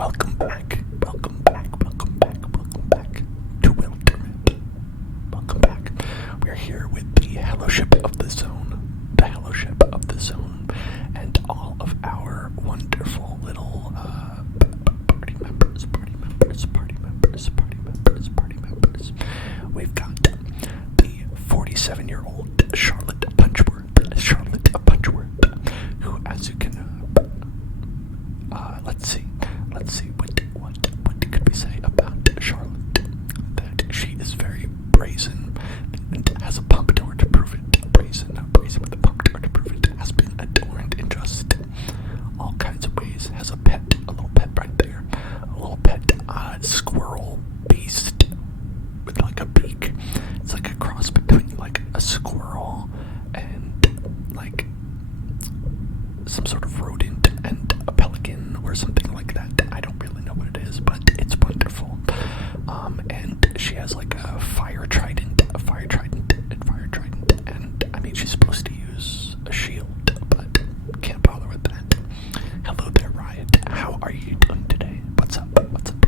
Welcome back to Wildermyth. Welcome back. We're here with the Hello Ship of the Zone, and all of our wonderful little party members. We've got the 47-year-old Charlotte Punchworth, who, as you can, let's see, what could we say about Charlotte? That she is very brazen and has a pompadour to prove it. Brazen with a pompadour to prove it. Has been adorned in just all kinds of ways. Has a little pet right there. A little pet squirrel beast with like a beak. It's like a cross between like a squirrel and like some sort of rodent and a pelican or something like that. I don't really know what it is, but it's wonderful. And she has like a fire trident, and I mean she's supposed to use a shield, but can't bother with that. Hello there, Riot. How are you doing today? What's up,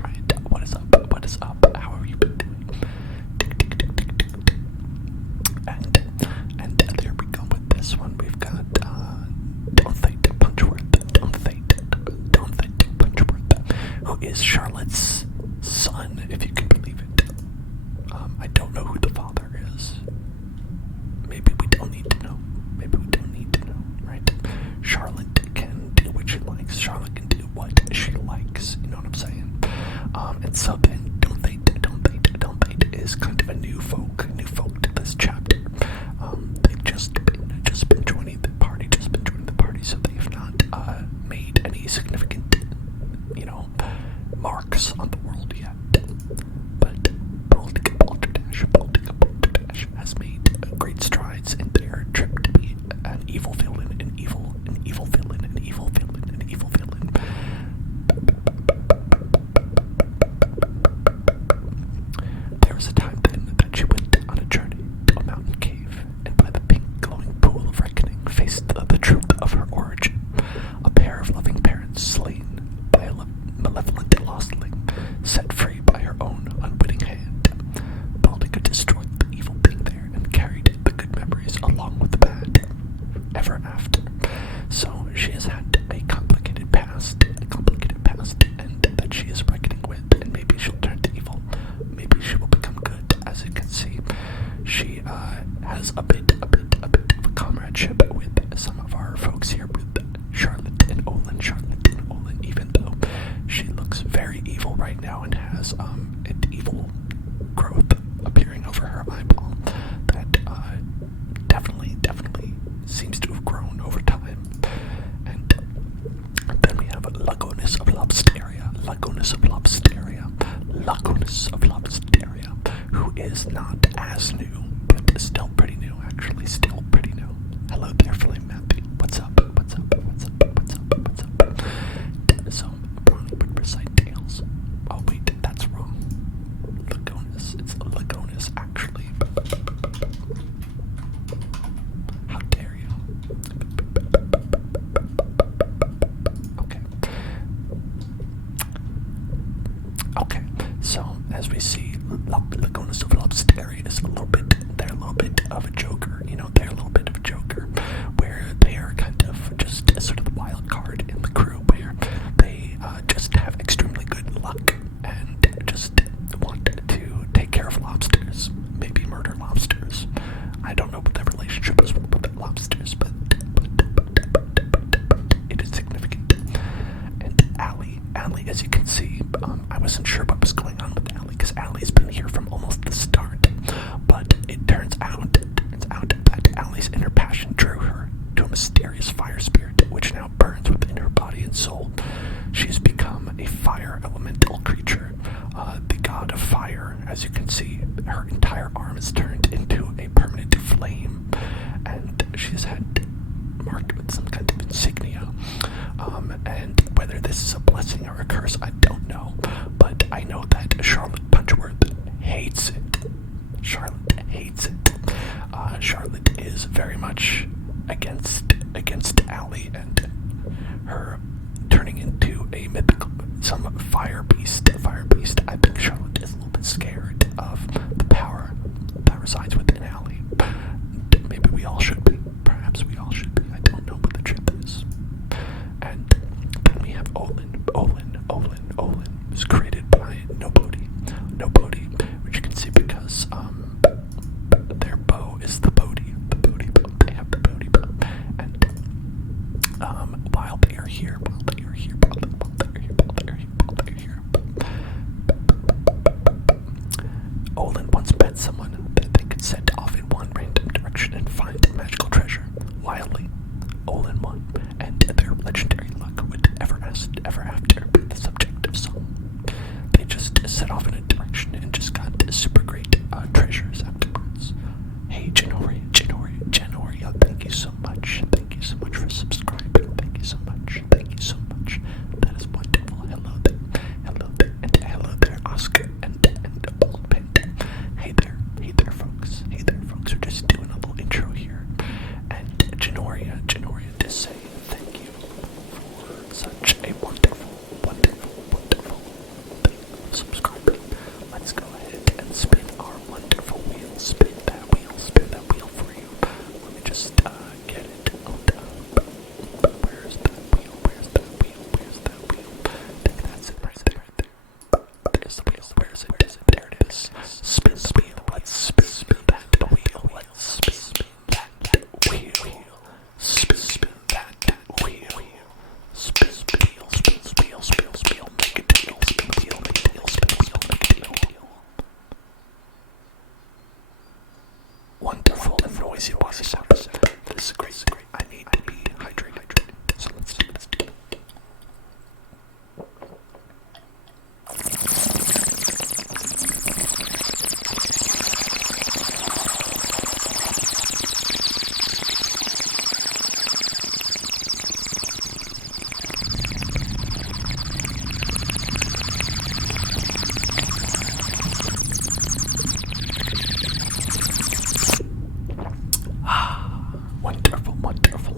Riot? What is up? How have you been doing? And there we go with this one. We've got Untitled Punchworth, who is Charlotte's son, if you can believe it. I don't know who the father is. Maybe we don't need to know, right? Charlotte can do what she likes. Charlotte can do what she likes, you know what I'm saying? And so then, don't they is kind of a new folk to this chapter. They've just been joining the party, so they've not made any significant, marks on the world yet. But Balderdash has made great strides in their trip to be an evil villain. There was a time then that she went on a journey to a mountain cave, and by the pink glowing pool of reckoning faced the truth of her origin. A pair of loving parents slain by a malevolent lostling, set free by her own unwitting hand. Baltica destroyed the evil thing there and carried the good memories along with the bad ever after. So she has had a complicated past, and that she is reckoning with, and maybe she'll turn to evil. Maybe she will become good. As you can see, she has a bit of a comradeship with some of our folks here, with Charlotte and Olin, even though she looks very evil right now and has an evil growth appearing over her eyeball that definitely seems to have grown over time. And then we have Lagonis of Lobsteria, who is not as new, but still pretty new, actually, Hello there, Flame Mappy. What's up? Some brawny but precise tails. Oh wait, that's wrong. Lagonis. It's Lagonis, actually. How dare you? Okay. So as we see, Lagonis of Lobsteria is they're a little bit of a joker. Where they are kind of just sort of the wild card in the crew, where they just have extremely good luck and just want to take care of lobsters, maybe murder lobsters. I don't know what their relationship is with the lobsters, but it is significant. And Allie, as you can see, I wasn't sure what was going on with Allie, because Allie's been here from almost the start, but it turns out that Allie's inner passion drew her to a mysterious fire spirit, which now burns within her body and soul. She's become a fire elemental creature, the god of fire. As you can see, her entire arm is turned into a permanent flame, and she's had marked with some kind of insignia. And whether this is a blessing or a curse, I don't know, but I know that Charlotte Punchworth hates it. Charlotte is very much against Allie and her turning into a mythical, some Fire Beast. I think Charlotte is a little bit scared of the power that resides within Allie. Maybe we all should be. Perhaps we all should be. I don't know what the truth is. And then we have Olin, who's created by Nobody, which you can see because their bow is the Bodhi bow. They have the Bodhi bow, and while they are here, Olin once bet someone that they could set off in one random direction and find a magical treasure. Wildly, Olin won, and their legendary luck would ever after be the subject of song. They just set off in a direction and just got super great treasures afterwards. Hey, Janoria, thank you so much. Thank you so much for subscribing. Thank you so much. That is wonderful. Hello there, Oscar and Ballpin. Hey there, folks. We're just doing a little intro here. And Janoria, to say thank you for such a wonderful subscriber. Let's go ahead and spin our wonderful wheel. Spin that wheel for you. Let me just get it. Where's that wheel? I think that's it right there. There's the wheel. Where is it? There it is. Spin the wheel. Let's spin that wheel. Let's spin that wheel. Spin that wheel. Spin wheel. Make a deal. Spin wheel. Make a deal. Wonderful and noisy water sounds. This is great. I need to be hydrated. So let's do it.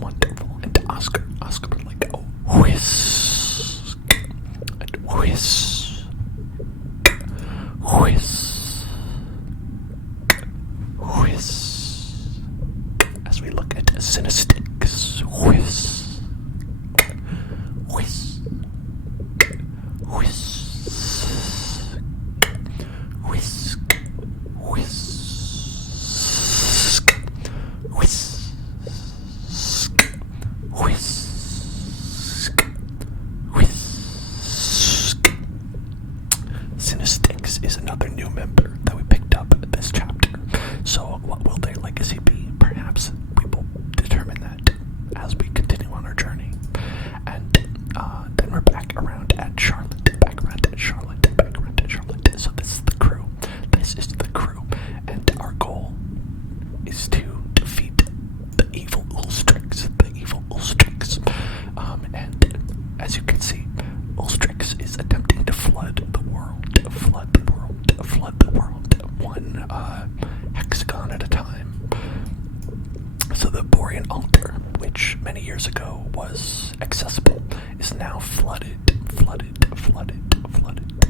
Wonderful. And Oscar would like, oh, whisk. And whisk. As we look at Cinestics, whisk. Cinestics is another new member that we picked up this chapter. So what will their legacy be? Perhaps we will determine that as we continue on our journey. And then we're back around at Charlotte. So this is the crew. And our goal is to defeat the evil Ulstrix. And as you can see, Ulstrix is attempting to flood the world. One hexagon at a time. So the Borean altar, which many years ago was accessible, is now flooded.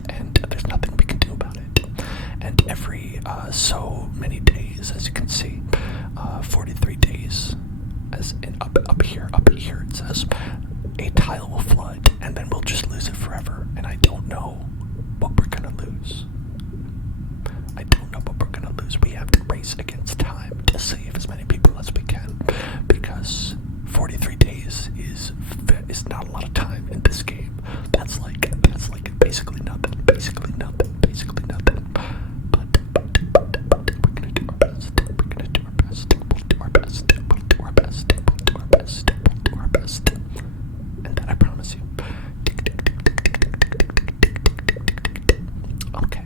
And there's nothing we can do about it. And every so many days, as you can see, 43 days, as in up here it says, a tile will flood, and then we'll just lose it forever. And I don't know what we're gonna lose. We have to race against time to save as many people as we can, because 43 days is not a lot of time in this game. That's like basically nothing. But we're gonna do our best. We'll do our best. And that I promise you. Okay.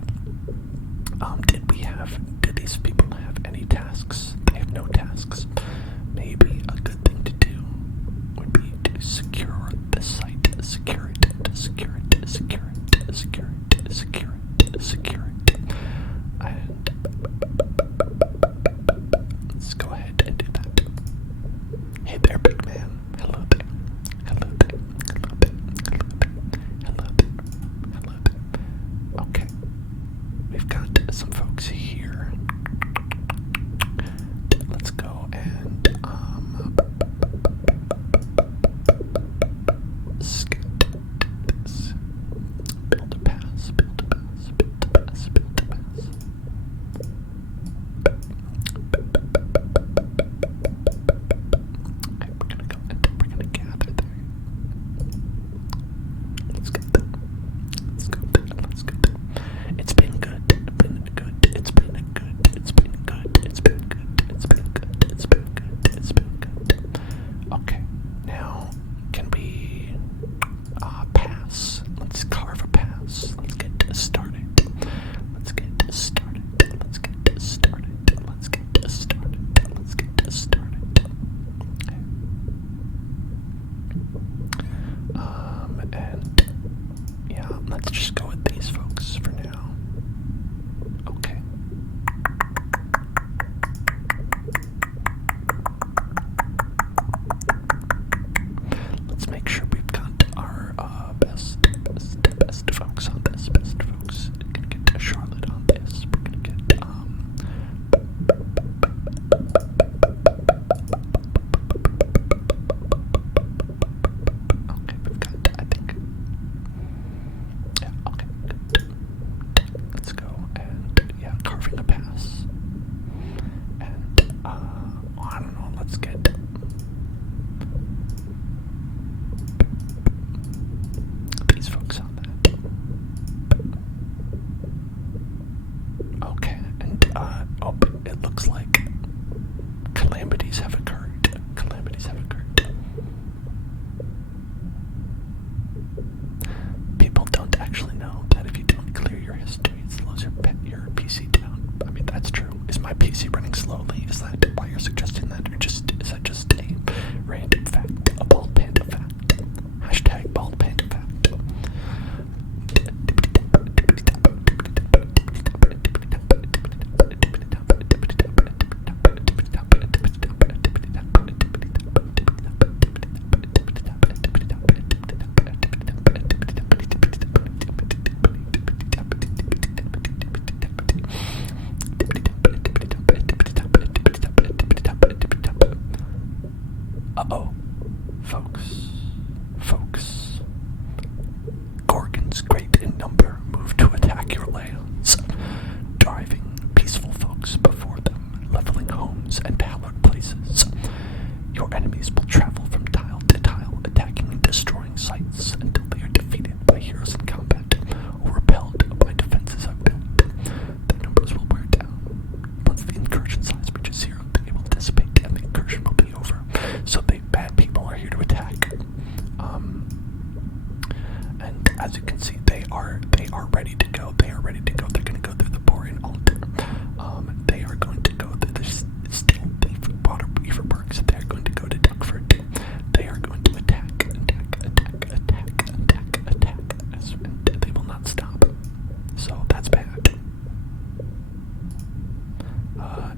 Did these people have any tasks? They have no tasks. Maybe a good thing to do would be to secure the site. Secure it. let's just go with these folks for now. Okay. Let's make sure we've got our best folks on this. Best folks. We're gonna get Charlotte on this. We're gonna get okay, we've got, I think. Yeah, okay, good. Let's go and, yeah, carving a pass. And, I don't know, let's get these folks on that. Okay, and, oh, it looks like calamities have occurred. Calamities have occurred. People don't actually know that if you don't clear your history, it slows your PC down. I mean, that's true. Is my PC running slowly? Is that why you're suggesting that? Or is that just a random fact? A bald panda fact? Hashtag bald panda fact. Uh-oh, folks. Gorgons, great in number, move to attack your lands, driving peaceful folks before them, leveling homes and hallowed places. Your enemies will travel from tile to tile, attacking and destroying sites until they are defeated by heroes in combat or repelled by defenses outbuilt. Their numbers will wear down. Once the incursion size reaches 0, they will dissipate and the incursion will be over. So the bad people are here to attack. And as you can see, they are ready to go. They are ready to go. They're going to go through the Borean Altar. They are going to go. There's still the water beaver parks. They are going to go to Duckford. They are going to attack, and they will not stop. So that's bad.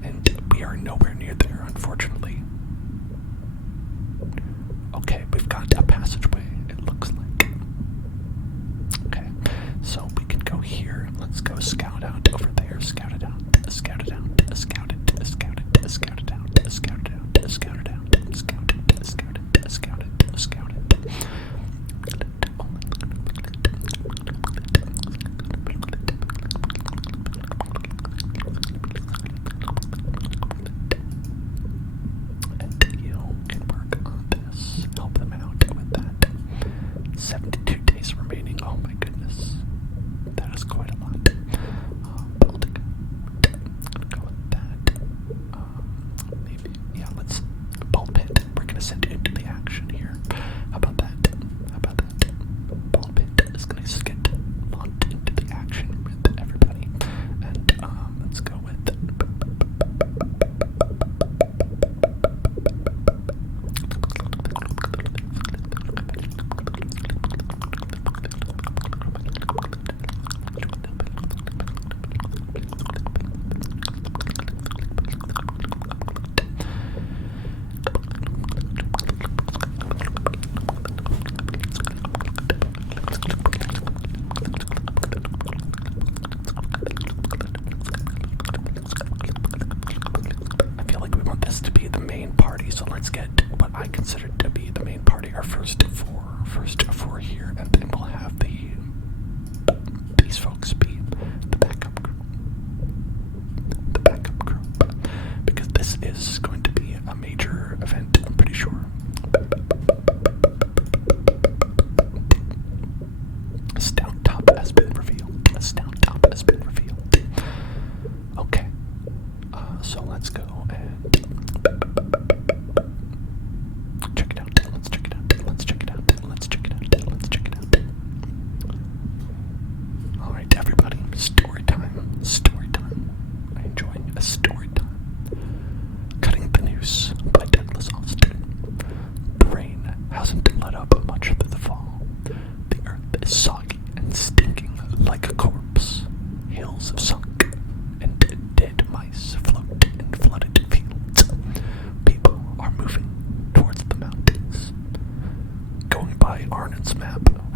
And we are nowhere near there, unfortunately. Okay, we've got a passageway, it looks like. Okay, so we can go here. Let's go scout out over there. Scout it out. Scout it out. Scout it. Scout it. Scout it out. Scout it out. Scout it out. Scout it. Scout it. Scout it. Scout it. And you can work on this. Help them out with that. 72 days remaining. Oh my goodness. That is quite a lot. But I'll go with that. Maybe, yeah, let's ball pit. We're gonna send it into the action here. How about that? Ball pit is gonna just get launched into the action with everybody. And let's go with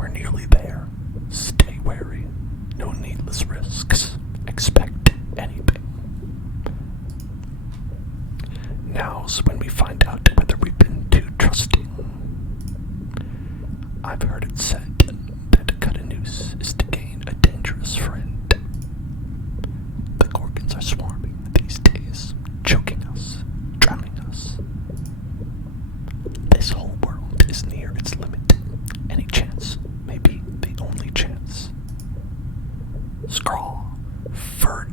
We're nearly there. Stay wary. No needless risks. Expect anything. Now's when we find out whether we've been too trusting. I've heard it said that to cut a noose is to gain a dangerous friend. The Gorgons are swarming these days, choking us, drowning us. This whole world is near its limit. Any chance may be the only chance. Scrawl. Fur.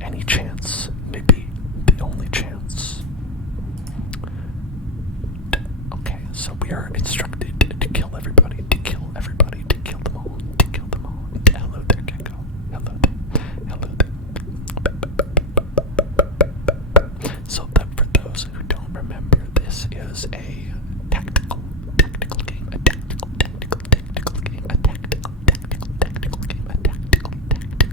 Any chance may be the only chance. Okay, so we are instructed to kill everybody, to kill everybody, to kill them all, to kill them all. Hello there, Gecko. Hello there. Hello there. So that for those who don't remember, this is a tactical game, a tactical game, a tactical game, a tactical game, a tactical game.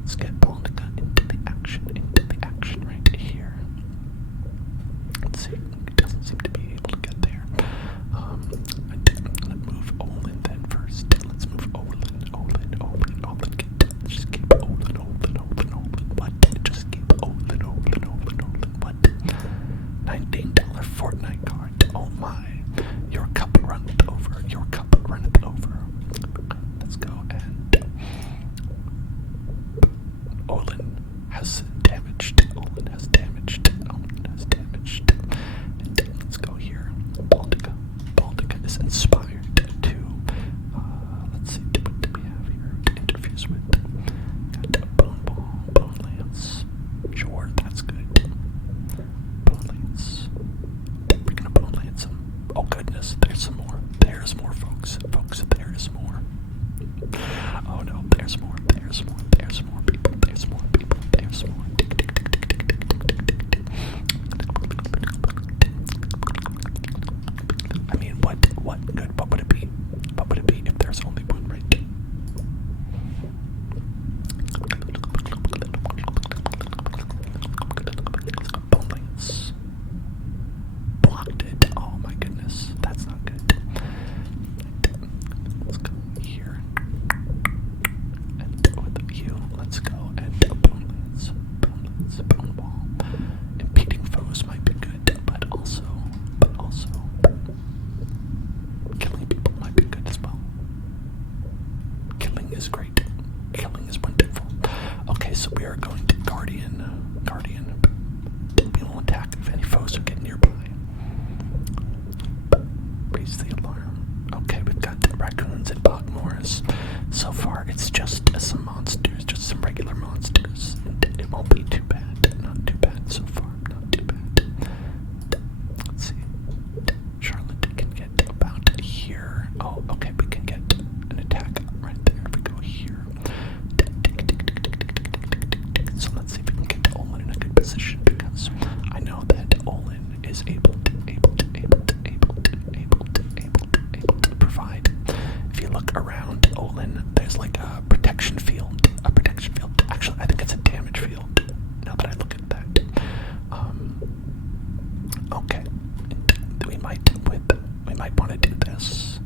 Let's get Baltica into the action right here. Let's see, it doesn't seem to be able to get there. Let's move Olin then first. Let's move Olin. Just keep Olin. What? Just keep Olin. What? $19 Fortnite card. Oh my. Your cup runneth over. Let's go and Olin has damaged. And let's go here. Baltica is inspired to let's see, what do we have here to interviews with? Got Bone Lance. Sure, that's good. Bone Lance. We're gonna Bone Lance him. Oh goodness, there's some more. There's more, folks. There is more. Oh no, there's more people. There's more. Tick. I mean, what good? What would it be? If there's only one, right? Bone Lance. Blocked it. Oh my goodness, that's not good. Let's go here. And with you, let's go and Bone Lance, Bone Ball. Impeding foes might be good, but also killing people might be good as well. Killing is great. Killing is wonderful. Okay, so we are going to Guardian. We will attack if any foes are getting nearby. Raise the alarm. Okay, we've got raccoons and bogmores. So far, it's just some monsters, just some regular monsters. And it won't be too bad. Not too bad so far. Not too bad. Let's see. Charlotte can get about here. Oh, okay, we can get an attack right there. We go here. So let's see if we can get Olin in a good position, because I know that Olin is able to provide. If you look around Olin, there's like a protection field. Actually, I think it's a damage field. Now that I look at that, okay, we might want to do this.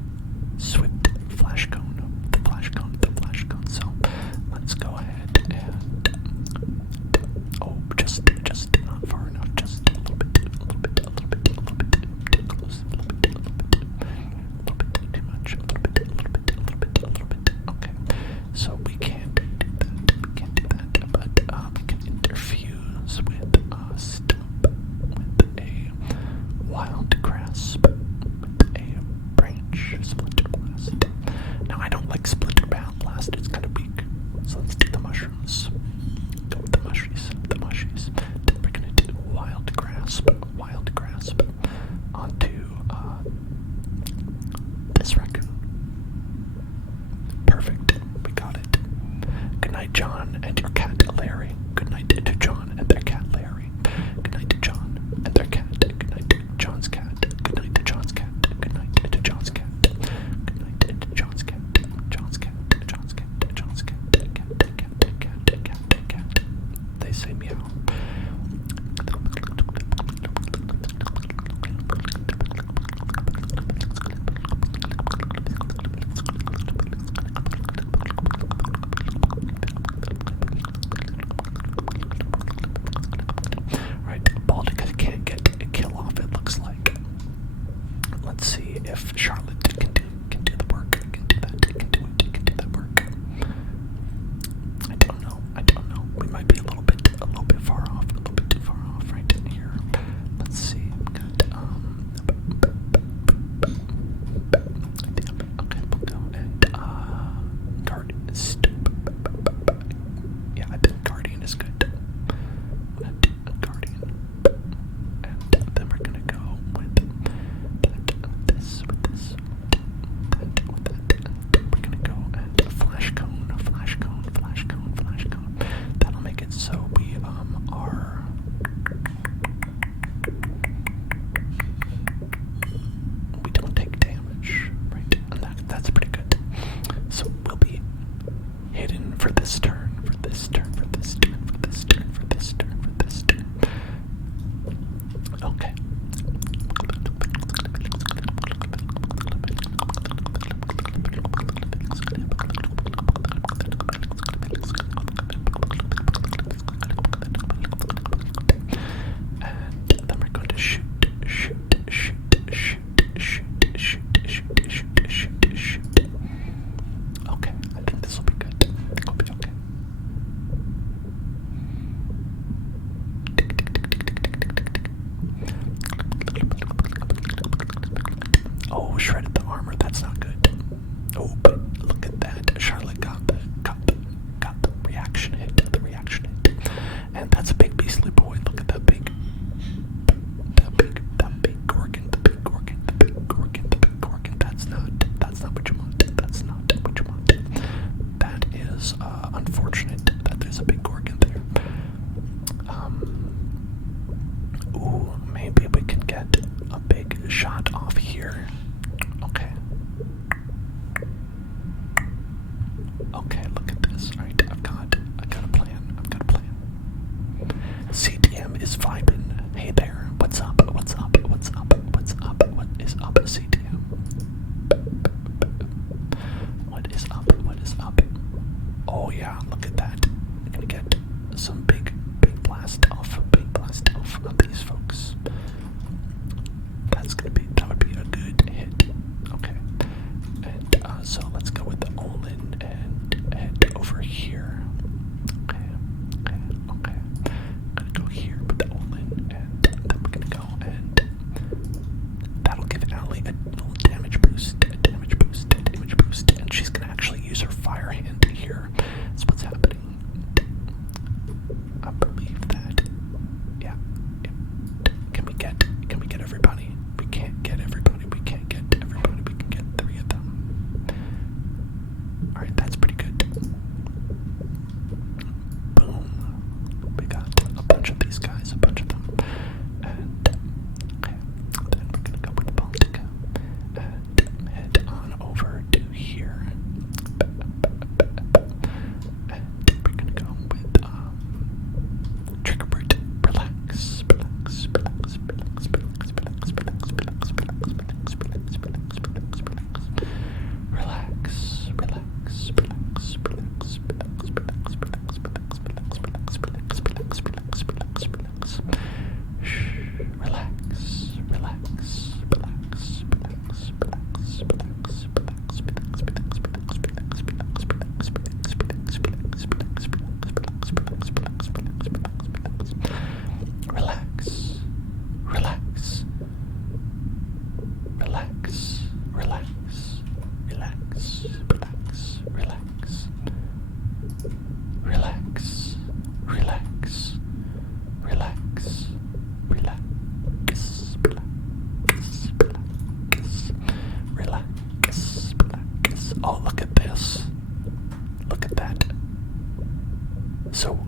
Swift flash cone. The flash cone. So let's go ahead and just not far enough. Just a little bit too close. A little bit too much. A little bit. Okay, so we can't do that. But we can interfuse with stump, with a wild grasp, with a branch splitter blast. Now I don't like splitter blast. It's kind of weak. So let's do the mushrooms. Go with the mushies. Then we're gonna do wild grasp onto this raccoon. Perfect. We got it. Good night, John and your cat, Larry. Good night to John and their cat, Larry. Good night to John and their cat. Good night to John's cat. Good night to John's cat. Good night to John's cat. Good night to John's cat. John's cat. there's a big gorgon there. Ooh, maybe we can get a big shot off here. Okay. Okay, look at this. Alright, I've got a plan. CTM is vibing. Hey there. What's up? What is up, CTM? What is up? Oh yeah, look at that. I'm gonna get some big blast off of these folks. That would be a good hit. Okay. And so let's go with the Olin and head over here. Okay. Gonna go here with the Olin, and then we're gonna go, and that'll give Allie a little damage boost, and she's gonna actually use her fire hand here. That's what's happening. I believe that. Yeah. Can we get everybody? We can't get everybody. We can get 3 of them. Alright, that's pretty good. Boom. We got a bunch of these guys, a bunch of them. And okay, then we're gonna go with the Baltica and head on over to here. And we're gonna go with Trigger Bird. Relax. Oh, look at this. Look at that. So,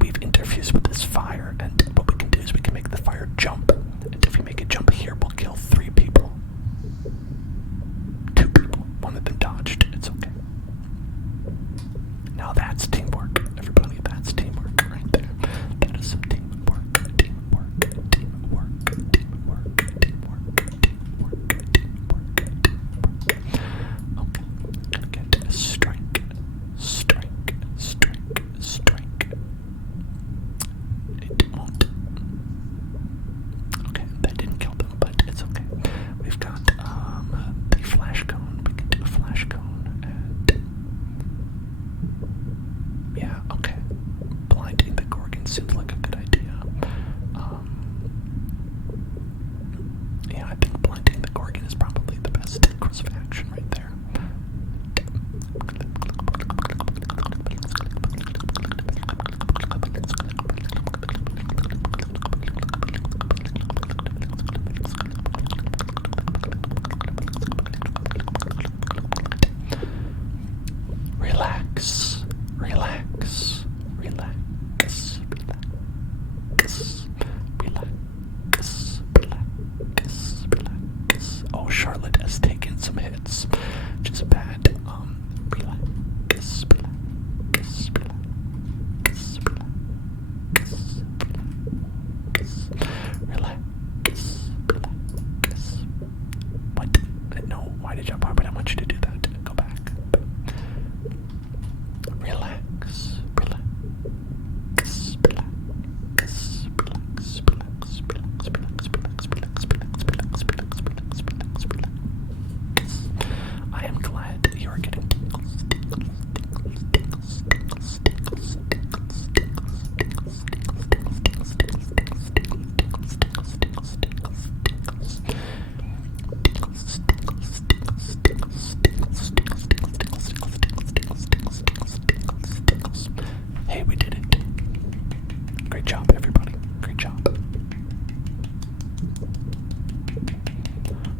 we've interfused with this fire, and what we can do is we can make the fire jump. And if we make it jump here, we'll kill 3 people. 2 people. One of them dodged. It's okay. Now that's teamwork, everybody. That's teamwork right there. That is some teamwork. Okay, gonna get a strike. It won't. Okay, that didn't kill them, but it's okay. We've got the flash cone. We can do a flash cone, and yeah, okay. Blinding the Gorgon seems like a good idea. Yeah, I think blinding the Gorgon is probably the best course of action right there. Relax. Oh, Charlotte has taken some hits. Just bad. Relax. What? No, why would I want you to do that? Go back. Relax. I am glad that you are getting tingles. Hey, we did it. Great job, everybody. Great job.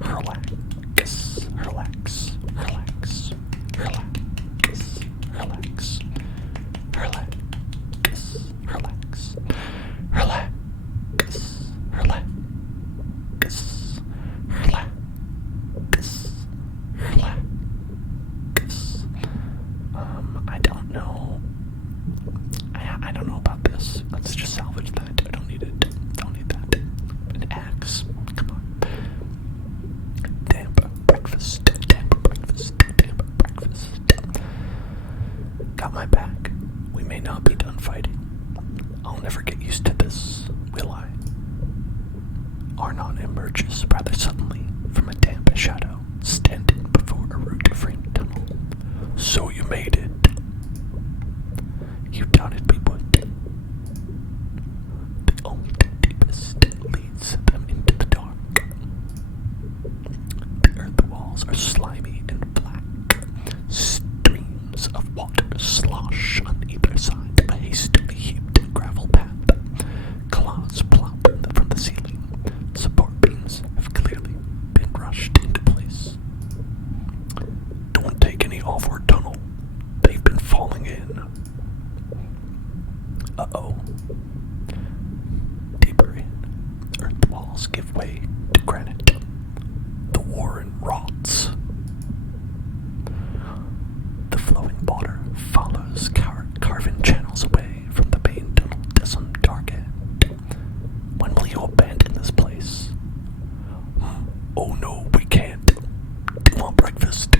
Relax. I don't know about this. Let's just salvage that. I don't need it. Don't need that. An axe. Come on. Damp breakfast. Damp breakfast. Damp breakfast. Got my back. We may not be done fighting. I'll never get used to this, will I? Arnon emerges rather suddenly from a damp shadow, standing before a root-framed tunnel. So you made it. You doubted we would. The only deepest leads them into the dark. The earth walls are slimy and black. Streams of water slosh on either side of a hastily heaped gravel path. Claws plop from the ceiling. Support beams have clearly been rushed into place. Don't take any offward tunnel. They've been falling in. Uh-oh. Deeper in, earth walls give way to granite. The warren rots. The flowing water follows carven channels away from the main tunnel to some dark end. When will you abandon this place? Oh no, we can't. Do you want breakfast?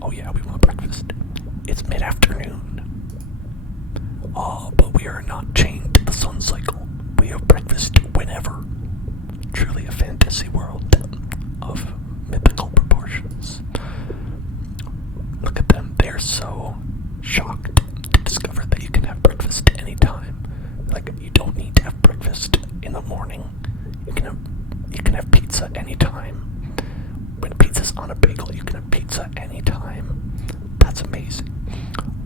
Oh yeah, we want breakfast. It's mid-afternoon. But we are not chained to the sun cycle. We have breakfast whenever. Truly a fantasy world of mythical proportions. Look at them, they're so shocked to discover that you can have breakfast anytime. Like, you don't need to have breakfast in the morning. You can have pizza anytime. When pizza's on a bagel, you can have pizza anytime. That's amazing.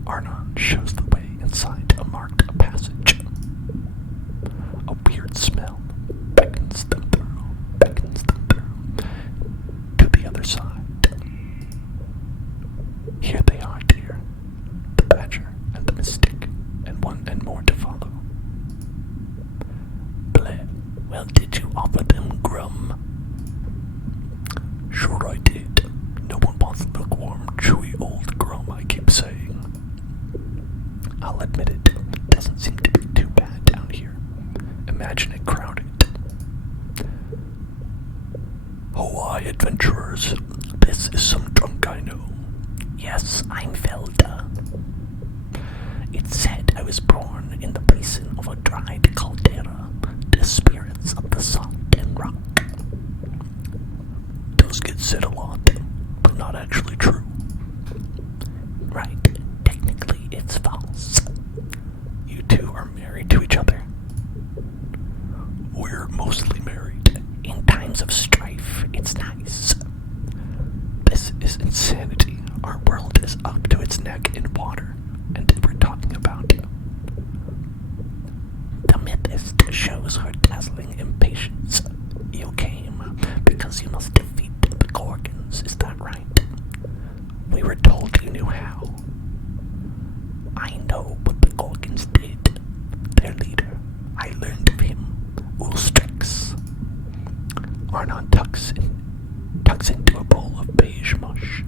Arnon shows the way inside a marked passage. A weird smell beckons them through to the other side. Here they are, dear. The badger and the mystic, and one and more to follow. Bleh. Well, did you offer them grum? Sure I did. No one wants lukewarm, chewy old grum, I keep saying. I'll admit it doesn't seem to be too bad down here. Imagine it crowded. Oh, aye, adventurers. This is some drunk I know. Yes, I'm Velda. It's said I was born in the basin of a dried caldera, the spirits of the salt and rock. Does get said a lot, but not actually true. Right, technically it's false. You two are married to each other. We're mostly married. In times of strife, it's nice. This is insanity. Our world is up to its neck in water, and we're talking about it. The mythist shows her dazzling impatience. You came because you must defeat the Gorgons, is that right? We were told you knew how. I know what the Gorgons did. Their leader, I learned of him, Ulstrix. Arnon tucks into a bowl of beige mush.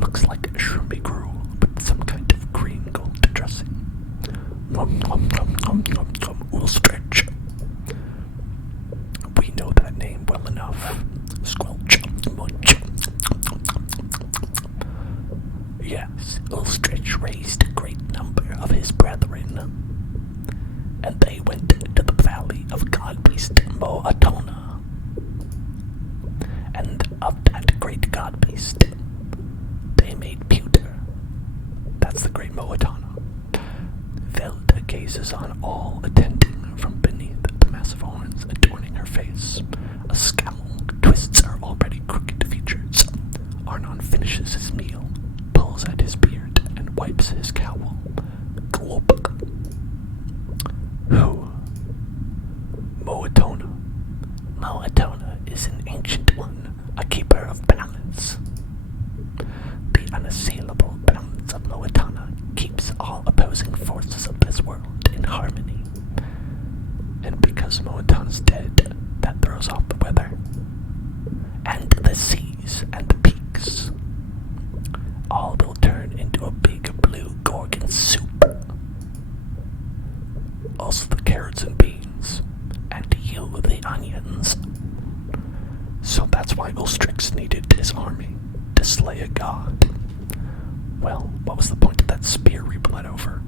Looks like shroomy gruel with some kind of green gold dressing. Nom nom nom nom nom nom. Ulstrix. We know that name well enough. Squelch. Munch. Yes, Ulstrich raised a great number of his brethren, and they went to the valley of god-beast Moatona. And of that great god-beast, they made pewter. That's the great Moatona. Velda gazes on all attending from beneath the massive horns adorning her face. A scowl twists her already crooked features. Arnon finishes his meal, pulls at his beard, and wipes his cowl. Glop. Who? Moatona. Moatona is an ancient one, a keeper of balance. The unassailable balance of Moatona keeps all opposing forces of this world in harmony. And because Moatona's dead, that throws off the weather. And the seas and the peaks. All will turn into a big blue Gorgon soup. us the carrots and beans, and you the onions. So that's why Ulstrix needed his army, to slay a god. Well, what was the point of that spear we bled over?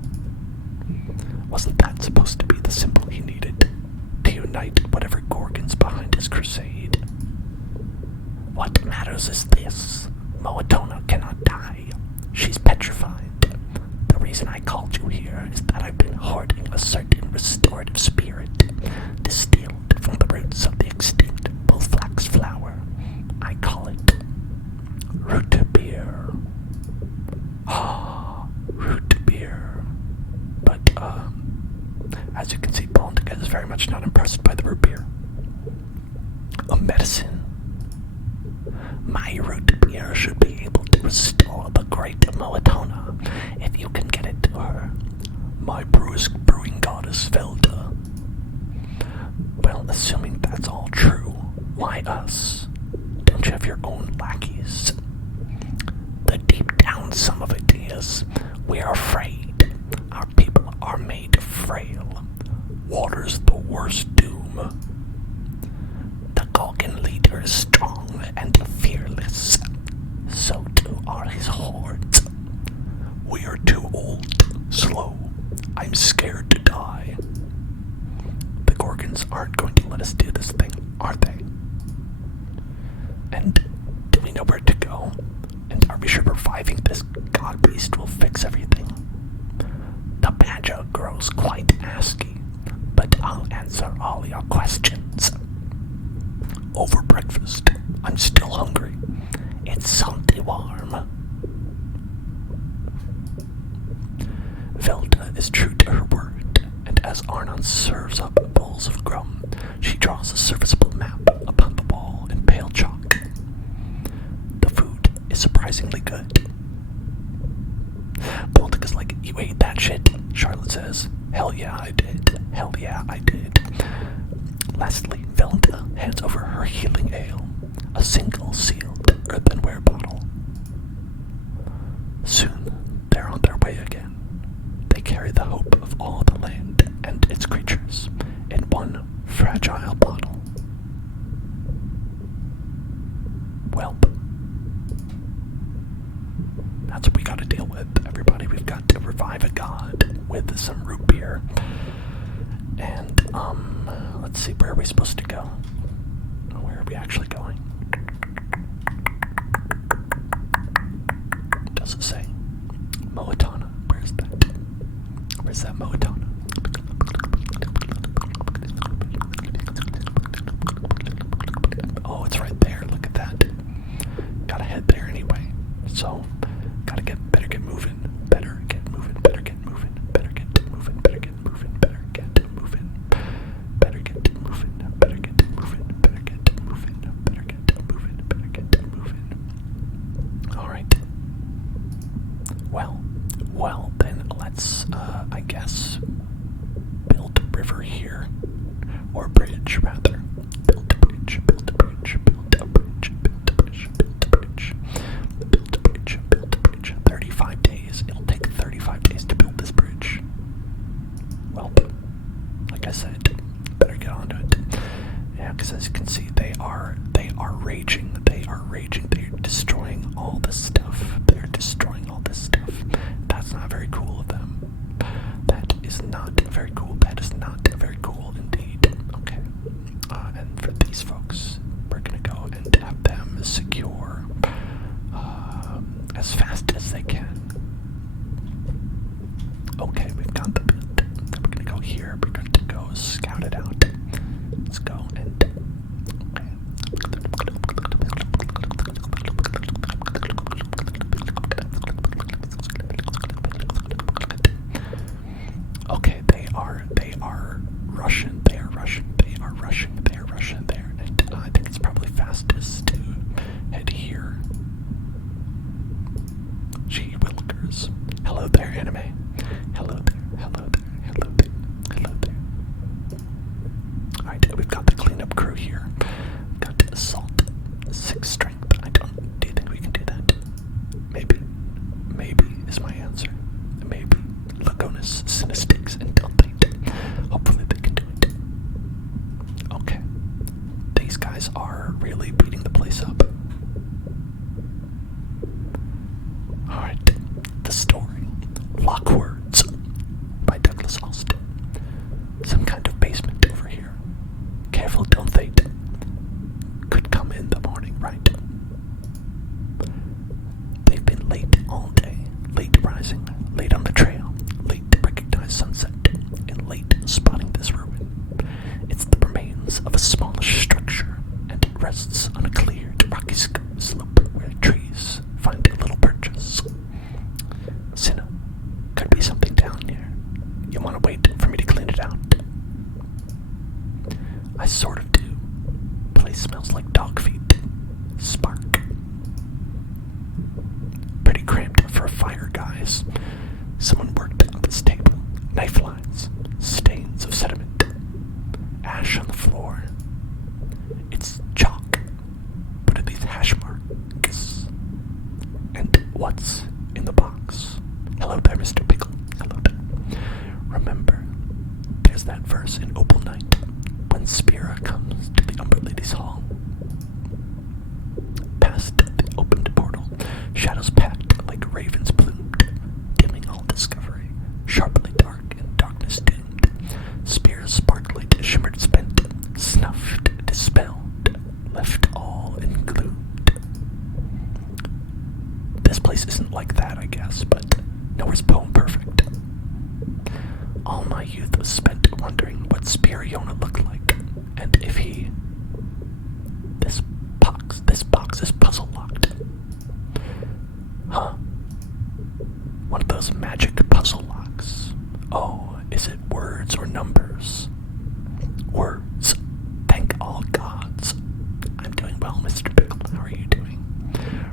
Wasn't that supposed to be the symbol he needed to unite whatever Gorgon's behind his crusade? What matters is this. Moatona cannot die. She's petrified. The reason I called you here is that I've been hoarding a certain restorative spirit, distilled from the roots of the extinct bullflax flower. I call it root beer. Ah, root beer. But, as you can see, Baltica is very much not impressed by the root beer. A medicine. My root beer should be able to restore the great Moatona, if you can get it to her. My brewing goddess Velda. Well, assuming that's all true, why us? Don't you have your own lackeys? The deep down sum of it is, we're afraid. Our people are made frail. Water's the worst doom. The Gorgon leader is strong and fearless. So too are his hordes. We are too old, slow. I'm scared to die. The Gorgons aren't going to let us do this thing, are they? And do we know where to go? And are we sure reviving this god beast will fix everything? The badger grows quite asky, but I'll answer all your questions. Over breakfast, I'm still hungry. It's salty warm. Velda is true to her word, and as Arnon serves up bowls of grum, she draws a serviceable map upon the wall in pale chalk. The food is surprisingly good. Baltica's like, you ate that shit? Charlotte says, hell yeah I did. Hell yeah I did. Lastly, Velda hands over her healing ale, a single sealed earthenware bottle. Soon, they're on their way again. They carry the hope of all the land and its creatures in one fragile bottle. Welp. That's what we gotta deal with, everybody. We've got to revive a god with some root beer. And, let's see, where are we supposed to go? Where are we actually going? Does it say? Moatona. Where's that? Where's that Moatona? Oh, it's right there. Look at that. Gotta head there anyway. So, better get moving. Better get moving. Better get moving. Better get moving. Better get moving. Better get moving. Better get moving. Better get moving. Better get moving. Better get moving. Better get moving. Alright. Well, then let's, I guess, build a river here. Or bridge, rather. Build a bridge, build a bridge, build a bridge, build a bridge, build a bridge. Build a bridge, build a bridge. 35 days. It'll take 35 days to build this bridge. Well, like I said, better get onto it. Yeah, because as you can see, they are raging. They are raging. They're destroying all this stuff. They're destroying all this stuff. That's not very cool of them. That is not very cool. That is not very cool indeed. Okay. And for these folks, we're gonna go and have them secure as fast as they can. Okay, we've got the bit. We're gonna go here. We're going to go scout it out. Let's go and okay, they are Russian. They are Russian. They are Russian. They are Russian there, and I think it's probably fastest to head here. Gee willikers. Hello there, anime. Hello there. Hello there. Hello there. Hello there. Alright, we've got the cleanup crew here. We've got assault, 6 strength. Do you think we can do that? Maybe. Maybe is my answer. Maybe. Lagonis, Sinistix, and Deltate. want to wait for me to clean it out? I sort of do. Place smells like dog feet. Spark. Pretty cramped for a fire, guys. Someone worked on this table. Knife lines. Stains of sediment. Ash on the floor. It's chalk. What are these hash marks? And what's in the box? Hello there, Mr. Pickle. Hello there. Remember, there's that verse in Opal Night when Spira comes to the Umber Ladies' Hall. Past the opened portal, shadows packed like ravens plumed, dimming all discovery, sharply dark and darkness doomed. Spira's sparklight shimmered spent, snuffed, dispelled, left all engloomed. This place isn't like that, I guess, but nowhere's poem perfect. All my youth was spent wondering what Spiriona looked like, and if he... This box is puzzle locked. Huh? One of those magic puzzle locks. Oh, is it words or numbers? Words. Thank all gods. I'm doing well, Mr. Pickle. How are you doing?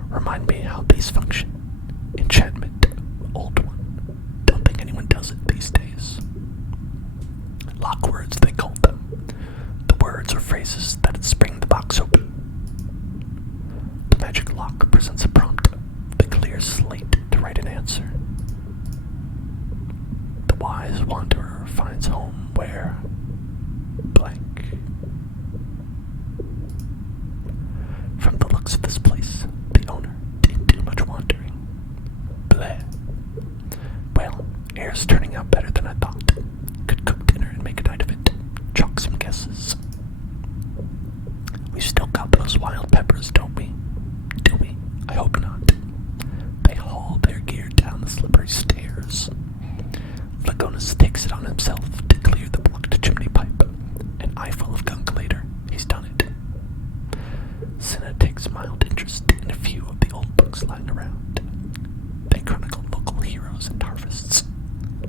Remind me how these function. Enchantment. Old one. Don't think anyone does it these days. Lock words, they call them. The words or phrases that spring the box open. The magic lock presents a prompt, the clear slate to write an answer. The wise wanderer finds home where... blank. From the looks of this place, the owner didn't do much wandering. Bleh. Well, air's turning out better than I thought. Could cook dinner and make a night of it. Chalk some guesses. We've still got those wild peppers, don't we? Do we? I hope not. They haul their gear down the slippery stairs. Lagonis takes it on himself to clear the blocked chimney pipe. An eyeful of gunk later, he's done it. Cinna takes mild interest in a few of the old books lying around. They chronicle local heroes and harvests.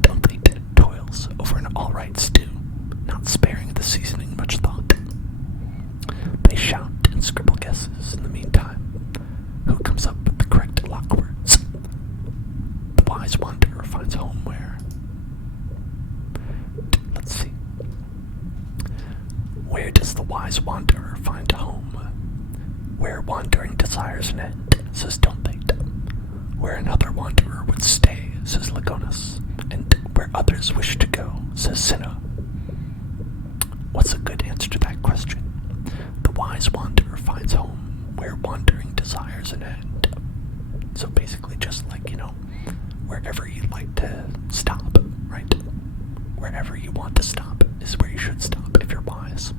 Don't they toils over an all-right stew, not sparing the seasoning much thought. They shout and scribble guesses in the meantime. Who comes up with the correct lock words? The wise wanderer finds home where... Let's see. Where does the wise wanderer find home? Where wandering desires an end, says Don't They? Where another wanderer would stay, says Lagonis. And where others wish to go, says Cinna. What's a good answer to that question? The wise wanderer finds home where wandering desires an end. So basically just like, wherever you'd like to stop, right? Wherever you want to stop is where you should stop if you're wise.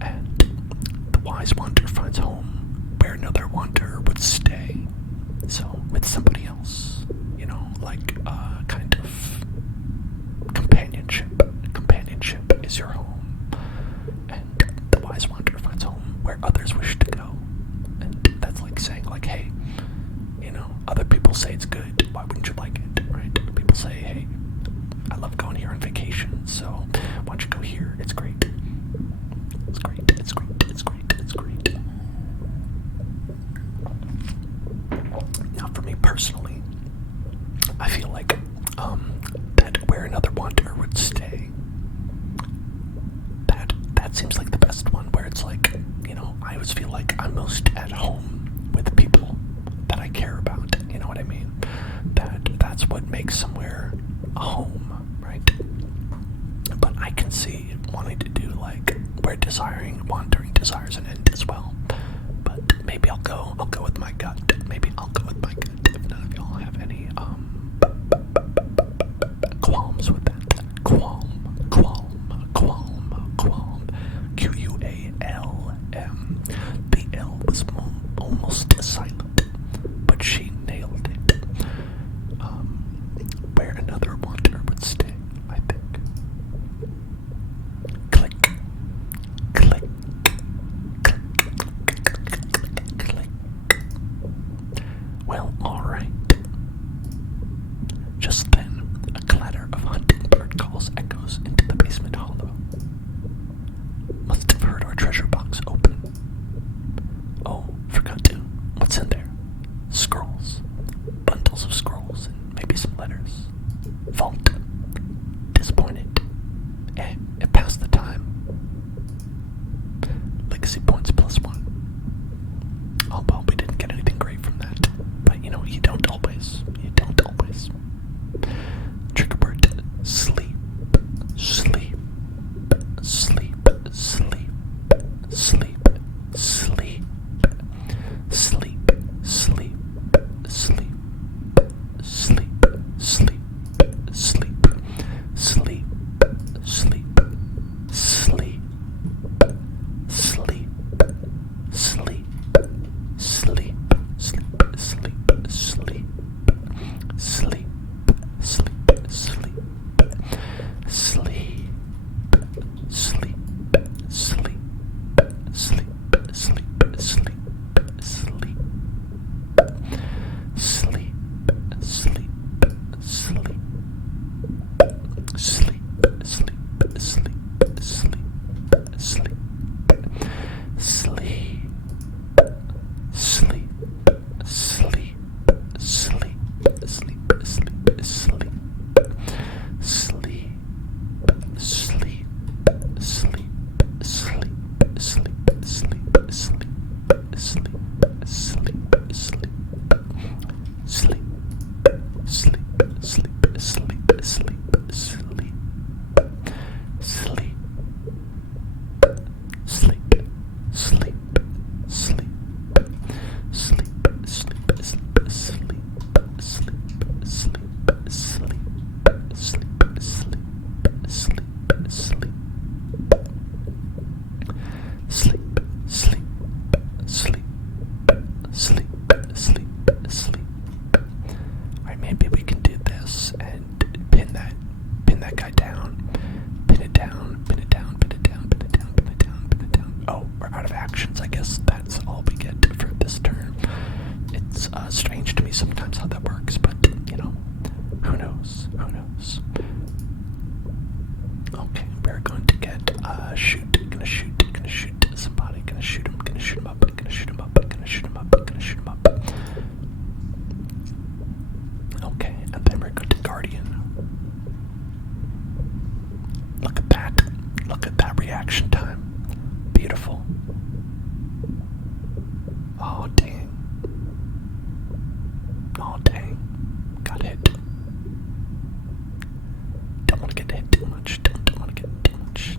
And the wise wanderer finds home where another wanderer would stay. So with somebody else, like kind of companionship. Companionship is your home. And the wise wanderer finds home where others wish to go. And that's like saying, like, hey, other people say it's good, why wouldn't you like it, right? People say, hey, I love going here on vacation, so why don't you go here? It's great. It's great, it's great, it's great, it's great. Now for me personally, I feel like that where another wanderer would stay, that seems like the best one, where it's like, I always feel like I'm most at home with people that I care about, you know what I mean? That's what makes somewhere a home, right? But I can see wanting to do like where wandering desires an end as well. But maybe I'll go with my gut. Maybe I'll go with my gut if none of y'all have any qualms with that. Qualm. Q-U-A-L-M. The L was almost silent, but she nailed it. Where another wanderer would stay, I think. Click. Click. Click. Well, alright. Gonna shoot somebody. Gonna shoot him up. Gonna shoot him up. Gonna shoot him up. Gonna shoot him up. Okay, and then we're going to Guardian. Look at that. Look at that reaction time. Beautiful. Oh, dang. Oh, dang. Got hit. Don't want to get hit too much. Don't want to get too much.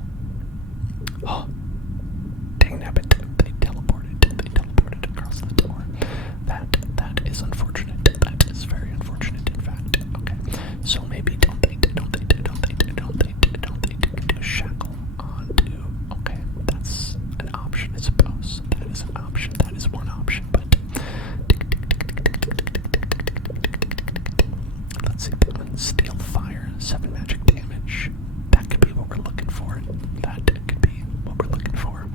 Oh, dang nabbit. They teleported across the door. That is unfortunate. That is very unfortunate, in fact. Okay, so maybe don't they do shackle onto. Okay, that's an option, I suppose. That is an option. That is one option, but let's see. Steel fire, 7 magic damage. That could be what we're looking for. That could be what we're looking for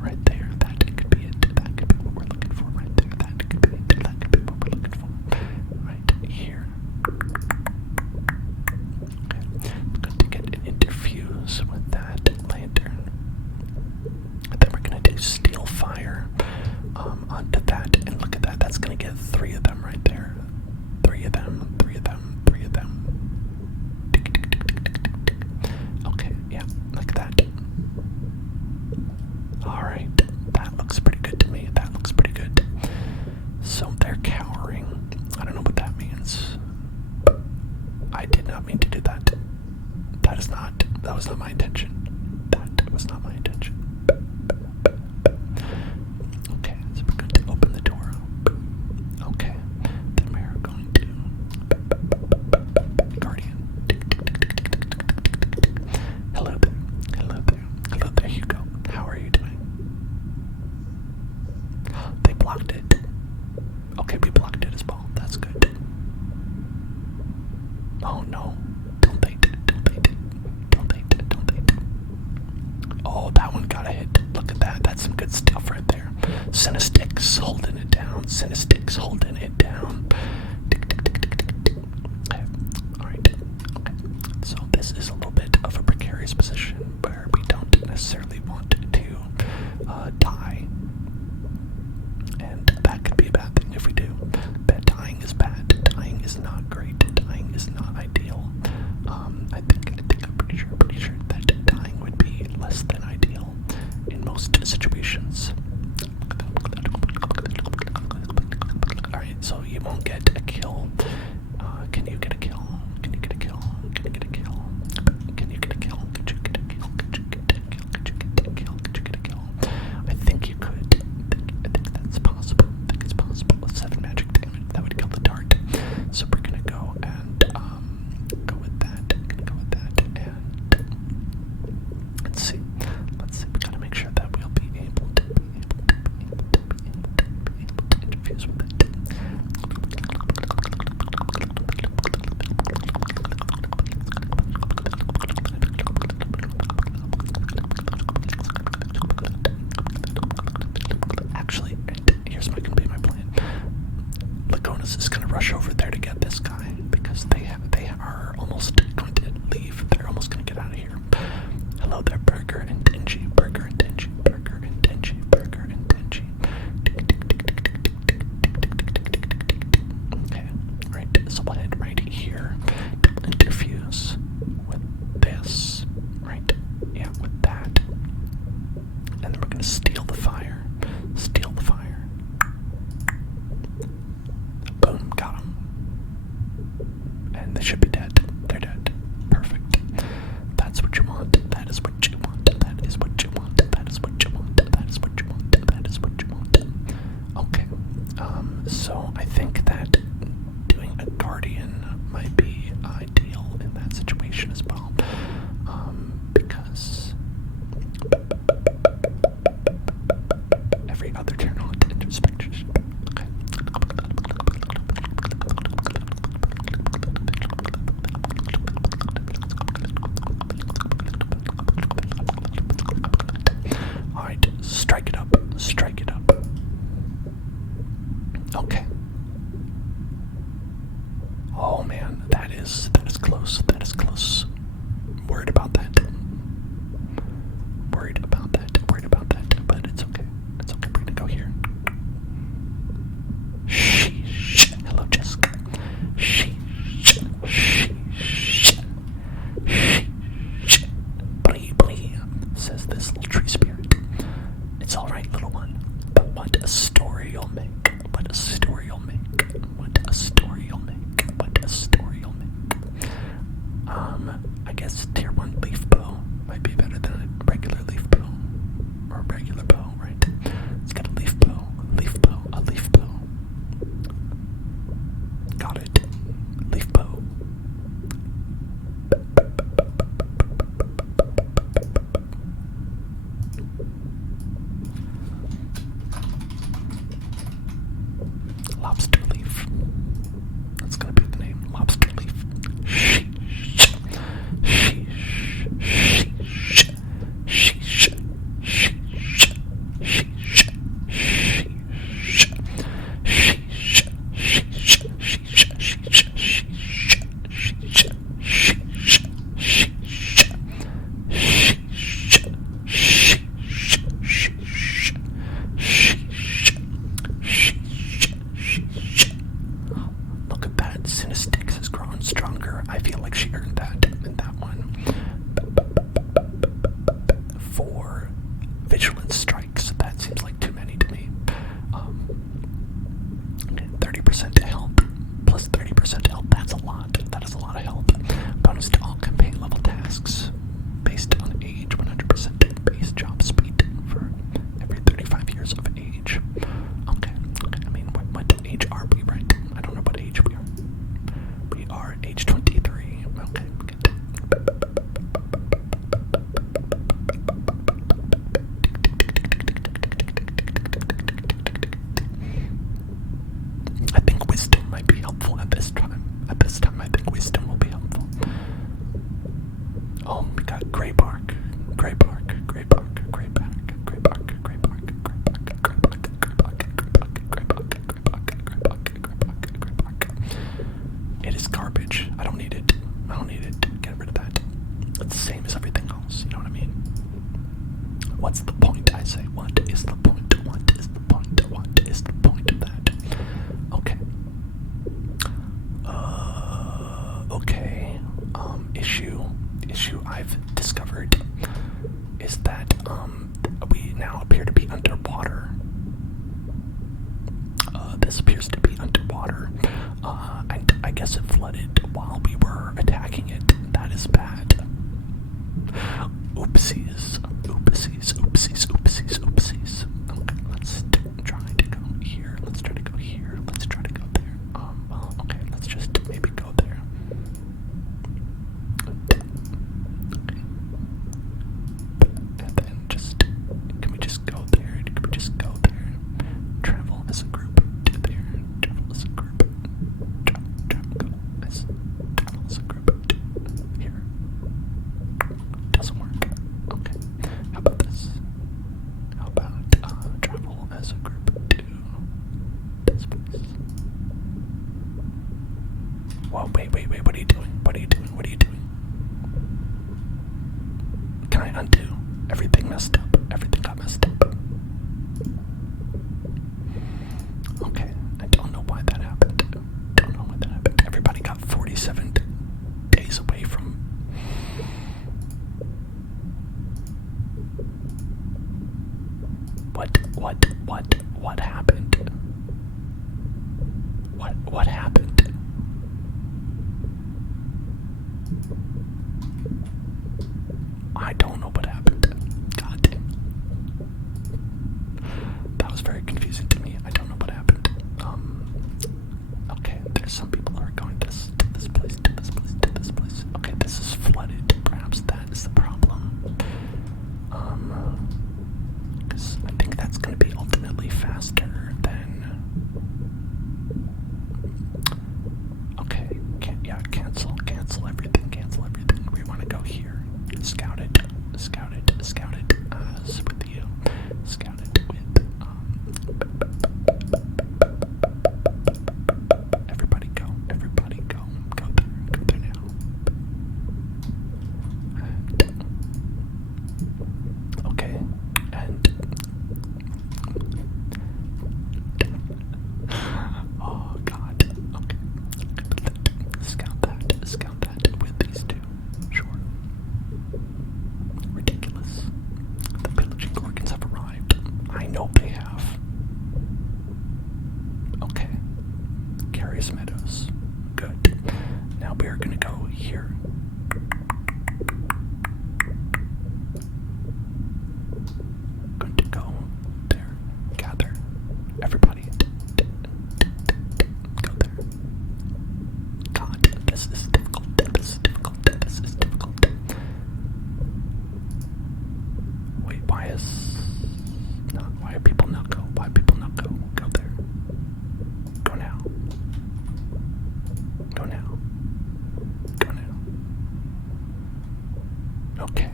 right there. That could be it. That could be what we're looking for right there. That could be it. That could be what we're looking for right here. Okay, I'm going to get an interfuse with that lantern. And then we're going to do steel fire onto that. And look at that. That's going to get 3 of them right there. 3 of them. 3 of them. 3 of them. Okay, yeah, like that. Alright, that looks pretty good to me. That looks pretty good. So they're cowering. I don't know what that means. I did not mean to do that. That was not my intention. That was not my intention. Okay, so we're going to open the door. Okay, then we're going to Guardian. Hello there. Hello there. Hello there, Hugo. How are you doing? They blocked it. Okay, we blocked it as well. That's good. Oh no. Don't they? Oh, that one got a hit. Look at that. That's some good stuff right there. Cinestick's holding it down. Cinestick's holding it down. Okay. Alright. Okay. So this is a little bit of a precarious position where we don't necessarily want to die. And that could be a bad thing if we do. But dying is bad. Dying is not great. Dying is not ideal. I'm pretty sure that dying would be less than ideal in most situations. Alright, so you won't get a kill. Can you get a kill? Can you get a kill? Can you get a kill? Can you get a kill? Could you get a kill? Could you get a kill? Could you get a kill? Could you get a kill? I think you could. I think that's possible. I think it's possible with 7 magic damage. That would kill the dart. So we're gonna go and go with that. Gonna go with that and let's see. We gotta make sure that we'll be able to interfuse with it. Actually, here's gonna be my plan. Lagonas is gonna rush over there to get this guy because they are almost going to leave. They're almost gonna get out of here. Hello there, Burger and Dingy. Burger and Dingy. Burger and Dingy. Burger and Dingy. Okay, right. So we'll head right here. Interfuse with this. Right. Yeah, with that. And then we're gonna steal the fire. Steal the fire. Boom, got him. And they should be dead. They're dead. Perfect. That's what you want. That is what you want. That is what you want. That is what you want. That is what you want. That is what you want. Okay. So I think that doing a guardian might be ideal in that situation as well. Because guess tier 1 leaf bow might be better than a regular leaf bow. Or a regular bow, right? Let's get a leaf bow, a leaf bow, a leaf bow. Got it. Leaf bow. Lobster leaf. That's gonna be the name. Lobster leaf. Sheesh. Sheesh. Sheesh. Sheesh. Sheesh. Sheesh. Look at that. Cinestics has grown stronger. I feel like she earned that in that one. 4 vigilance strikes. That seems like too many to me. 30% health plus 30% health. That's a lot. That is a lot of health. Bonus to all campaign level tasks based on age. 100% base job speed for every 35 years of age. Okay. I mean, what age are we, right? I don't know what age we are. We are age 23. Okay. I think wisdom might be helpful at this time. At this time, I think wisdom will be helpful. Oh, we got gray bark, gray bark, gray bark, gray bark, gray bark, gray bark, gray bark, gray bark, gray bark, gray bark, gray bark, gray bark, gray bark, gray bark, gray bark. It is garbage. I don't need it. I don't need it. Get rid of that. It's the same as everything else. You know what I mean? What's the point? I say. What is the point? What is the point? What is the point of that? Okay. Okay. Issue I've discovered is that we now appear to be underwater. This appears to be underwater. And I guess it flooded while we were attacking it. That is bad. Oopsies. Oopsies. Oopsies. Oopsies. Oopsies. Okay, let's try to go here. Let's try to go here. Let's try to go there. Well, okay, let's just maybe go there. Okay. And then just, can we just go there? Can we just go there? Travel as a group to there. Travel as a group. Travel as a group to here. Doesn't work. Okay. How about this? How about travel as a group to this place? Whoa, wait, what are you doing? What are you doing? What are you doing? Can I undo? Everything messed up. Everything got messed up. Okay, I don't know why that happened. Don't know why that happened. Everybody got 47 days away from... What happened? What happened? I don't know what happened. God damn. That was very confusing to me. I don't know what happened. Okay, there's some people who are going to this place, to this place, to this place. Okay, this is flooded. Perhaps that is the problem. Because I think that's going to be ultimately faster than... Okay, cancel everything, We want to go here. Scout it, as with you. Scout it with, everybody go there now. And, okay, and, oh god, okay, scout that with these two, sure. Ridiculous. The pillaging Okay.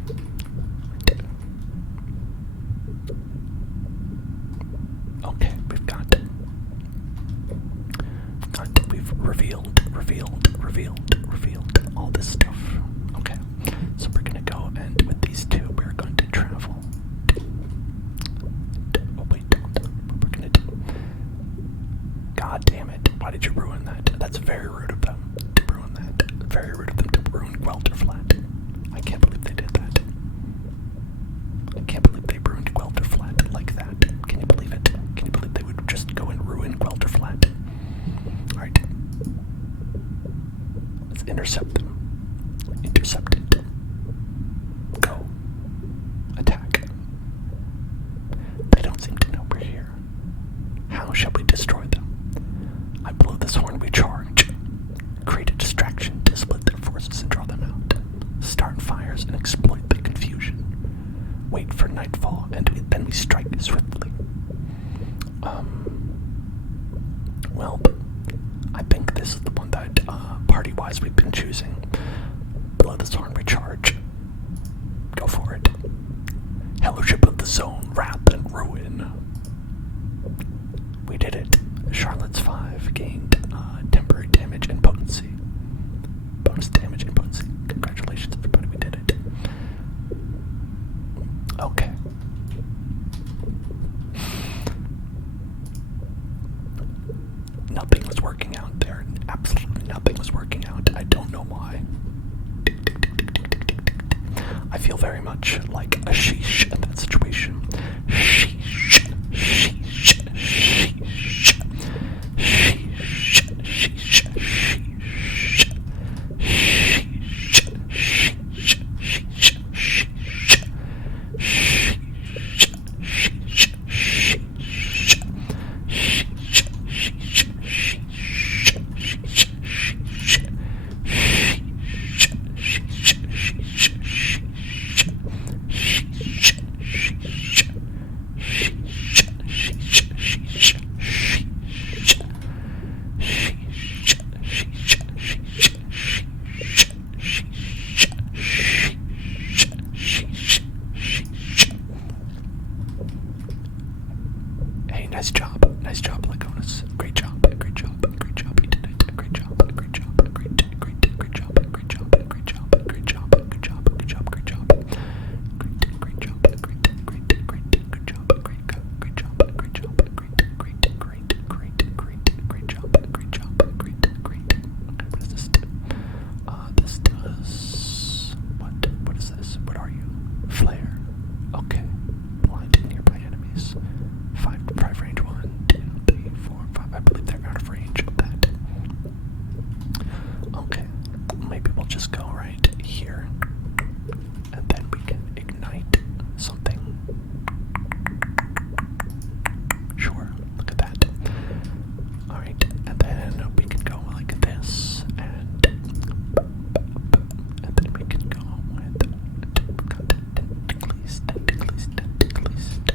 Okay, we've revealed all this stuff. Okay, so we're gonna go, and with these two, we're going to travel. Oh wait, what we're gonna do? God damn it! Why did you ruin that? That's very rude of them to ruin that. Very rude of them to ruin Welterflat. I can't believe they did that. I can't believe they ruined Welterflat like that. Can you believe it? Can you believe they would just go and ruin Welterflat? Alright. Let's intercept them. Intercept it. Go. Attack. They don't seem to know we're here. How shall we destroy them? I blow this horn, we charge. Create a distraction to split their forces and draw them out. Start fires and exploit the confusion. Wait for nightfall, and then we strike swiftly. Well, I think this is the one that, party-wise, we've been choosing. Blow this horn, recharge. Go for it. Fellowship of the Zone, Wrath and Ruin. We did it. Charlotte's 5 gained temporary damage and potency. Bonus damage and potency. Congratulations, everybody, we did it. Okay. Nothing was working out there. Absolutely nothing was working out. I don't know why. I feel very much like a sheesh in that situation. Sheesh. Sheesh. Sheesh. Sheesh. Sheesh. Nice job, Lagonis. Great job. You did it. Great job. Good job. Great job. Good job. Great job. Great job. Great job. Great job. Great job. Great job. Great job. Great job. Great job. Great job. Great job. Great job. Great job. Great job. Great. Okay, what does this do? This does what is this? What are you? Flare. Okay. Blind nearby enemies. 5 range. 1, 2, 3, 4, 5. I believe they're out of range of that. Okay. Maybe we'll just go right here. And then we can ignite something. Sure. Look at that. Alright. And then we can go like this. And then we can go with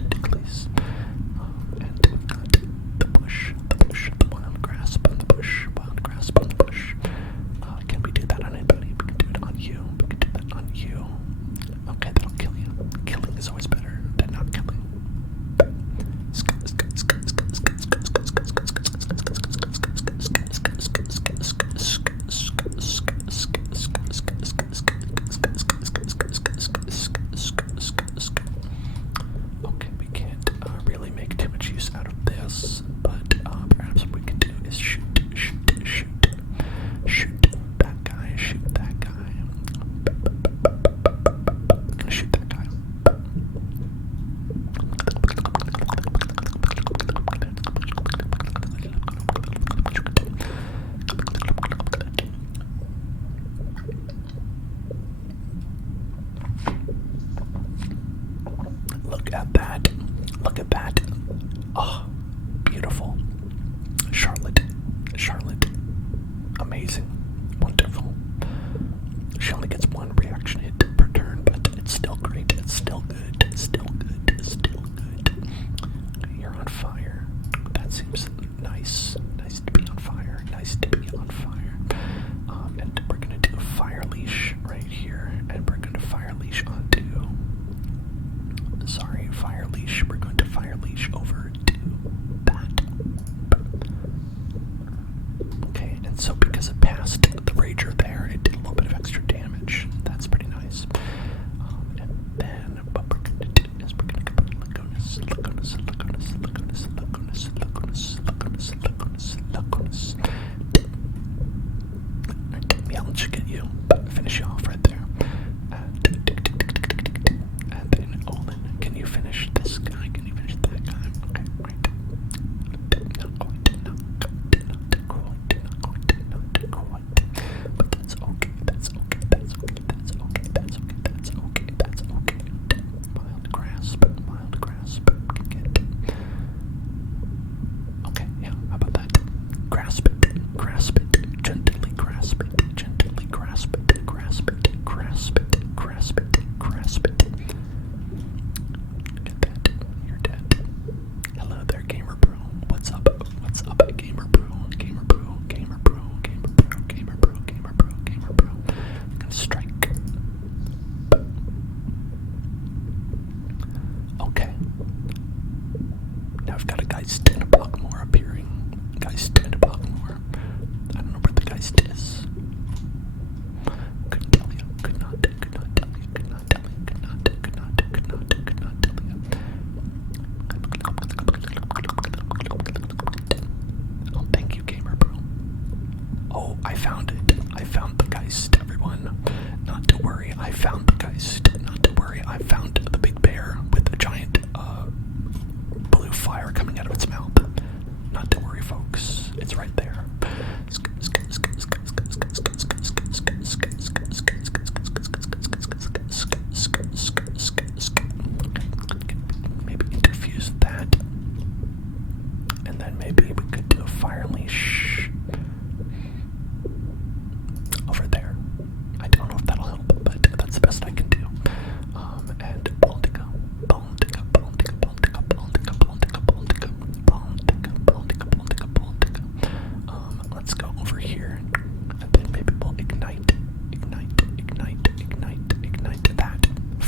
tingles. And we've got the bush, the wild grasp on the bush, Can we do that on anybody? We can do it on you. Okay, that'll kill you. Killing is always better than not killing. Okay, we can't really make too much use out of this, but perhaps what we can do is shoot that guy, I'm gonna shoot that guy. Look at that. Oh, beautiful. Charlotte. Amazing. Wonderful. She only gets 1 reaction hit per turn, but it's still great. It's still good. Okay, you're on fire. That seems nice. Nice to be on fire. And we're gonna do a fire leash right here, and we're gonna fire leash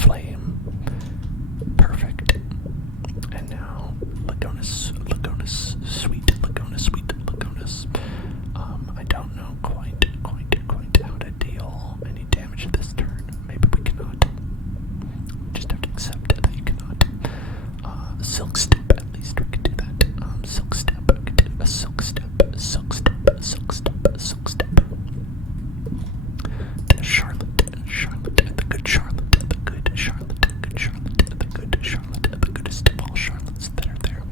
flame. Perfect. And now, Lagonis, sweet, Lagonis. I don't know quite how to deal any damage this turn. Maybe we cannot. Just have to accept that you cannot. Silk step, at least we could do that. Silk step, I could do a silk step. The Charlotte, the good Charlotte, the goodest of all Charlottes that are there.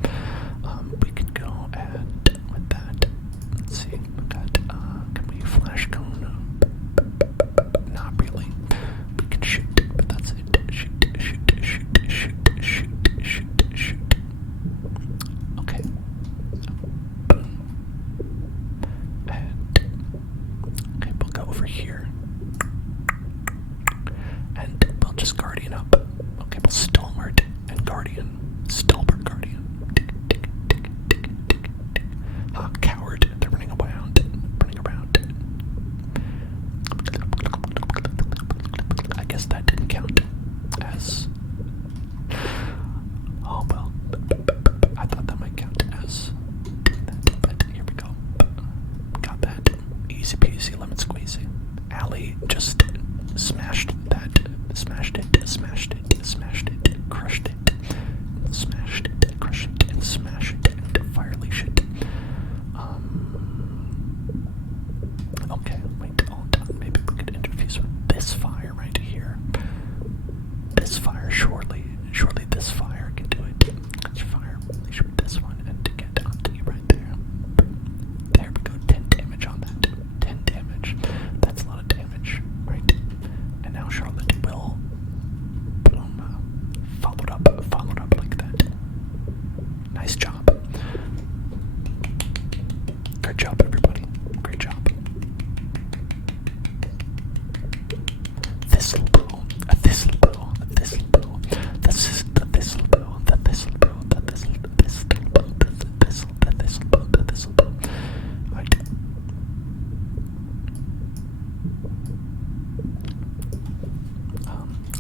We can go and with that. Let's see. We got. Can we flash cone? Not really. We can shoot, but that's it. Shoot. Okay. Boom. And okay, we'll go over here. And we'll just guardian up. Okay, we'll stalwart and guardian. Stalwart guardian. Tick. Ah, coward. They're running around. I guess that didn't count as. Oh well. I thought that might count as. But here we go. Got that. Easy peasy, lemon squeezy. Allie just smashed that. Smashed it. Crushed it. Smashed it. Crush it. And smash it. And fire leash it. Okay, wait, hold on. Maybe we could interface with this fire right here. This fire, surely this fire can do it. Let's fire leash with this one and to get onto you right there. There we go, 10 damage on that. 10 damage. That's a lot of damage, right? And now Charlotte will followed up like that. Nice job. Good job, everybody. Great job. Thistlebow, a thistlebow, the thistlebow. Right.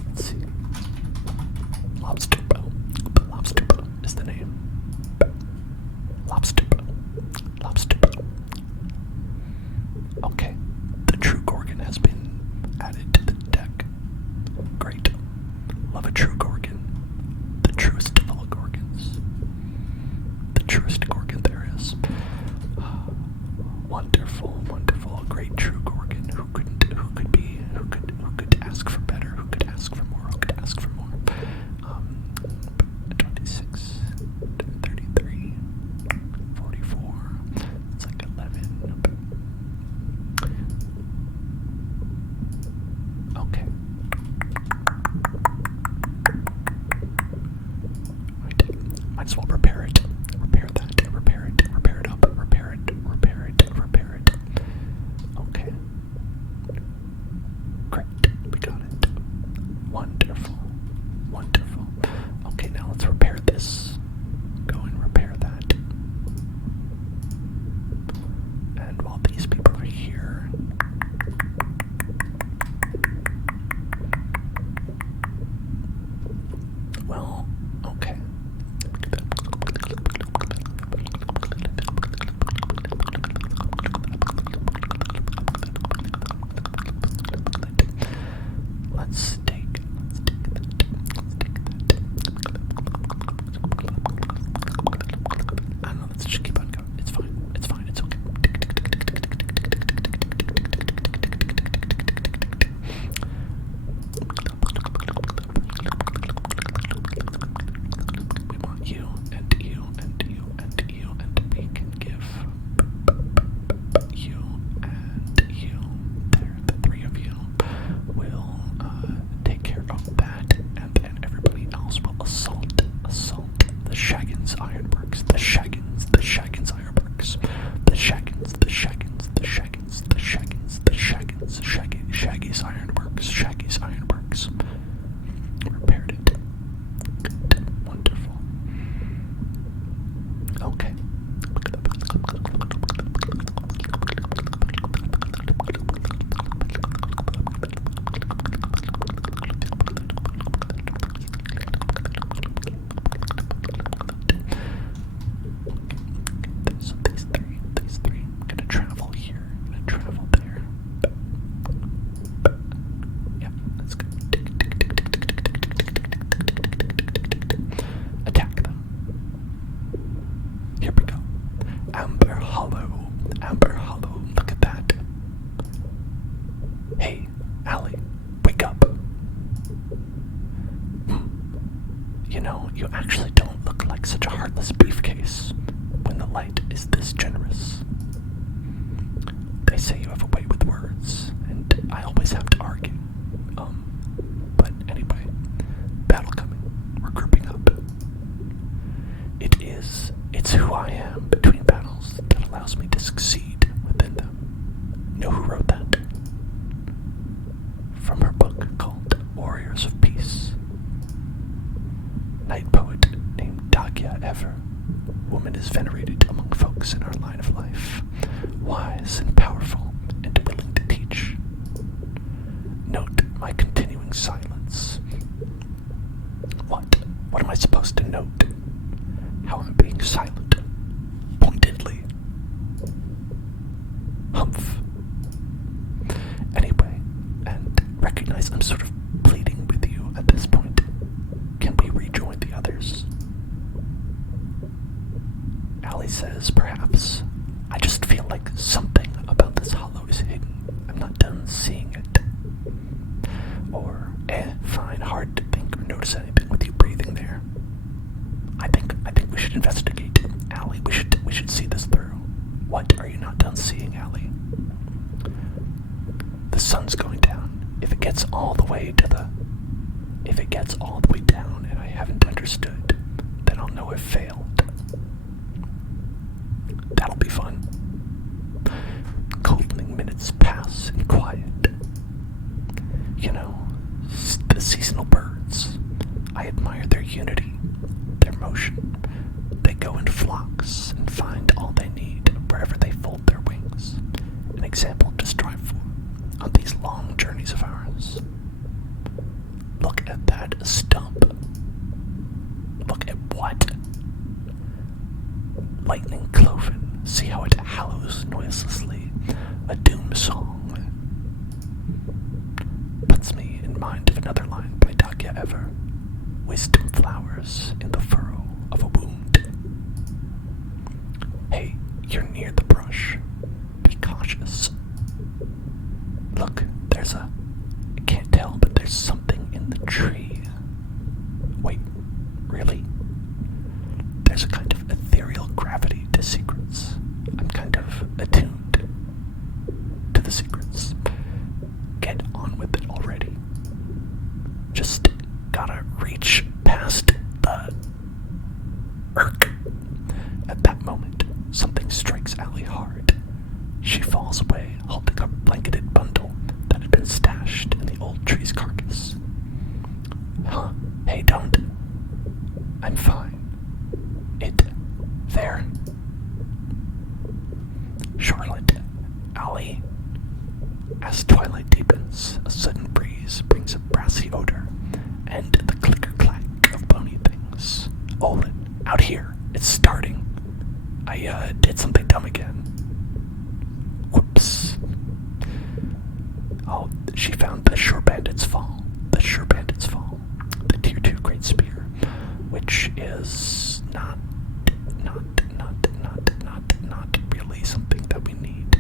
Let's see. Lobster bow is the name. Lobster bow. Okay, the true Gorgon has been added to the deck. Great. Love a true Gorgon. The truest of all Gorgons. The truest Gorgon there is. Wonderful. A great true Gorgon. Who could ask for better? Who could ask for more? 26, 33, 44. It's like 11. Okay. You actually don't look like such a heartless briefcase when the light is this generous. They say you have a way with words, and I always have to argue. But anyway, battle coming. We're grouping up. It's who I am between battles that allows me to succeed within them. Know who wrote that? From her book called Warriors of Peace. Night poet named Dagya Ever. Woman is venerated among folks in our line of life. Wise and powerful and willing to teach. Note my continuing silence. What? What am I supposed to note? How I'm being silent. Pointedly. Humph. Anyway, and recognize I'm sort of pleading with you at this point. Can we rejoin the others? Allie says, perhaps. I just feel like something about this hollow is hidden. I'm not done seeing it. Or, fine, hard to think or notice anything with you breathing there. I think we should investigate. Allie, we should see this through. What are you not done seeing, Allie? The sun's going down. If it gets all the way down and I haven't understood, then I'll know I've failed. That'll be fun. Goldening minutes pass in quiet. The seasonal birds. I admire their unity, their motion. They go in flocks and find all they need wherever they fold their wings. An example to strive for on these long journeys of ours. Look at that stump. Look at what? Lightning cloven. See how it hallows noiselessly. A doom song. Puts me in mind of another line by Dagya Ever. Wisdom flowers in the furrow of a wound. Hey, you're near the brush. Be cautious. Look, I can't tell, but there's something in the tree. Wait, really? There's a kind of ethereal gravity to secrets. I'm kind of attuned to the secrets. Get on with it already. Just gotta reach past the irk. At that moment, something strikes Allie hard. She falls away, holding a blanketed bundle that had been stashed in the old tree's carcass. Huh? Hey, don't. I'm fine. There. Charlotte. Allie. As twilight deepens, a sudden breeze brings a brassy odor and the clicker-clack of bony things. Olin, out here. It's starting. I did something dumb again. Whoops. Oh, she found the Sure Bandit's Fall. The Sure Bandit's Fall. The Tier 2 Great Spear. Which is not really something that we need.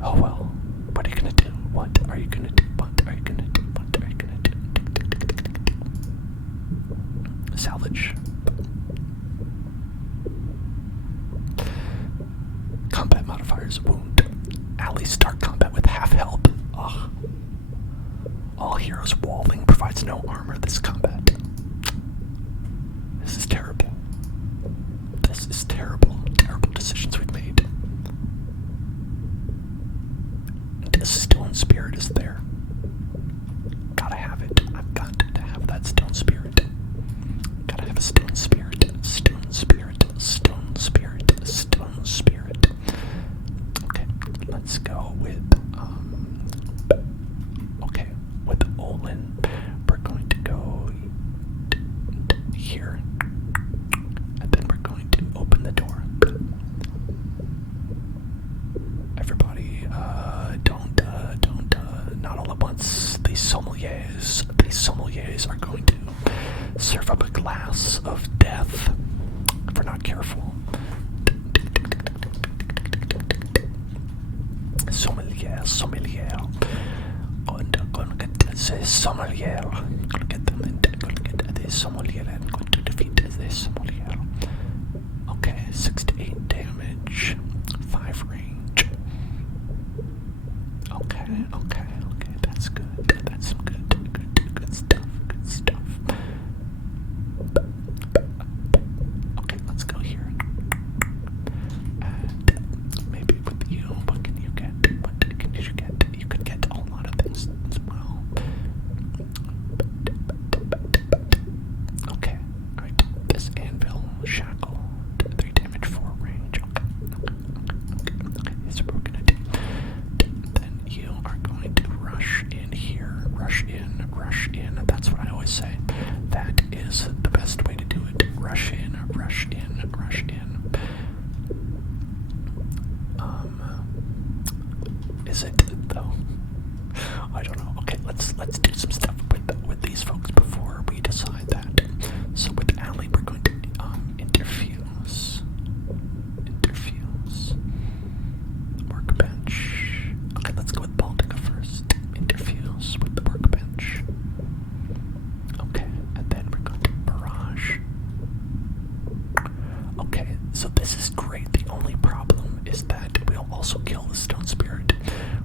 Oh well. What are you gonna do? What are you gonna do? What are you gonna do? What are you gonna do? Salvage. Combat modifiers. Wound. Allie start combat with half health. Ugh. All heroes walling provides no armor this combat. This is terrible. This is terrible. Terrible decisions we've made. And a stone spirit is there. Gotta have it. I've got to have that stone spirit. Gotta have a stone spirit. Stone spirit. Stone spirit. Stone spirit. Okay, let's go with with Olin. We're going to go here, and then we're going to open the door. Everybody, don't, not all at once. These sommeliers are going to serve up a glass of death if we're not careful. Sommelier. Und the sommelier. Gonna get them in. Gonna get the sommelier and going to defeat the sommelier. Okay, 6 to 8 damage, 5 range. Okay, that's good. That's some good stuff. Good stuff. Okay, let's go here. And maybe with you, what can you get? What can you get? You could get a lot of things as well. Okay, alright. This anvil shackle, 3 damage, 4 range. Okay, here's what we're gonna do. Then you are going to rush in here. Rush in, rush in. That's what I always say. That is the best way to do it. Rush in, rush in, rush in. Is it though? I don't know. Okay, let's do some stuff with these folks before we decide that. So with Allie, we're going to interfuse. Workbench. Okay, let's go with Baltica first. Interfuse with the workbench. Okay, and then we're going to barrage. Okay, so this is great. The only problem is that we'll also kill the stone spirit,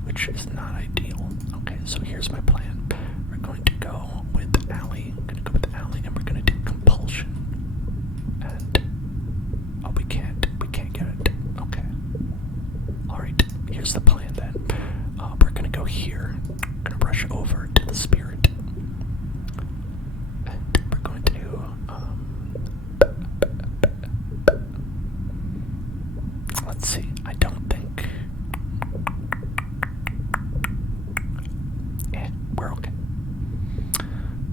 which is not ideal. Okay, so here's my plan. We're going to go with Allie. I'm going to go with Allie, and we're going to do compulsion. And we can't get it. Okay. All right. Here's the plan then. We're going to go here. We're going to rush over to the spirit, and we're going to let's see. I don't think. We're okay.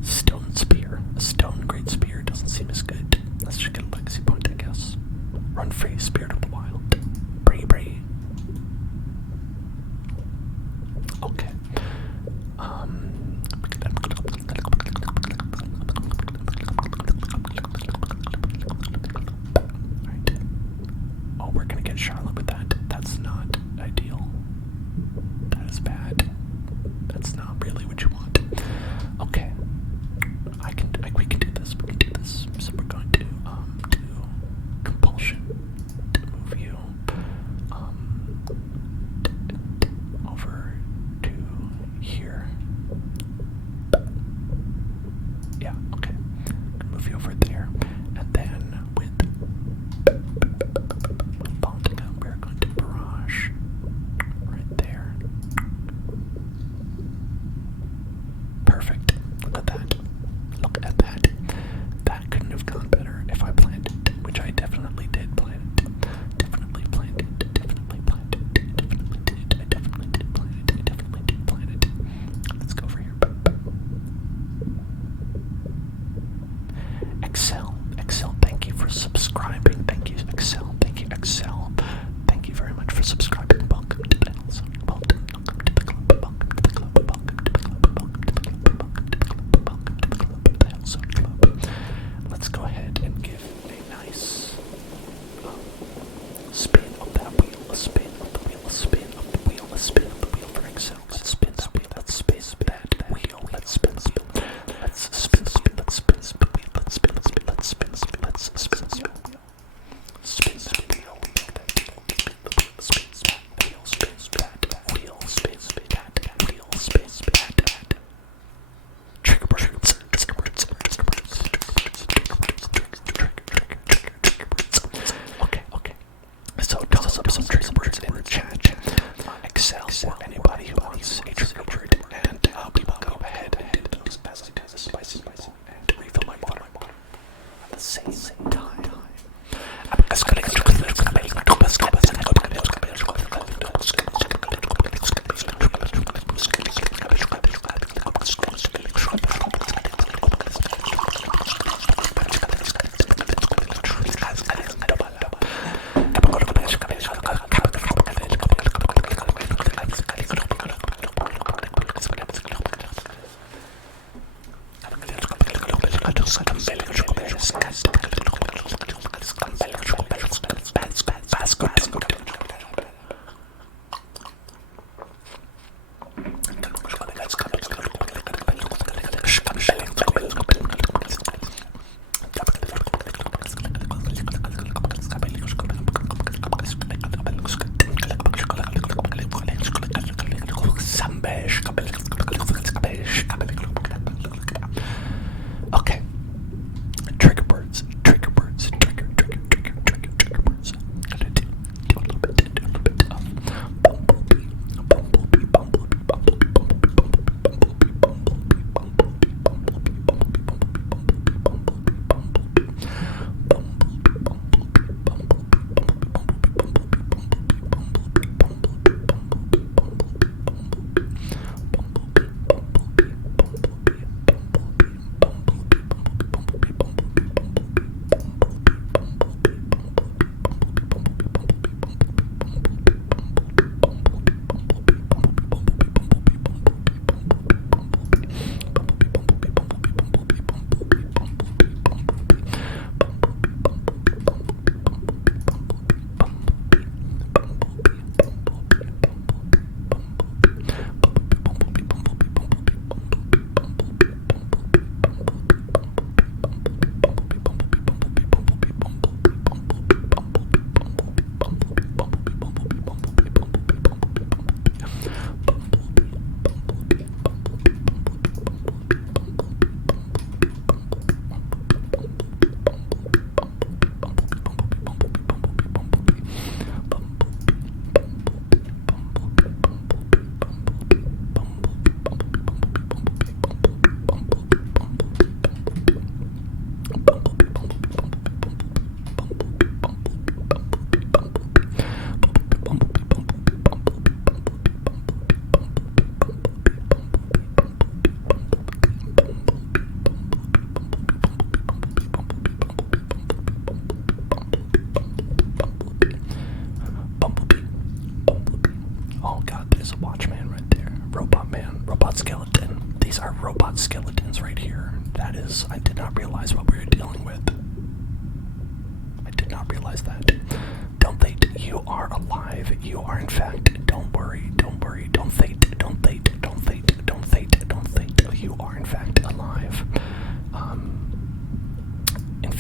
Stone spear. A stone great spear doesn't seem as good. Let's just get a legacy point, I guess. Run free, spirit of the wild. Bray. Okay. Alright. Oh, we're gonna get Charlotte with that. That's not ideal. That is bad. That's not really what you want. skeleton. These are robot skeletons right here. That is, I did not realize what we were dealing with. I did not realize that. Don't think you are alive. You are in fact, don't worry, don't worry, don't think, don't think, don't think, don't think, don't think. You are in fact alive. In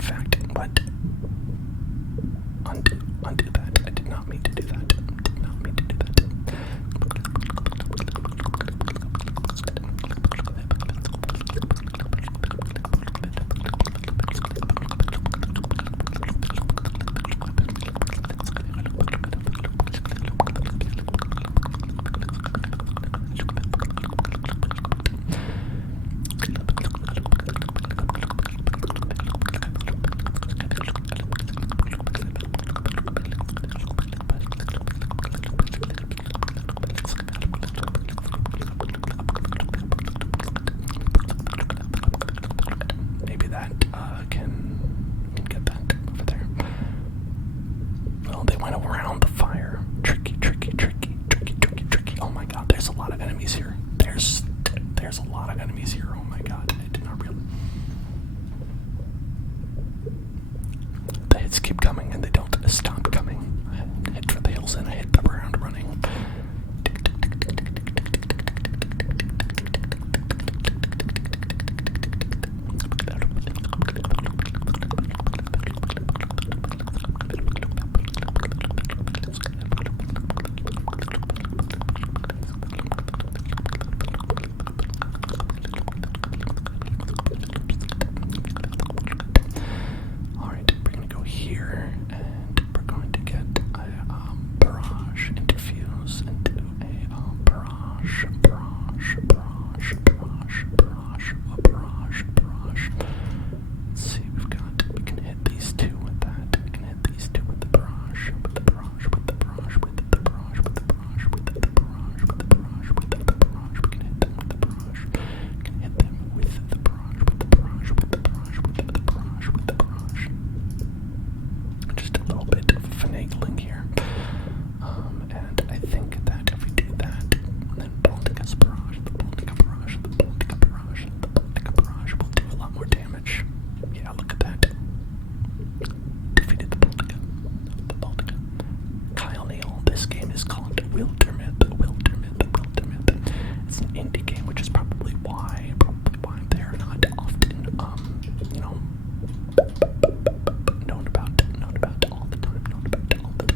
fact, what? Undo that. I did not mean to do that. Did not mean to do that. Keep coming and they don't stop coming. I hit for the hills and I hit the ground running. Wildermyth. It's an indie game, which is probably why they're not often, known about all the time, everybody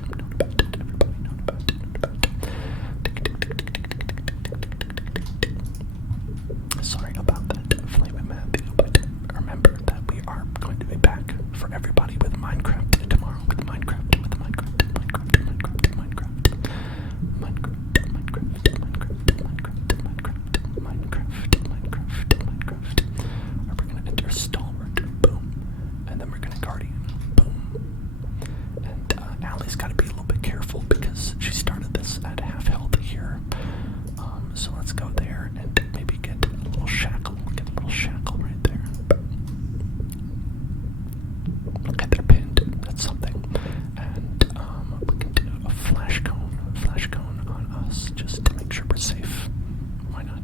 known about. Sorry about that, Flaming Matthew, but remember that we are going to be back for everybody with Minecraft tomorrow, with Minecraft. We're gonna enter Stalwart, boom, and then we're gonna Guardian, boom. And Allie's got to be a little bit careful because she started this at half health here. So let's go there and maybe get a little shackle. Get a little shackle right there. Okay, they're pinned. That's something. And we can do a flash cone on us just to make sure we're safe. Why not?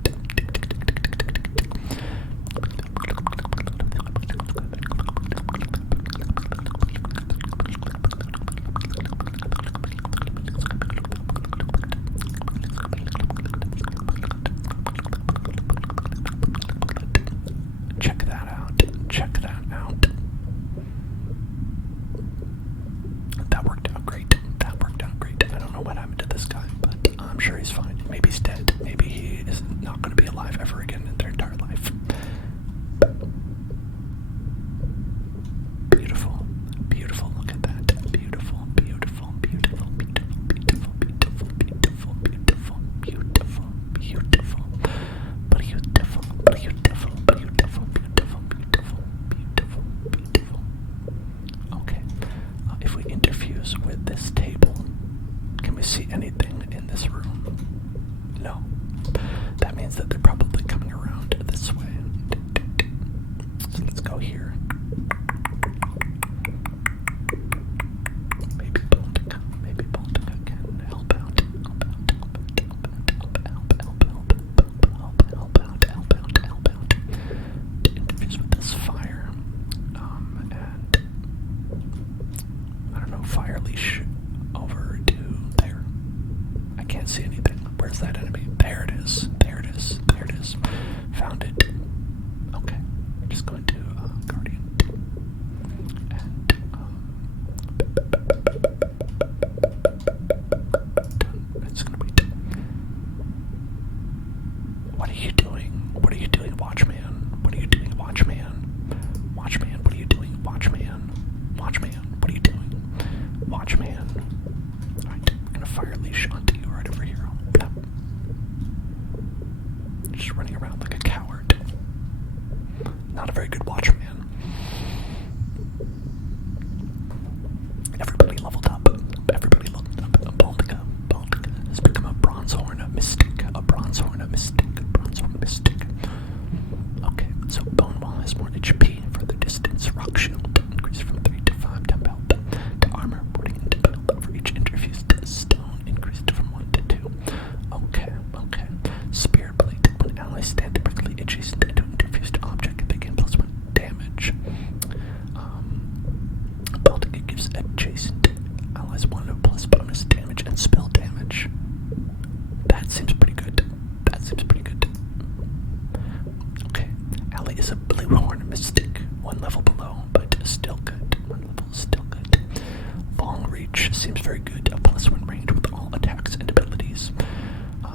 Check that out. That worked out great. I don't know what happened to this guy, but I'm sure he's fine. Maybe he's dead. Maybe he is not going to be alive ever again in their entire life. Beautiful. Look at that. Beautiful. Okay. If we interfuse with this table, can we see anything in this room? No. That means that they're probably coming around this way. So let's go here. Maybe Baltica can help out. doing? What are you doing, Watchman? What are you doing, Watchman? Watchman, what are you doing, Watchman? Watchman, what are you doing? Watchman. Alright, I'm gonna fire leash onto you right over here. Yep. Just running around like a coward. Not a very good Watchman. Everybody leveled up. Everybody leveled up. Baltica has become a bronzehorn, a mystic, a bronzehorn, a mystic, a bronzehorn, mystic. Okay, so Bonewall has more HP for the distance. Rock shield increase from 3 to 5 temp health to armor, boarding into belt for each infused stone increased from 1 to 2. Okay. Spirit blade. When allies stand directly adjacent to an infused object, they gain +1 damage. Baltica gives adjacent allies 1 plus bonus damage and spell damage. That seems pretty good. Okay, Ally is a blue horn mystic, 1 level below, but still good. 1 level is still good. Long reach seems very good. A +1 range with all attacks and abilities.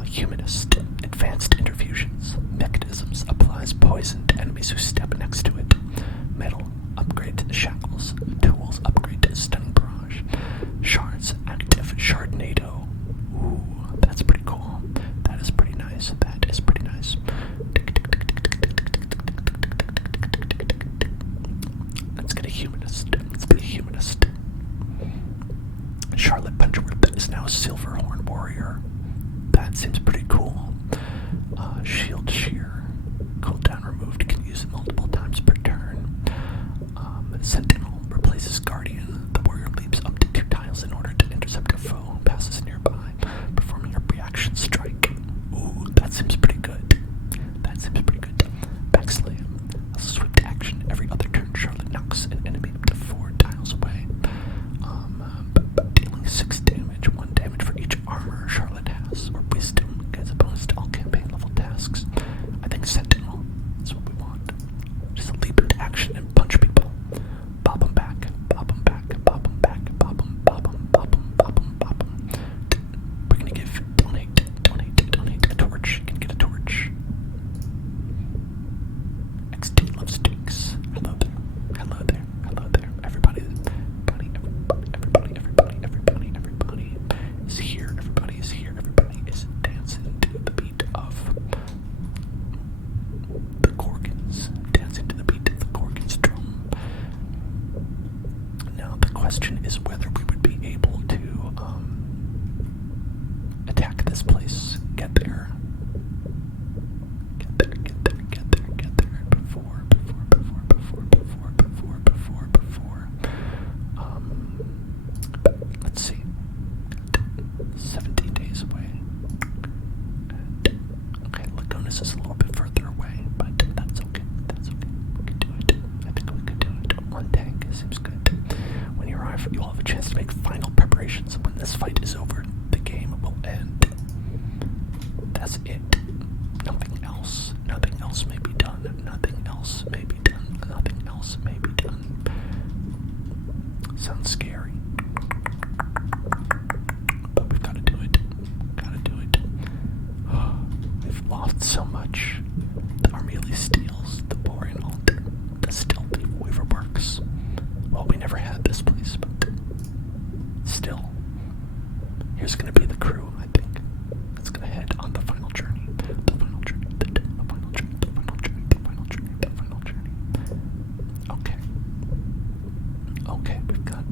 Humanist, advanced interfusions, mechanisms, applies poison to enemies who step next to it. Metal, upgrade to shackles. Tools, upgrade to stunning barrage. Shards, active shardnado. Ooh, that's pretty cool. That is pretty nice. Let's get a humanist. Charlotte Punchworth is now a Silverhorn warrior. That seems pretty cool. Shield shear. Cooldown removed. Can use it multiple times per turn. Sentinel replaces Guardian. The warrior leaps up to 2 tiles in order to intercept a foe who passes nearby, performing a reaction strike. Ooh, that seems pretty good. Backslam. A swift action. Every other turn, Charlotte knocks an enemy up to 4 tiles away. Dealing 6 damage. 1 damage for each armor Charlotte has, or wisdom, gets a bonus to all campaign level tasks. I think Sentinel is what we want. Just leap into action and punch people. Bop them back. We're gonna give donate a torch. You can get a torch. XD love streaks. Hello there. Everybody is here. Everybody is dancing to the beat of the Gorgons. Drum. Now the question is whether we would be able to attack this place. Get there before. Let's see. 17 days away. Okay, Lagonis is a little bit further away, but that's okay. We can do it. I think we could do it. 1 tank seems good. When you arrive, you'll have a chance to make final preparations. When this fight is over, the game will end. That's it. Nothing else may be done. Sounds scary. But we've got to do it. We've lost so much. The Armelius steals, the Borean altar, the stealthy Weaver works. Well, we never had this place, but still. Here's gonna be the crew, I think. That's gonna head on the final journey. Okay, we've got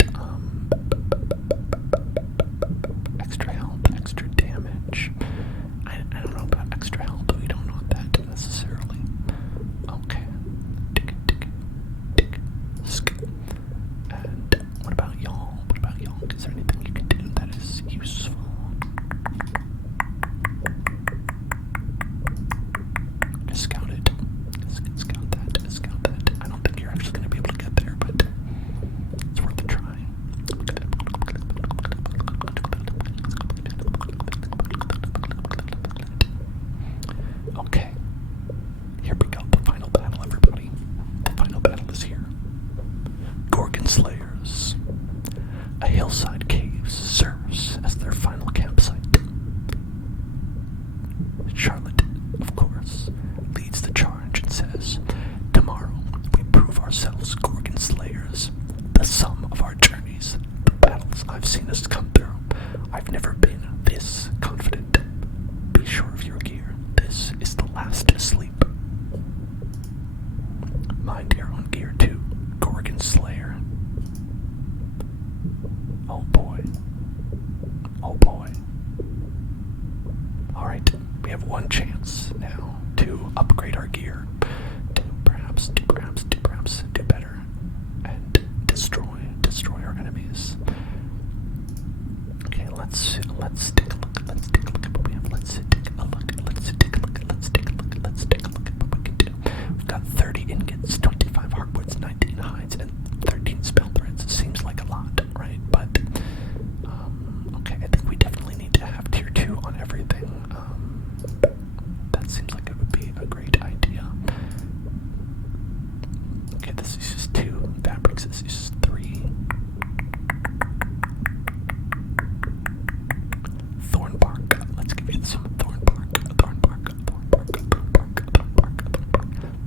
extra health, extra damage. I don't know about extra health, we don't want that necessarily. upgrade our gear to perhaps do better and destroy our enemies. Okay, let's take a look. Let's take a look at what we have. Let's take a look at what we can do. We've got 30 ingots, 25 hardwoods, 19 hides, and 13 spell threads. Seems like a lot, right? But okay, I think we definitely need to have tier 2 on everything. That seems like it would be a great idea. Okay, this uses 2 fabrics. This uses 3. Thorn bark. Let's give you some thorn bark.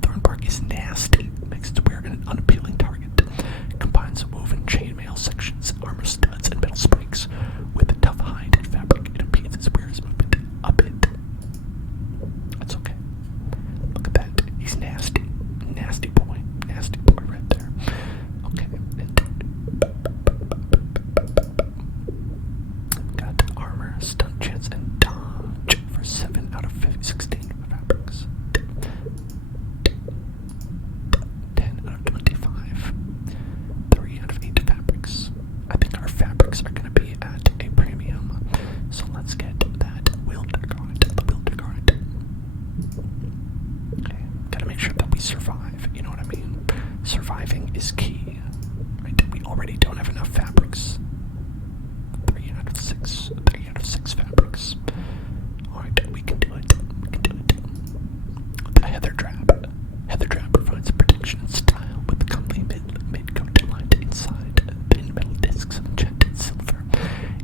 Thorn bark is nasty. Makes it wear an unappealing target. Combines woven chainmail sections, armor studs, and metal spikes with a tough hide and fabric. It impedes its wearer's movement a bit. That's okay. Look at that. He's nasty. Nasty boy. Nasty boy right there. Okay. Got armor, stun chance, and dodge for 7 out of 16 fabrics. 10 out of 25. 3 out of 8 fabrics. I think our fabrics are going to be at a premium. So let's get that Wildermyth. The Wildermyth. Okay. Gotta make sure that we survive. You know what I mean? Surviving is key. Right? We already don't have enough fabrics. 3 out of 6. 3 out of 6 fabrics. Alright, we can do it. We can do it. The Heather Drab. Heather Drab provides protection and style with comely mid-coat lined inside thin metal discs of enchanted silver.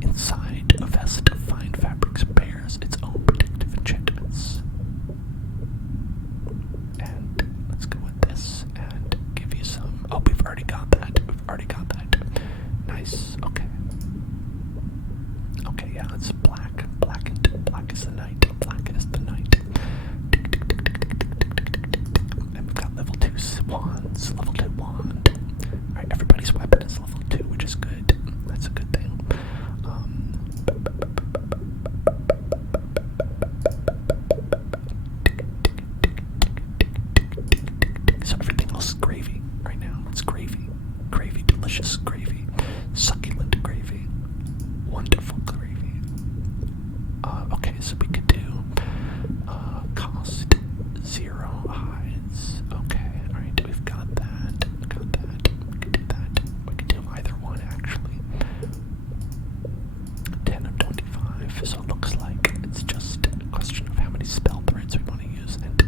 Inside, a vest of fine fabrics bears its own protective enchantments. And let's go with this and give you some. Oh, we've already got that. We've already got that. Nice. Okay. Okay, yeah, it's black. Black is the night. Black is the night. And we've got level 2 wands. Level 2 wand. Alright, everybody's weapon is level 2, which is good. That's a good thing. So everything else is gravy right now. It's gravy. Gravy, delicious gravy. Succulent gravy. Wonderful gravy. Okay, so we could do cost 0 hides. Okay, alright, we've got that. We could do that. We could do either one actually. 10 of 25. So it looks like it's just a question of how many spell threads we want to use, and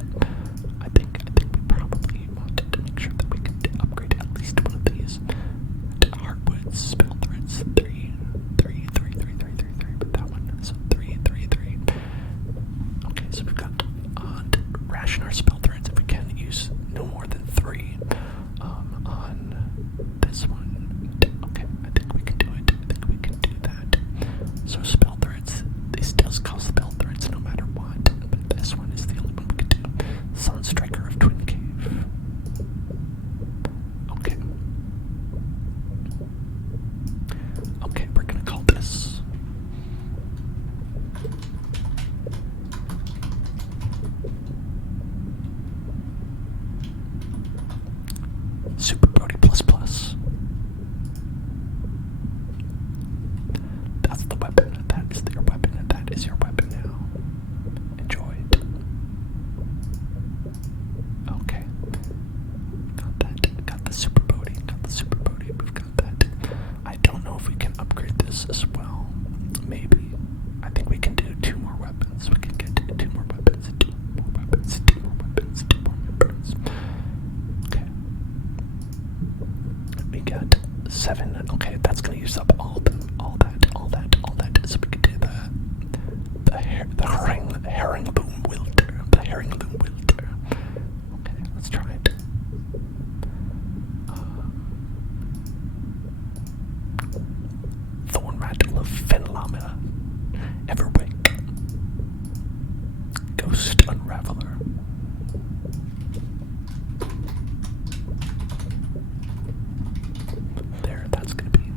I think we probably want to make sure that we can upgrade at least one of these. Hardwoods, spell threads, 3, but that one, so 3. Okay, so we've got to ration our spell threads if we can use no more than 3 on this one. Okay, I think we can do it. I think we can do that. So spell threads, this does cost spell threads no matter what, but this one is the only one we can do. Sunstriker of Twin Cave. Okay. Okay, we're gonna call this Super Brody Plus Plus. That's the weapon. That is your weapon. That is your weapon now. Enjoy it. Okay. Got that. Got the Super Brody. We've got that. I don't know if we can upgrade this as well. Maybe. I think we can do 2 more weapons. We can get 2 more weapons. 2 more weapons. 2 more weapons. 2 more weapons. Okay. We got 7. Okay, that's gonna use up all that. So we could do the herringbone wilter. The herringbone wilter. Okay, let's try it. Thorn rattle of Fenlamina. Everwake. Ghost Unraveler. There, that's gonna be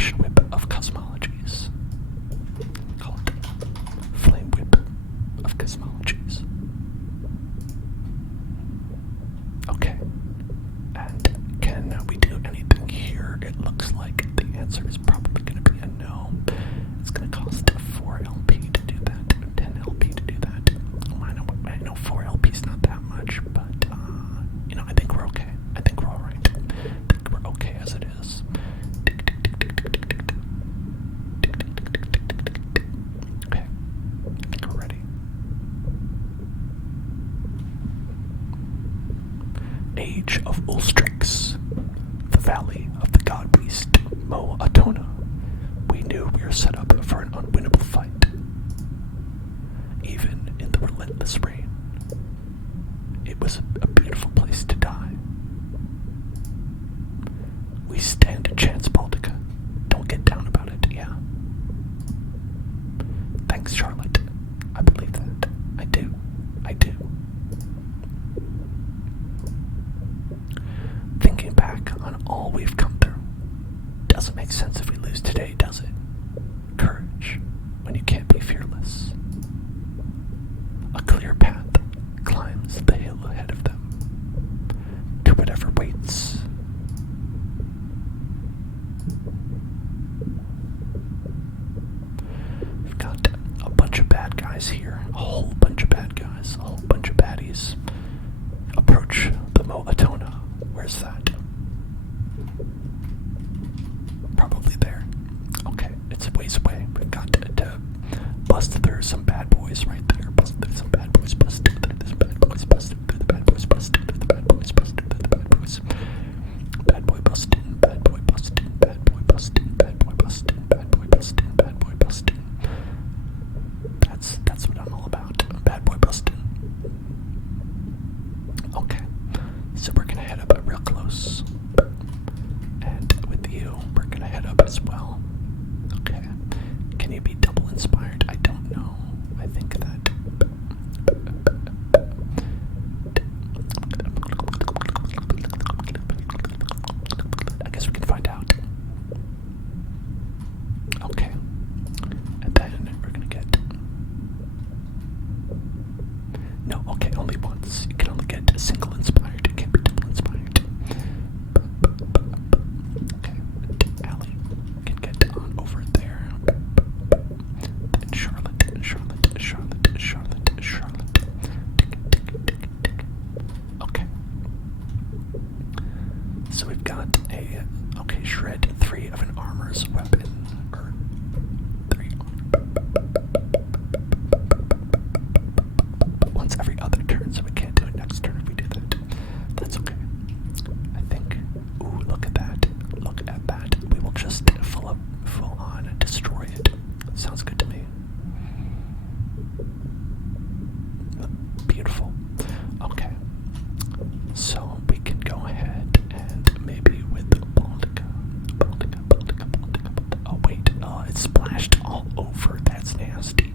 passion whip of cosmologies. Call it flame whip of cosmologies. Okay. And can we do anything here? It looks like the answer is probably going to be a no. It's going to cost 4 LP to do that, 10 LP to do that. I know 4 LP is not that much, but I think we're okay. I think we're all right. I think we're okay as it is. Okay, I think we're ready. Age of Ulstrix, the valley of the god beast Mo Atona. We knew we were set up for an unwinnable fight. Even in the relentless rain, it was a beautiful place to die. We stand a chance, Baltica. Don't get down about it, yeah. Thanks, Charlotte. I believe that. I do. I do. Thinking back on all we've come through, doesn't make sense if we lose today, does it? Courage, when you can't be fearless. A clear path climbs the hill ahead of them, to whatever waits. We've got a bunch of bad guys here, a whole bunch of bad guys, a whole bunch of baddies. Approach the Mo Atona. Where's that? Probably there. Okay, it's a ways away. We've got to bust through some bad boys right there. Bust through some bad boys. Bust through some bad boys. Bust through the bad boys. Bust through the bad boys. Bust through the bad boys. Bad boy bustin'. Bad boy bustin'. Bad boy bustin'. Bad boy bustin'. Bad boy bustin'. Bad boy bustin'. That's what I'm all about. Bad boy bustin'. Okay, so we're gonna head up real close, and with you, we're gonna head up as well. Okay, can you be double inspired? I don't know. I think that. I guess we can find out. Okay, and then we're gonna get. No, okay, only once. You can only get a single inspired. It can't be double inspired. Okay, Allie can get on over there. Then Charlotte. Okay. So we've got shred 3 of an armor's weapon. Or 3. Once every other turn, so we can't do it next turn if we do that. That's okay. I think. Ooh, look at that. Look at that. We will just full on destroy it. Sounds good to me. Beautiful. Okay. So we can go ahead and maybe with Baltica. Oh wait, it splashed all over. That's nasty.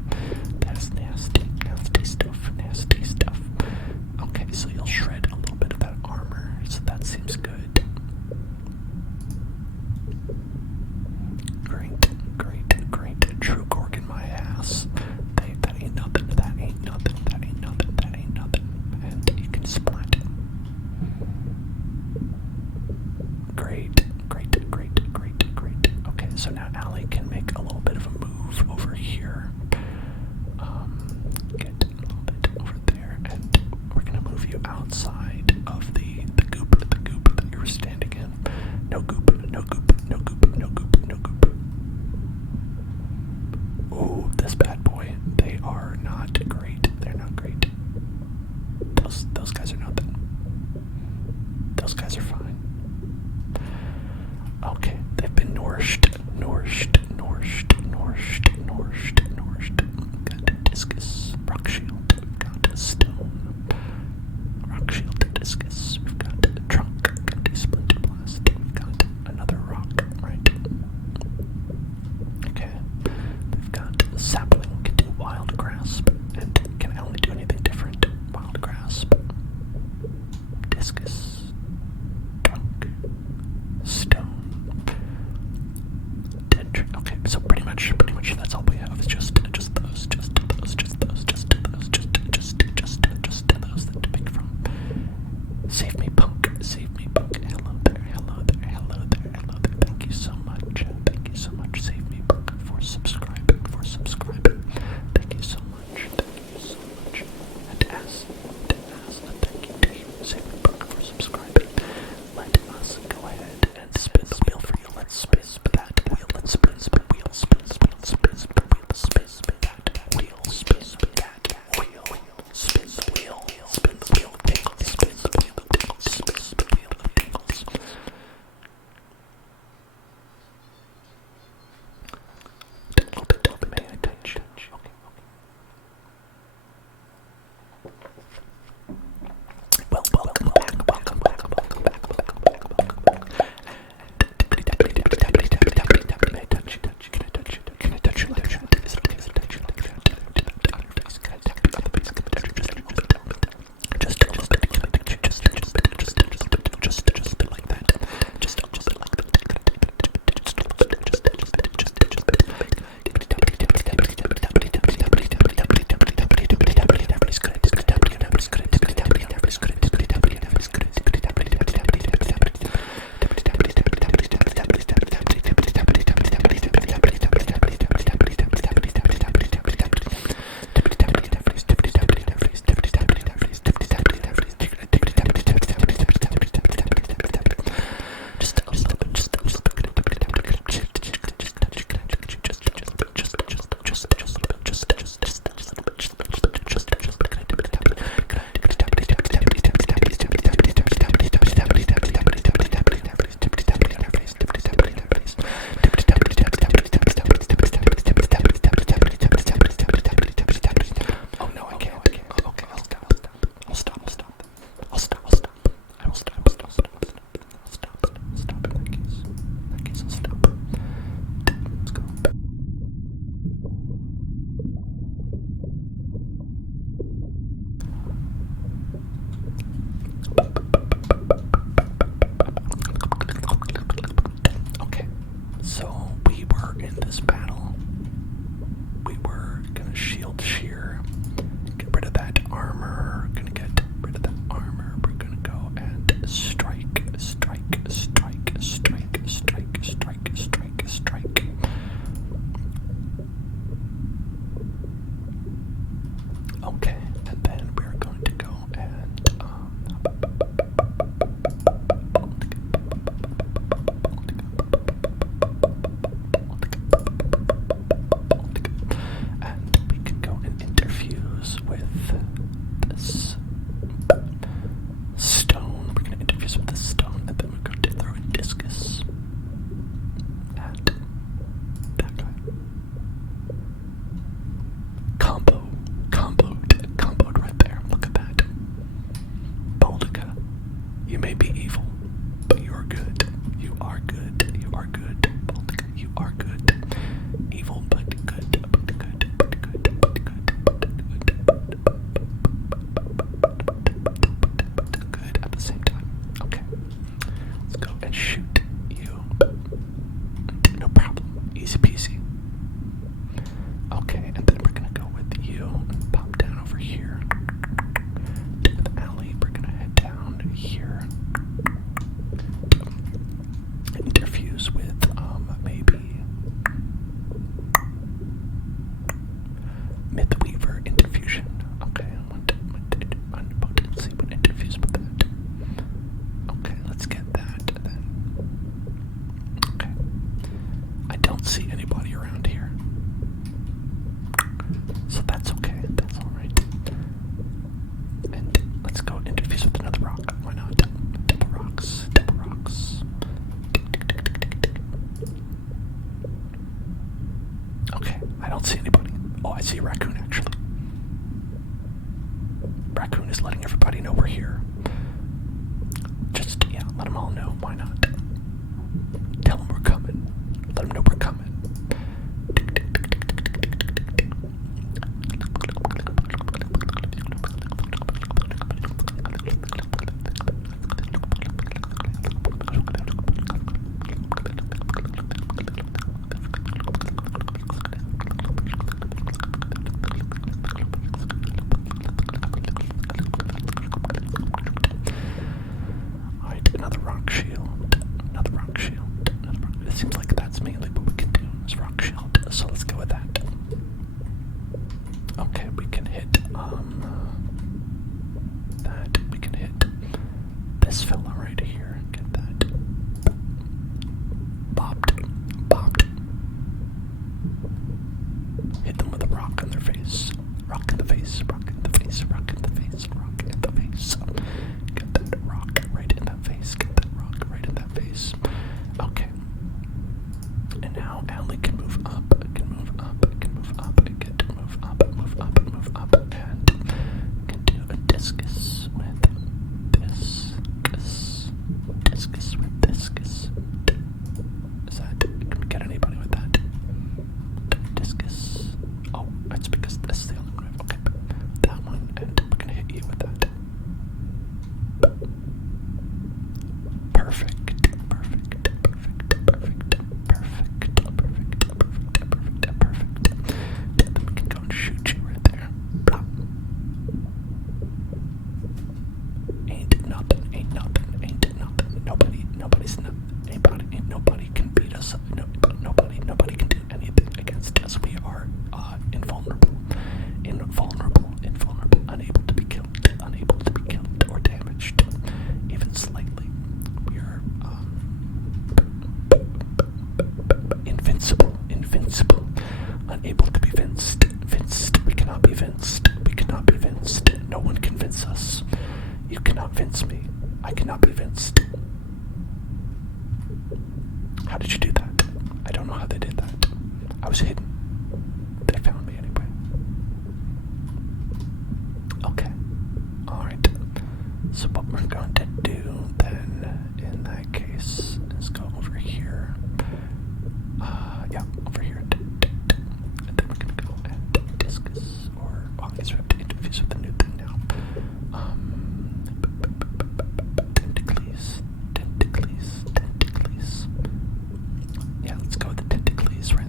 That's nasty. Nasty stuff. Nasty stuff. Okay, so you'll shred a little bit of that armor. So that seems good. Great. True Gorgon my ass. That ain't nothing. That ain't nothing. That ain't nothing. That ain't nothing. And you can splat. Great. Okay, so now Allie can make a little bit of a move over here. Get a little bit over there, and we're gonna move you outside of the goop that you were standing in. No goop. Ooh, this bad boy. They are not great. They're not great. Those guys are nothing. Those guys are fine. Okay, they've been nourished. were in this battle, we were gonna shield shear, get rid of that armor, gonna get rid of that armor, we're gonna go and strike, strike, strike, strike, strike, strike, strike, strike. Okay, and then we're going to go and we can go and interfuse with this stone. We're going to interfuse with this stone, and then we're going to throw a discus at that guy. Comboed right there. Look at that. Baldica, you may be evil, but you are good. You are good. You are good. Baldica, you are good. Evil, but good. But good. But good. But good. But good at the same time. Okay. Let's go and shoot you. No problem. Easy peasy. Okay, and then we're gonna go with you and pop down over here. With Allie, we're gonna head down here. Interfuse with maybe Mythweaver interfusion. Okay, let's see what interfuse with that. Okay, let's get that then. Okay. I don't see anybody around here. So that's okay, that's alright. And let's go interfuse with another rock. Why not? Double rocks, double rocks. Okay, I don't see anybody. Oh, I see a raccoon actually. Raccoon is letting everybody know we're here. Just, yeah, let them all know. Why not? Tell them we're coming. Let them know we're coming. Alright, another rock shield. Another rock shield. Another rock. It seems like that's mainly what we can do is rock shield. So let's go with that. Okay, we can hit that. We can hit this fella right here. Get that. Bopped. Hit them with a rock in their face. Rock in the face. Rock in the face. Rock in the face. Rock in the face. Get that rock right in that face. Get that rock right in that face. Okay. And now Allie can move up. Can move up. Can move up. Get to move up. Move up. Move up. And can do a discus with discus. Discus with discus. Is that? Can we get anybody with that? Discus. Oh, that's because this is the only one. Okay, that one, and we're gonna hit you with that. Perfect. Then we can go and shoot you right there. Blah. Ain't nothing. Nobody can beat us. Nobody can do anything against us. We are invulnerable, unable to be killed or damaged, even slightly. We are invincible, unable to be vinced. We cannot be vinced. No one can vince us. You cannot vince me. I cannot be vinced. How did you do that? I don't know how they did that. I was hidden. They found me anyway. Okay. Alright. So what we're going to do then, in that case, is go over here. Yeah, over here. And then we're going to go and discus, or, well, I guess we have to interfuse with the new thing now. Tentacles. Yeah, let's go with the tentacles right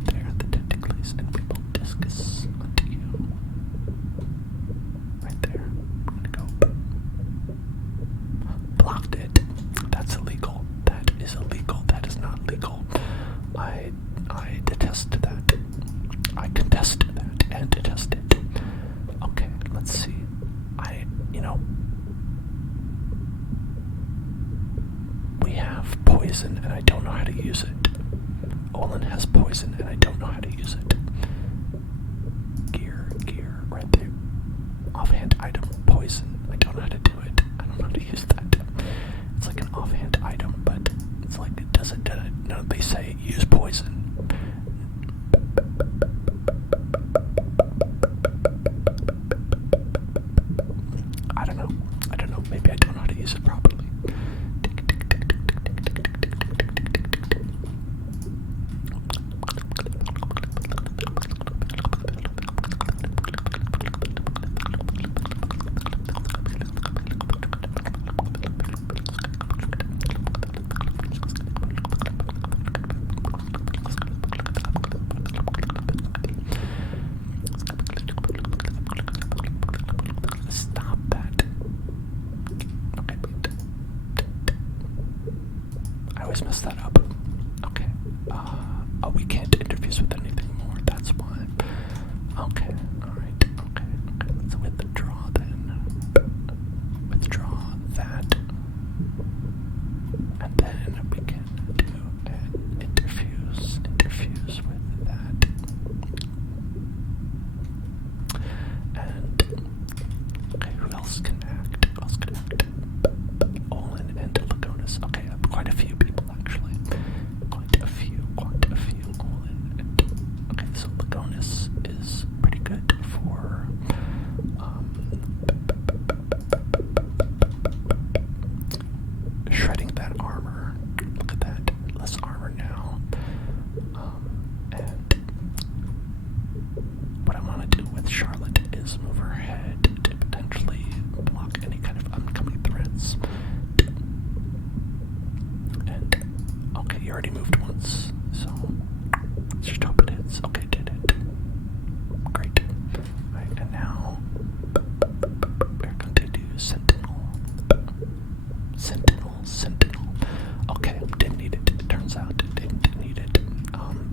I detest that. I contest that and detest it. Okay, let's see. We have poison and I don't know how to use it. Olin has poison and I don't know how to use it. Gear, right there. Offhand item, poison. I don't know how to do it. I don't know how to use that. It's like an offhand item, but it's like it doesn't. No, they say use poison. I don't know. Maybe I don't know how to use it properly. Stop that. Okay. I always mess that up. Okay. Oh, we can't interface with anything more. That's why. Okay. Alright. Okay. Let's withdraw then. Withdraw that. And then we can do an interfuse with that. And okay, who else can act? Olin and Lagonis. Okay, quite a few people actually. Quite a few. Olin and okay, so Lagonis is pretty good for shredding that armor. Look at that. Less armor now. And what I want to do with Charlotte is move her head to potentially block any kind of upcoming threats. And okay, you already moved once, so let's just hope it hits. Okay, did it. Great. Alright, and now we're going to do Sentinel. Okay, didn't need it. It turns out didn't need it.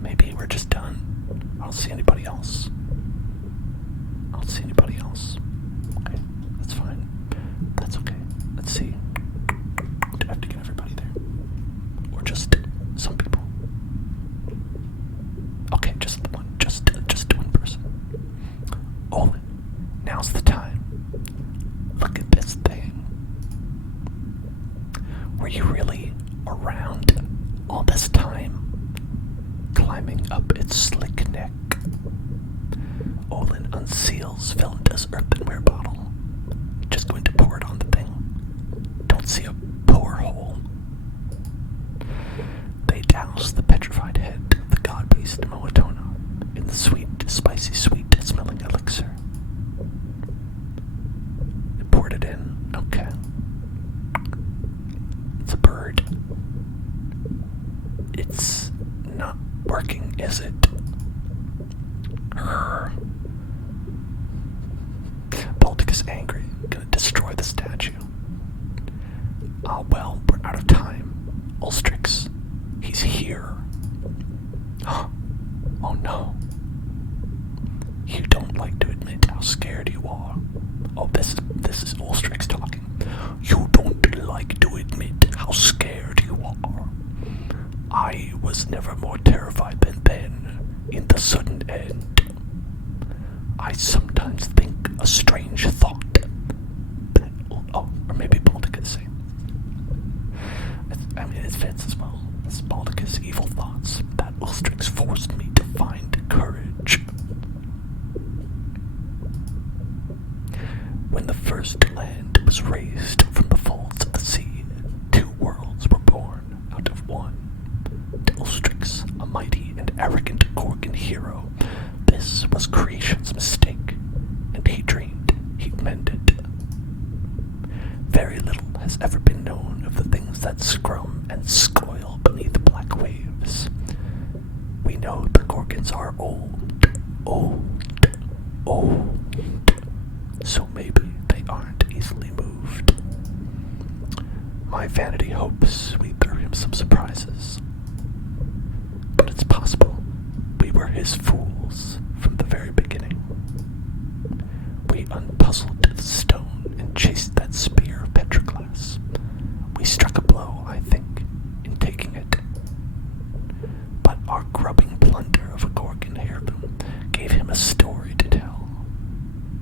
Maybe we're just done. I don't see anybody else. Okay, that's fine. That's okay. Let's see. Do I have to get everybody there? Or just some people? Okay, just one person. Olin, now's the time. Look at this thing. Were you really around all this time? Climbing up its slick neck. Olin unseals Valenda's earthenware bottle. Just going to pour it on the thing. Don't see a pour hole. They douse the petrified head of the god-beast Moatona in the sweet, spicy, sweet-smelling elixir. They poured it in. Okay. It's a bird. It's not working, is it? Baltic is angry, gonna destroy the statue. Ah, well, we're out of time. Ulstrix, he's here. Oh no. You don't like to admit how scared you are. Oh, this is Ulstrix talking. You don't like to admit how scared you are. I was never more terrified than then, in the sudden end. I sometimes think a strange thought that, or maybe Baltic is saying. It fits as well. It's Baltic's evil thoughts that Ulstrix forced me to find courage. When the first land was raised from the folds of the sea, two worlds were born out of one. To Ulstrix, a mighty and arrogant Gorgon hero, this was creation's mistake, and he dreamed he'd mend it. Very little has ever been known of the things that scrum and scoil beneath black waves. We know the Gorgons are old. So maybe they aren't easily moved. My vanity hopes we throw him some surprises. But it's possible his fools from the very beginning. We unpuzzled the stone and chased that spear of petroglass. We struck a blow, I think, in taking it. But our grubbing plunder of a Gorgon heirloom gave him a story to tell.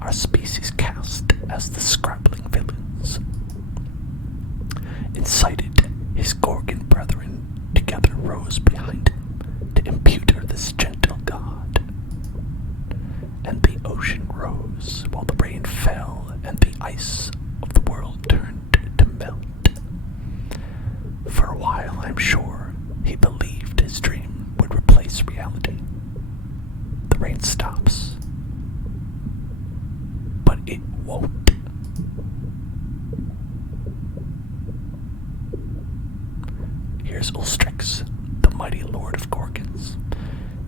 Our species cast as the scrabbling villains. Incited, his Gorgon brethren together rose behind him to imputer this gentle god. And the ocean rose while the rain fell and the ice of the world turned to melt. For a while, I'm sure, he believed his dream would replace reality. The rain stops, but it won't. Here's Ulstrix, the mighty lord of Gorgons,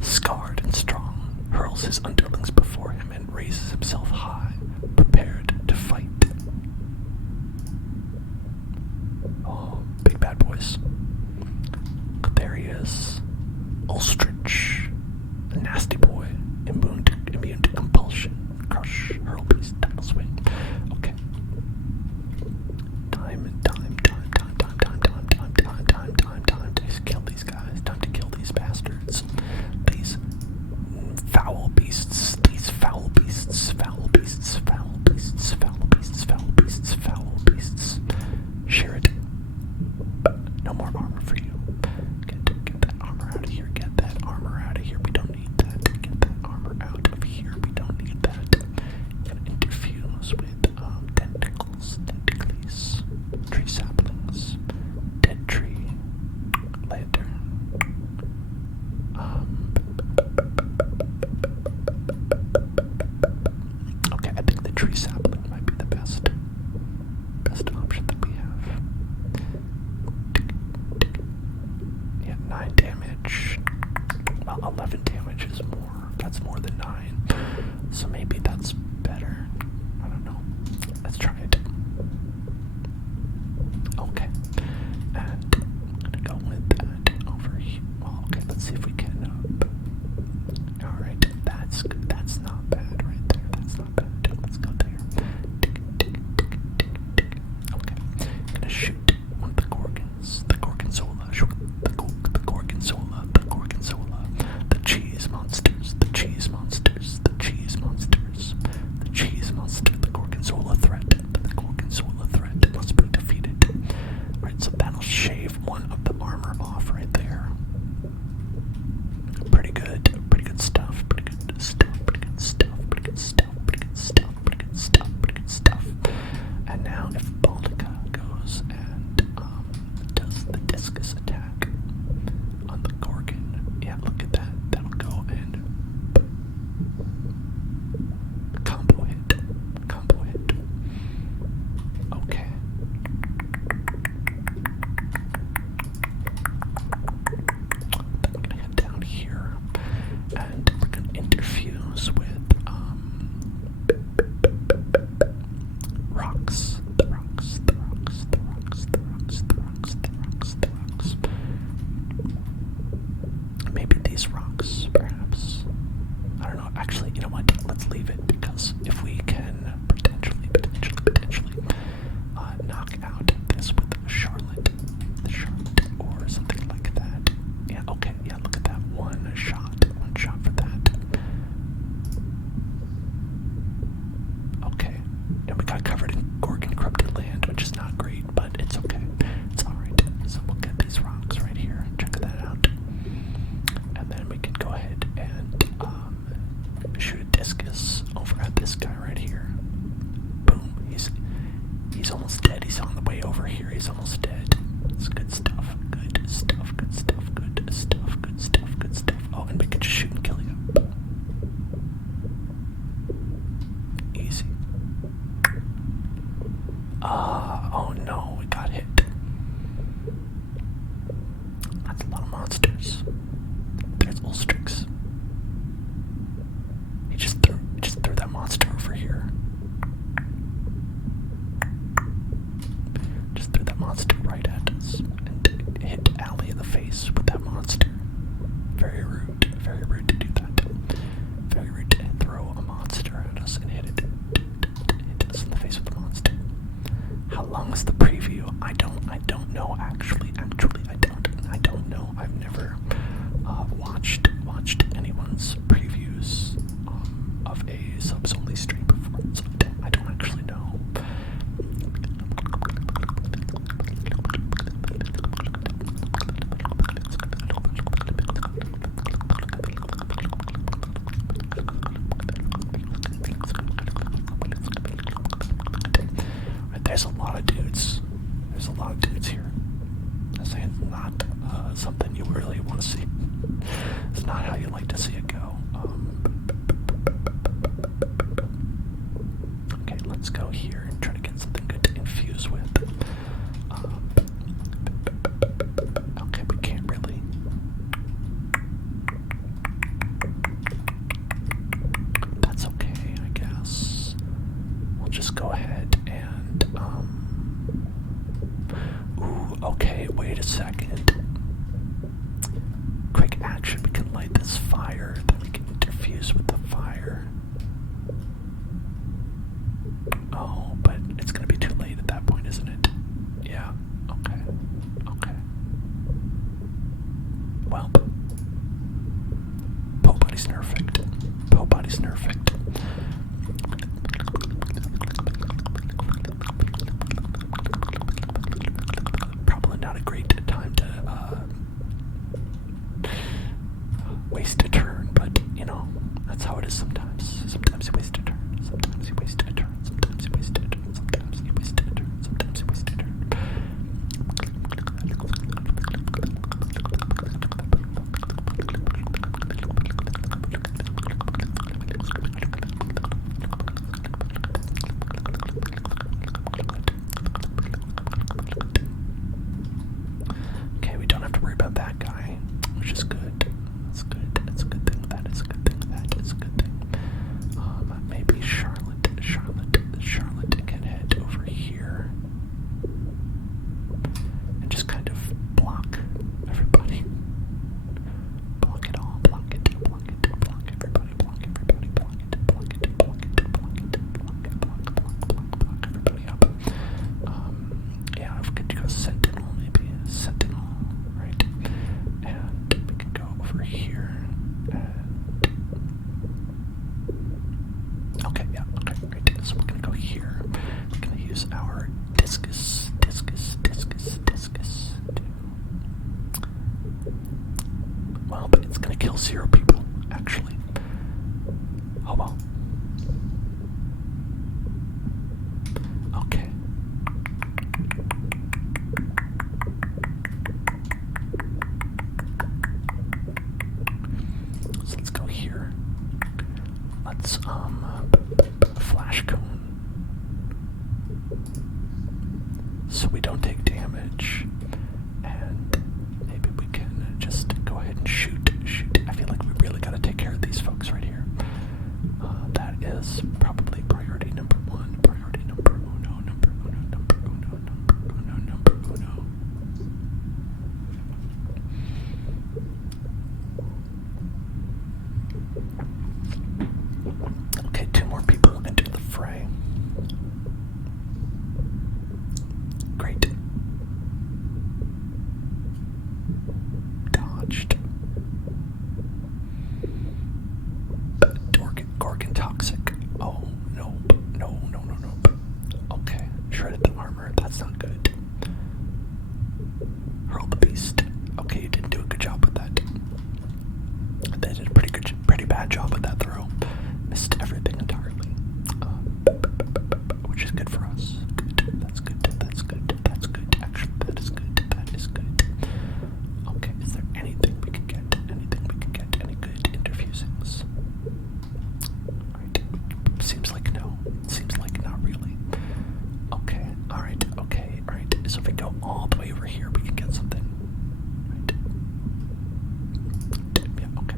scarred and strong, hurls his underlings before him and raises himself high, prepared to fight. Oh, big bad boys. There he is. Ulstrich, a nasty boy, immune to compulsion, crush, hurl beast, tidal swing. Okay. Time to kill these guys. Time to kill these bastards. These foul beasts. These foul beasts. Foul beasts. Foul beasts. Foul beasts. Foul beasts. Foul beasts. Share it. No more armor for you. Get that armor out of here. Get that armor out of here. We don't need that. Get that armor out of here. We don't need that. Gonna interfuse with tentacles, tentacles, tree saplings, dead tree, lantern. Okay, I think the tree sapling might be the best option that we have. Yeah, 9 damage. Well, 11 damage is more. That's more than 9. So maybe that's better. I don't know. Let's try it. Okay. And I'm gonna go with that over here. Well, okay, let's see if we can. Alright, that's good. That's not bad right there. That's not bad. Let's go there. Okay. Gonna shoot one of the Gorgons. The Gorgonzola. The Gorgonzola. The Gorgonzola. The cheese monsters. The cheese monsters. The cheese monsters. The cheese monster. The Gorgonzola threat. The Please nerf it. Probably not a great time to waste a turn, but you know, that's how it is sometimes. Sometimes you waste a turn, sometimes you waste a turn, sometimes you waste a turn, sometimes you waste a turn, sometimes you waste a turn. Okay, we don't have to worry about that guy, which is good. That's good. That's a good thing. That is a good thing. That is a good thing. Maybe Charlotte can head over here and just kind of block everybody. Block it all. Block it. Block it. Block everybody. Block everybody. Block it. Block it. Block it. Block it. Block it. Block everybody up. Yeah, we could go Sentinel, maybe. Sentinel, right? And we could go over here. Okay, yeah, okay, great. So we're gonna go here. We're gonna use our discus to, well, but it's gonna kill 0 people, actually. Oh well. Okay. So let's go here. Let's flash cone, so we don't take damage, and maybe we can just go ahead and shoot. I feel like we really got to take care of these folks right here. That is probably priority number 1, priority number uno, number uno, number uno, number uno, number uno. Okay, 2 more people enter the fray. Great. Dodged. Gorgon toxic. Oh, no. No. Okay, shredded the armor. That's not good. Hurl the beast. Okay, you didn't do a good job with that. They did a pretty bad job with that throw. Missed everything entirely. Which is good for us. Good. That's good. That's good. That's good. Actually, that is good. That is good. Okay, is there anything we can get? Anything we can get? Any good interfusings? Right. Seems like no. Seems like not really. Okay. Alright. Okay. Alright. So if we go all the way over here, we can get something. Right. Yeah, okay.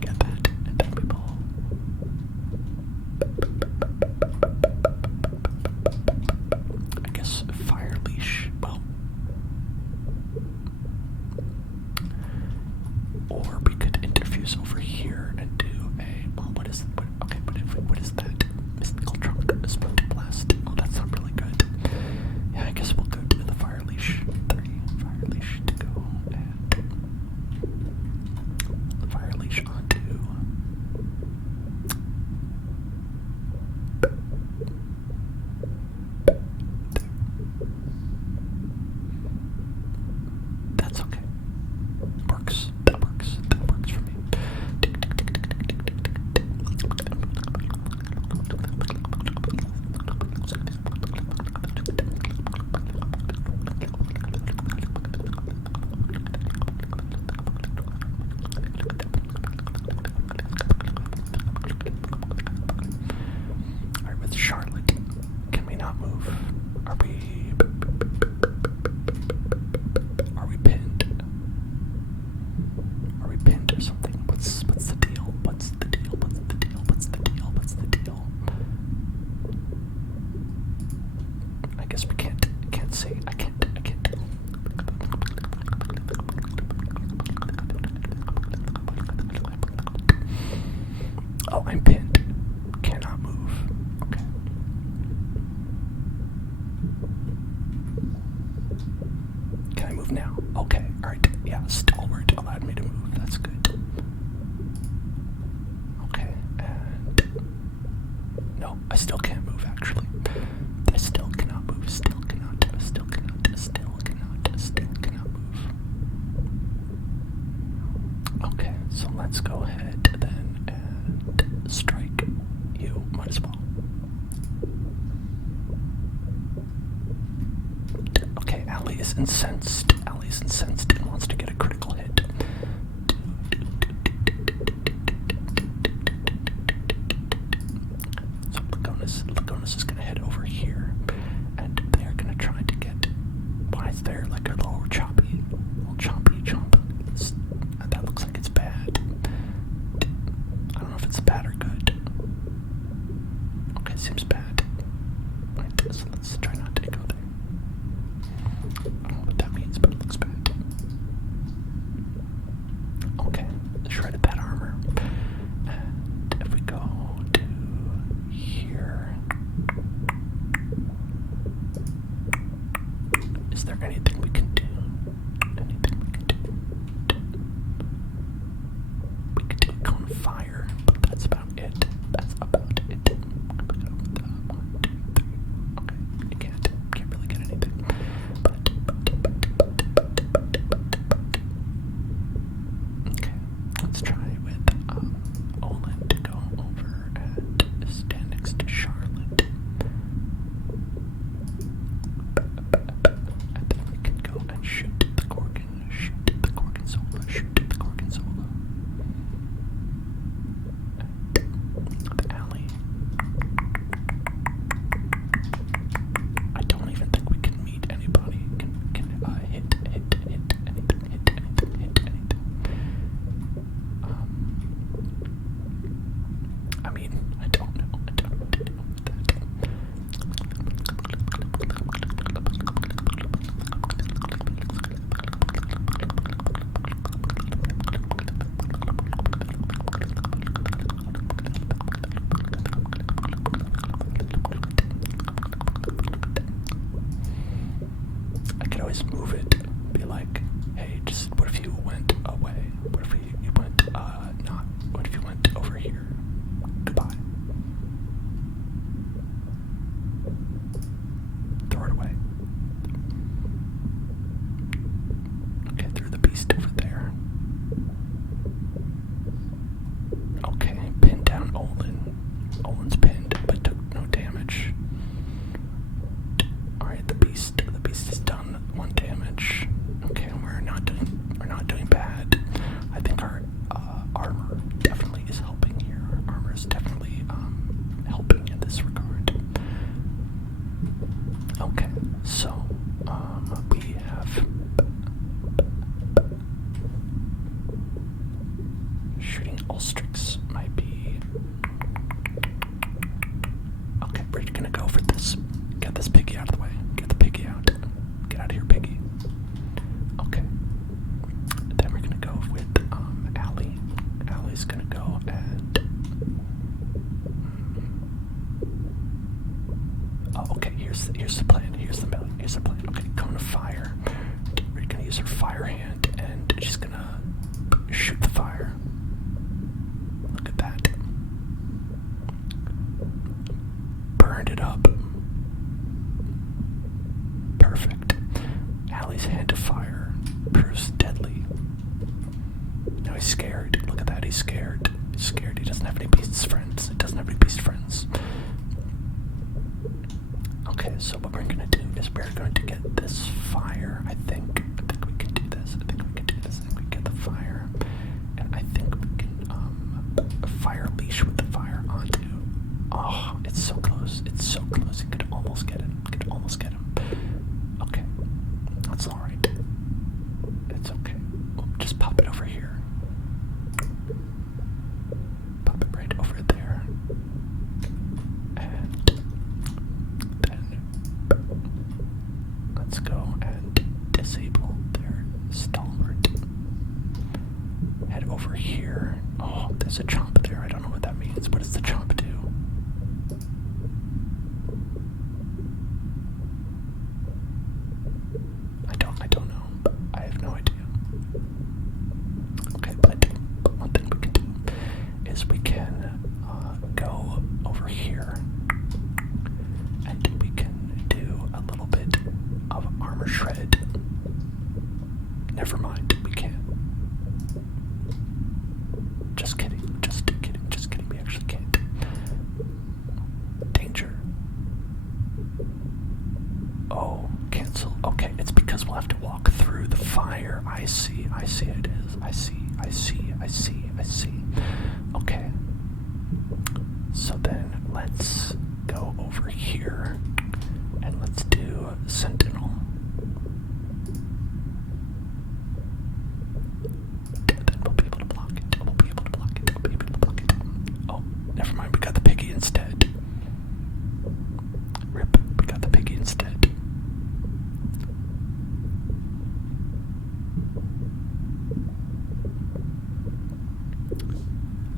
Get that. And then we pull. I guess fire leash. Well, or we could interfuse over here and do a. Well, what is that? Mystical trunk, splinter blast. Oh, that's not really good. Yeah, I guess we'll go to the fire leash. 3 fire leash to go, and the fire leash onto. That's okay. Works. That works. That works for me. Alright, with Charlotte, can we not move? Are we pinned? Are we pinned or something? What's the deal? What's the deal? What's the deal? What's the deal? What's the deal? I guess we can't say. I can't. Oh, I'm pinned. Cannot move. Okay. Can I move now? Okay, alright. Yeah, stalwart allowed me to move. That's good. Okay, and still can't move, actually. I still cannot move. Still cannot move. Okay, so let's go ahead then and strike you. Might as well. Okay, Allie is incensed. And wants to get a critical hit. So Lagonis is gonna head over here, and they're gonna try to get. Why is there like a little choppy chomp? That looks like it's bad. I don't know if it's bad or good. Okay, seems bad. Right, so let's try not to go there. I don't know what that means, but it looks bad. Okay, shredded that armor. And if we go to here, is there anything we can do? We could do a cone of fire, but that's about it. Okay, you can't really get anything. Okay, let's try with Olin to go over and stand next to Charlotte. And then we can go and shoot the Gorgon Zola. The alley. I don't even think we can meet anybody. Can hit anything. I mean, I don't know what to do with that. I could always move it, be like, hey, just what if you went away? What if you went, not? What if you went over here? Goodbye. Throw it away. Okay, threw the beast over there. Okay, pinned down Olin. Olin's pinned, but took no damage. Alright, the beast is done 1 damage. Okay, we're not doing bad. I think our armor definitely is helping here. Our armor is definitely helping in this regard. Okay, so we have shooting Ulstrix might be. Okay, we're gonna go for this. Get this piggy out of the way. Get the piggy out. Get out of here, piggy. Okay. Then we're gonna go with Allie. Allie's gonna go and. Oh, okay. Here's the plan. Here's the plan. Okay, cone of fire. We're gonna use her fire hand, and she's gonna shoot the fire. Look at that. Burned it up. Perfect. Allie's hand of fire proves deadly. Now he's scared. Look at that, he's scared. He's scared. He doesn't have any beast friends. Okay, so what we're gonna do is we're going to get this fire. I think we can do this. I think we get the fire. And I think we can fire leash with the fire onto. Oh, it's so close. You could almost get him. Okay. That's alright. It's okay. We'll just pop it over here. Pop it right over there. And then let's go and disable their stalwart. Head over here. Oh, there's a chomp there. I don't know what that means. What does the chomp do? I don't know. I have no idea. Okay, but one thing we can do is we can go over here And we can do a little bit of armor shred. Never mind, we can't. Just kidding, just kidding, just kidding, we actually can't. Danger. Oh, cancel. Okay, it's because we'll have to walk through the fire. I see it is. I see. Okay. So then let's go over here and let's do Sentinel. Then we'll be able to block it. Oh, never mind, we got the piggy instead. Rip, we got the piggy instead.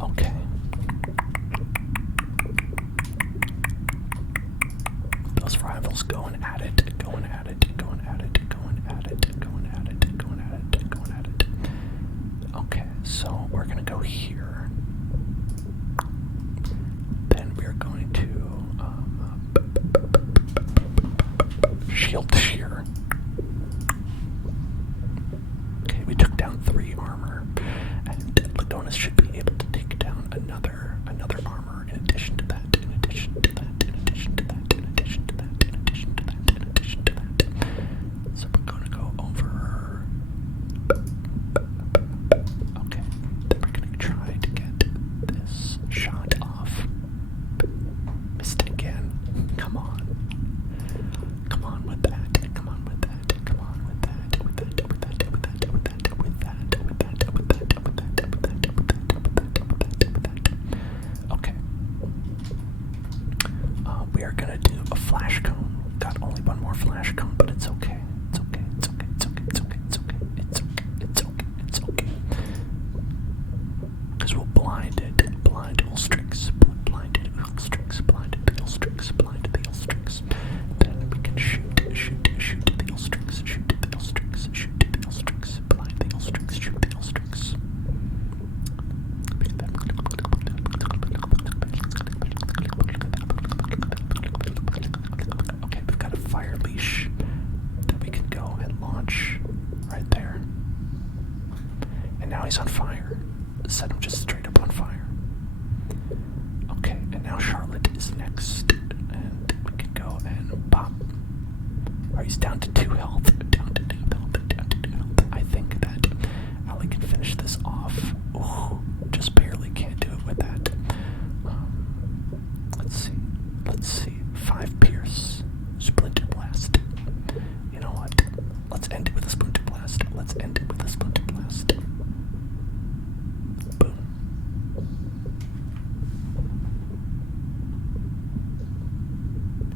Okay. Those rivals going at it. Okay, so we're gonna go here. Then we're going to shield shear. Okay, we took down 3 armor, and Ladonis should be able to take down another armor in addition to that. So we're gonna go over. Okay, then we're gonna try to get this shot off. Missed again. Come on with that. Okay. We are gonna do a flash cone. Got only one more flash cone, but it's okay. It's okay. Because we'll blind it. Blind the Ulstrix. Then we can shoot the Ulstrix. Blind the Ulstrix, shoot the Ulstrix. Okay, we've got a fire leash that we can go and launch right there. And now he's on fire. Set him just straight up on fire. Okay, and now Charlotte is next. And we can go and pop. Or he's down to 2 health. I think that Allie can finish this off. Ooh, just barely can't do it with that. Let's see. 5 pierce. Splinter blast. You know what? Let's end it with a splinter blast. Boom.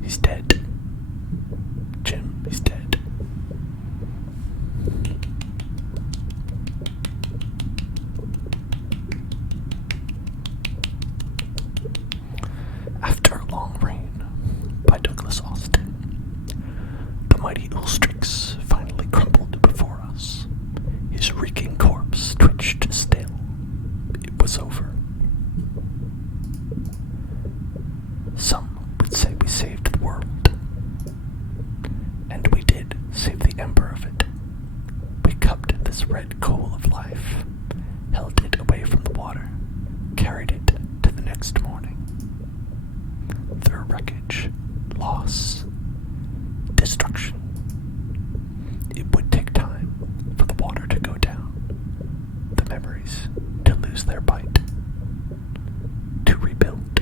He's dead. Jim, he's dead. After a Long Reign by Douglas Austin, the mighty Ulstrix finally crumbled before us. His reeking corpse twitched still. It was over. Some would say we saved the world. And we did save the ember of it. We cupped this red coal of life, held it away from the water, carried it to the next morning. Through wreckage, loss, destruction. It would take time for the water to go down, the memories to lose their bite, to rebuild,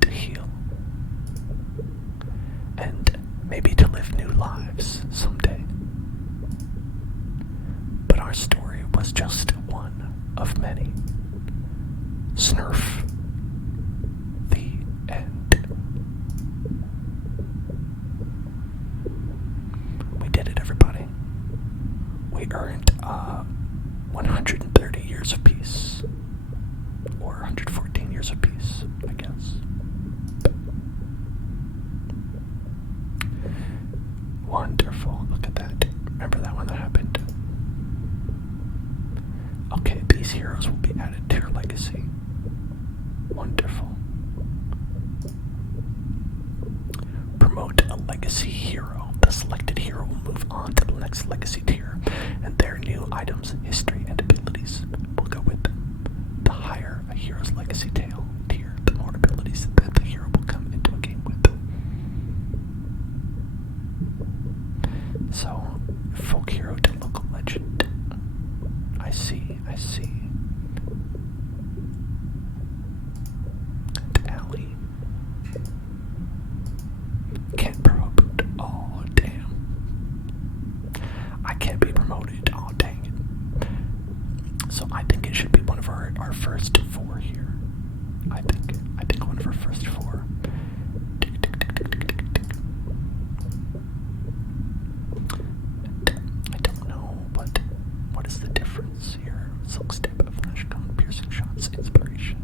to heal, and maybe to live new lives someday. But our story was just one of many. Snurf. The end. We did it, everybody. We earned 130 years of peace. Or 114 years of peace, I guess. Wonderful. Look at that. Remember that when that happened? Okay, these heroes will be added to your legacy. Wonderful. on to the next legacy tier, and their new items, history, and abilities will go with them. The higher a hero's legacy tier, the more abilities that the hero will come into a game with. So, folk hero to local legend. I see. And Allie. Can't promote. Oh, damn. I can't be promoted. Oh, dang it. So I think it should be one of our first 4 here. I think one of our first 4. I don't know, but what is the difference here? Silk step, flash cone, piercing shots, inspiration.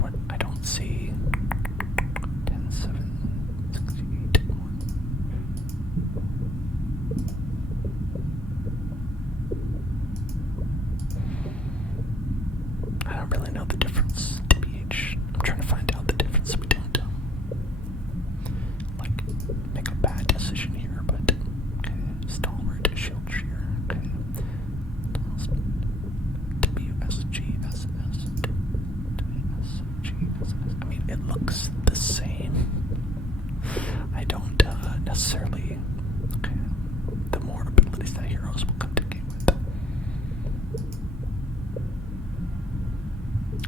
What? I don't see. 10, 7, 68, 1. I don't really know the difference, TBH. I'm trying to find out the difference. We don't make a bad decision here, but okay. Stalwart, shield shear, okay. WSGSS, WSGSS. I mean, it looks the same. I don't necessarily. Okay. The more abilities that heroes will come to game with.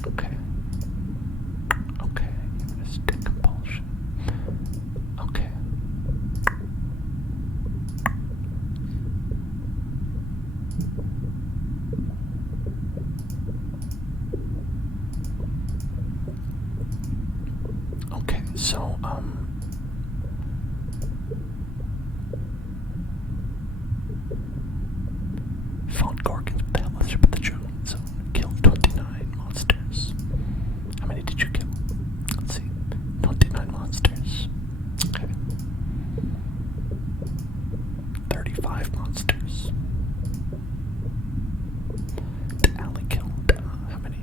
Okay. Stick compulsion. Okay. Okay, so fought Gorgons with the Hellish of the Jones Zone. Killed 29 monsters. How many did you kill? Let's see. 29 monsters. Okay. 35 monsters. The Alley killed how many?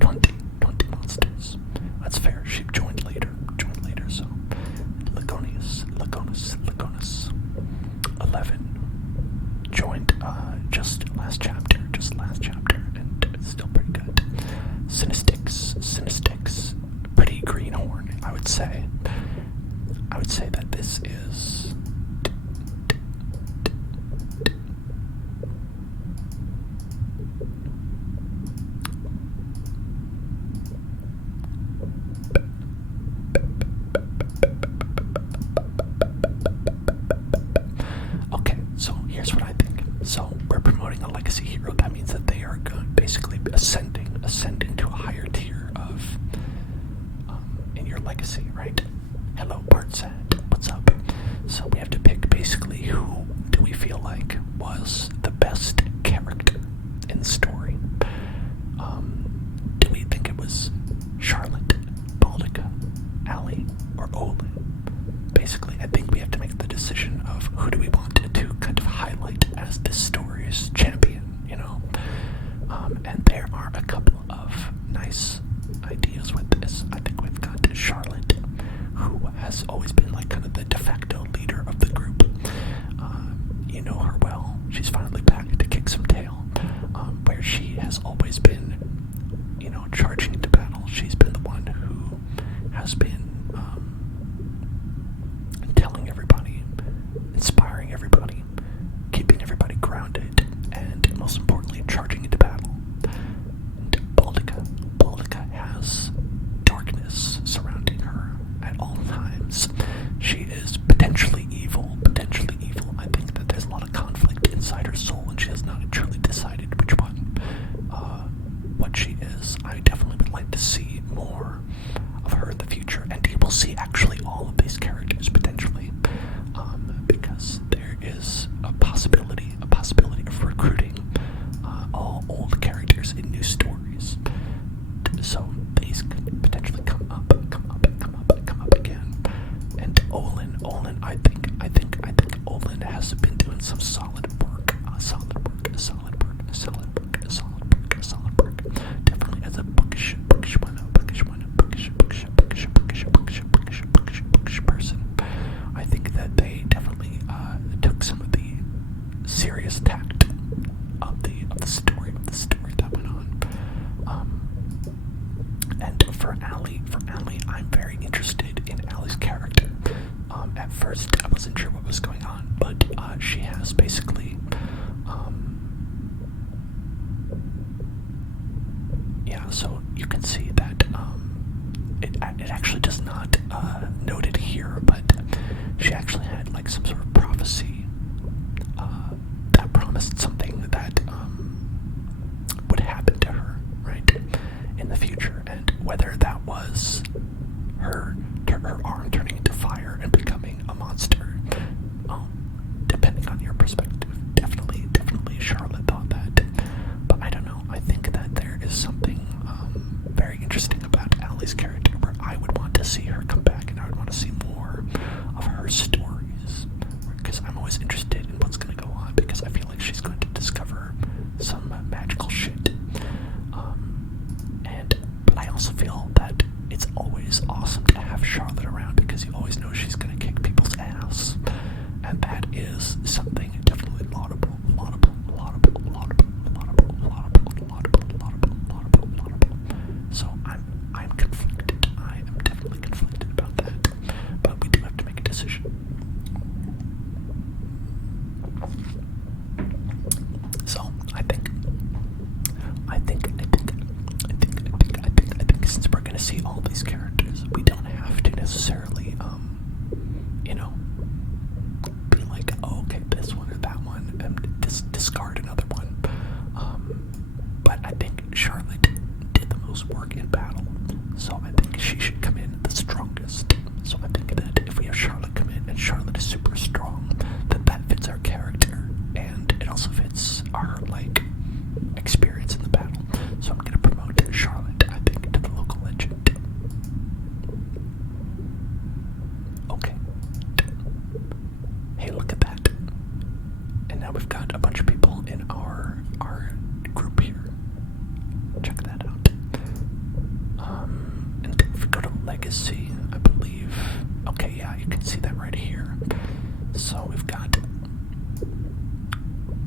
20 monsters. That's fair. She joined later, so Lagonis. 11 joined just last chapter, and it's still pretty good. Sinistix, pretty greenhorn, I would say. That this is okay, so here's what I think. So we're promoting a legacy hero. That means that they are basically ascending to a higher tier of in your legacy, right? Hello, Bartzad. What's up? So we have to pick basically who do we feel like was the best character in the story. Do we think it was Charlotte, Baldica, Allie, or Olin? Basically, I think we have to make the decision of who do we want to kind of highlight as this story's champion, you know? And there are a couple of nice ideas with this. I think we've got Charlotte, who has always been like kind of the de facto leader of the group. You know her well. She's finally back to kick some tail, where she has always been, you know, charging into battle. She's been the one who has been telling everybody, inspiring everybody, keeping everybody grounded, and most importantly, charging into battle. And Baldica has darkness surrounding her at all times. She is potentially evil. I think that there's a lot of conflict inside her soul, and she has not truly decided which one. so you can see that it actually does not note it here, but she actually had like some sort of prophecy that promised something that would happen to her, right, in the future, and whether that was her arm turning into fire and becoming a monster, depending on your perspective. Definitely Charlotte thought that, but I don't know. I think that there is something very interesting about Allie's character where I would want to see her come back, and I would want to see more of her stories, because I'm always interested in what's going to go on, because I feel like she's going to discover some magical shit. But I also feel that it's always awesome to have Charlotte around, because you always know she's going to kick people's ass, and that is something definitely laudable. So I'm conflicted. I am definitely conflicted about that, but we do have to make a decision. So I think since we're gonna see all these characters, we don't have to necessarily be like, oh, okay, this one or that one, and discard another one. But I think Charlotte did the most work in battle, so I think she should come in the strongest. So I think that if we have Charlotte come in, and Charlotte is super strong, that fits our character, and it also fits our experience in the battle. So I'm gonna promote Charlotte, I think, to the local legend. Okay. Hey, look at that. And now we've got a bunch of people in our group here. Check that out. And if we go to Legacy, I believe. Okay, yeah, you can see that right here. So we've got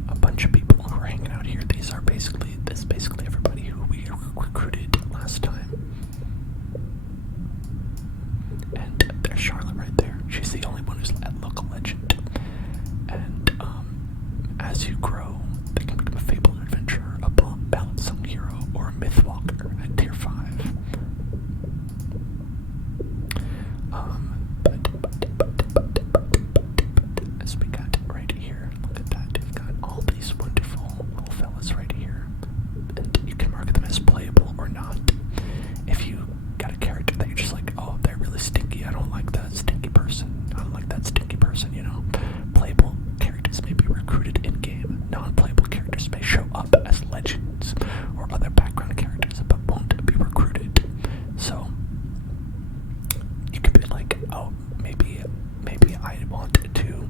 a bunch of people who are hanging out here. This is basically everybody who we recruited last time. And there's Charlotte right there. She's the only one who's at local legend. And as you grow, they can become a fabled adventurer, a balancing hero, or a myth walker at tier 5. As we got right here, look at that. We've got all these wonderful little fellas right here, and you can mark them as playable or not. If you got a character that you're just like, oh, they're really stinky, I don't like that stinky person, playable characters may be recruited in-game. Non-playable characters may show up as legends or other background characters, but won't be recruited. So you can be like, oh, maybe I want to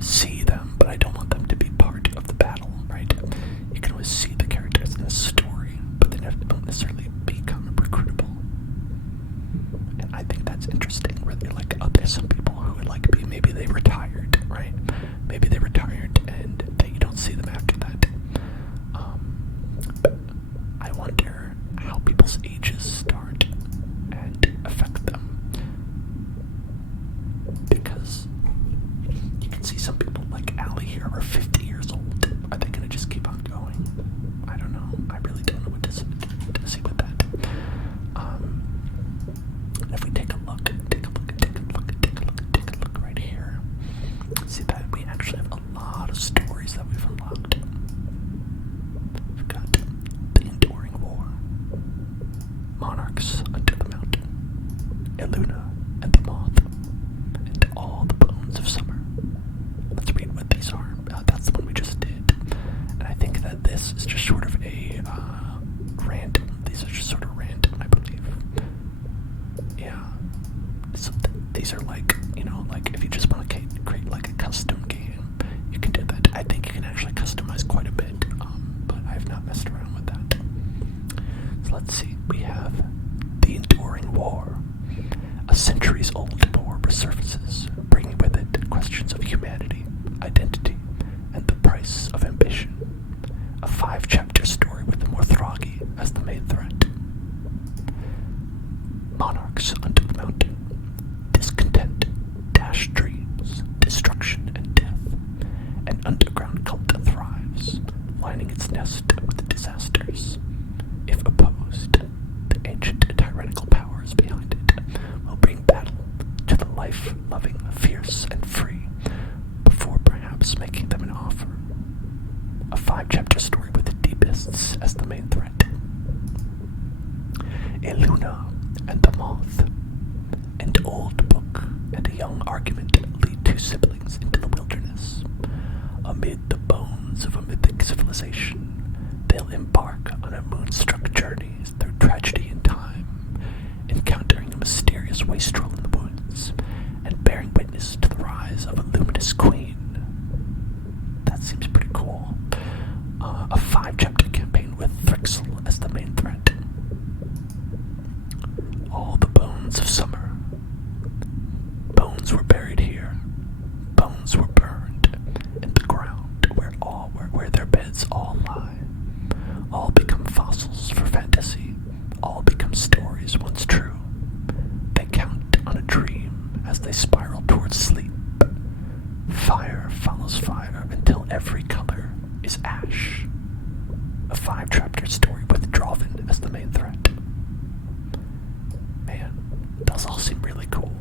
see them, but I don't want them to be part of the battle, right? You can always see the characters in a story, but they don't necessarily become recruitable. And I think that's interesting, where they're like, oh, there's some people who would be, maybe they retired, right? Maybe they retired and you don't see them after that. But I wonder how people's ages start and affect them. Because you can see some people like Allie here are 50 years old. Are they going to just keep on going? I don't know. I really don't know what to see with that. And if we take a look right here, see that we actually have a lot of stories that we've unlocked. We've got the Enduring War, Monarchs Under the Mountain, Eluna and the Moth, and All the Bones of Summer. Let's read what these are. That's the one we just did. And I think that this is just sort of a random. These are just sort of random, I believe. Yeah. So these are if you just want to create a custom game, you can do that. I think you can actually customize quite a bit, but I've not messed around with that. So let's see. We have the Enduring War. A centuries-old war resurfaces, bringing with it questions of humanity, identity, and the price of ambition. A 5-chapter story with Morthragi as the main threat. Monarchs Under the Mountain. Discontent, dashed dreams, destruction and death. An underground cult thrives, lining its nest with disasters. If opposed life-loving, fierce, and free, before perhaps making them an offer. A 5-chapter story with the deepists as the main threat. A Luna and the Moth. An old book and a young argument lead 2 siblings into the wilderness. Amid the bones of a mythic civilization, they'll embark on a moonstruck journey through tragedy and time, encountering a mysterious wastrel in the woods, and bearing witness to the rise of a luminous queen. That seems pretty cool. A 5-chapter campaign with Thrixel as the main threat. All the bones of summer. Bones were buried here. Bones were burned in the ground where their beds all lie. All become fossils for fantasy. All become stories once true. They count on a dream as they spiral towards sleep. Fire follows fire until every color is ash. A 5-chapter story with Drovin as the main threat. Man, those all seem really cool.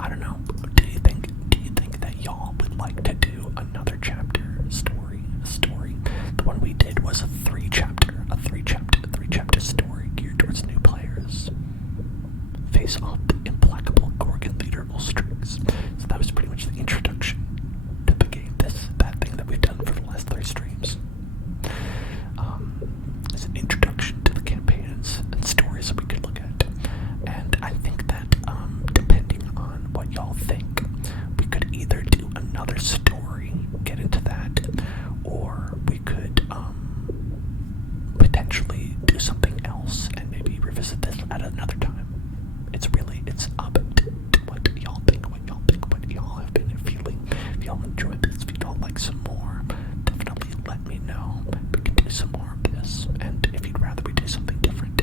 I don't know. Do you think that y'all would like to do another chapter story? A story. The one we did was a 3-chapter story geared towards new players. Face off the implacable Gorgon leader Ulstrix. So that was pretty much the introduction to the game. That thing that we've done for the last 3 streams. Is an introduction to the campaigns and stories that we could look at. And I think that depending on what y'all think, we could either do another story, get into that, or we could potentially do something else and maybe revisit this at another time. It's up to what y'all think, what y'all have been feeling. If y'all enjoyed this, if y'all like some more, definitely let me know. We can do some more of this, and if you'd rather we do something different,